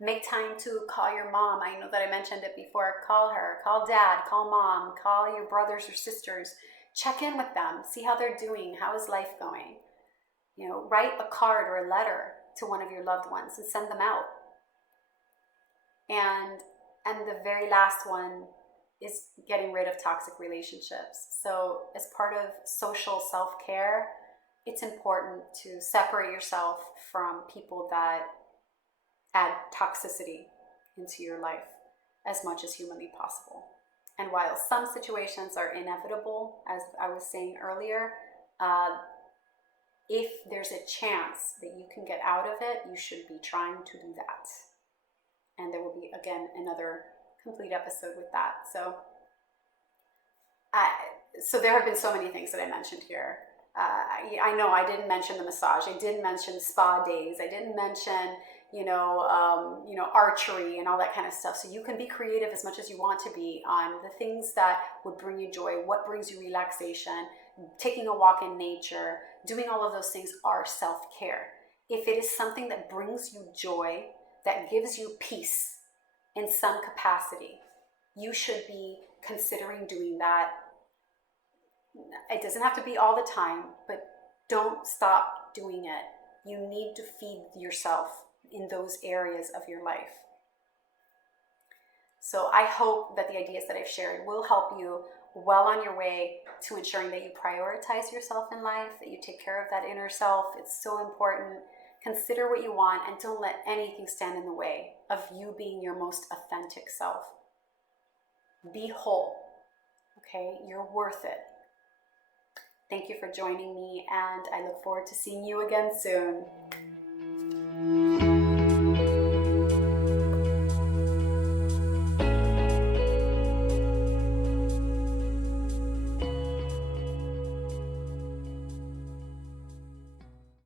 Make time to call your mom. I know that I mentioned it before. Call her, call dad, call mom, call your brothers or sisters. Check in with them. See how they're doing. How is life going? You know, write a card or a letter to one of your loved ones and send them out. And the very last one is getting rid of toxic relationships. So as part of social self-care, it's important to separate yourself from people that add toxicity into your life as much as humanly possible. And while some situations are inevitable, as I was saying earlier, if there's a chance that you can get out of it, you should be trying to do that. And there will be, again, another complete episode with that. So there have been so many things that I mentioned here. I know I didn't mention the massage. I didn't mention spa days. I didn't mention, archery and all that kind of stuff. So you can be creative as much as you want to be on the things that would bring you joy, what brings you relaxation, taking a walk in nature, doing all of those things are self-care. If it is something that brings you joy, that gives you peace in some capacity, you should be considering doing that. It doesn't have to be all the time, but don't stop doing it. You need to feed yourself in those areas of your life. So I hope that the ideas that I've shared will help you well on your way to ensuring that you prioritize yourself in life, that you take care of that inner self. It's so important. Consider what you want and don't let anything stand in the way of you being your most authentic self. Be whole, okay? You're worth it. Thank you for joining me, and I look forward to seeing you again soon.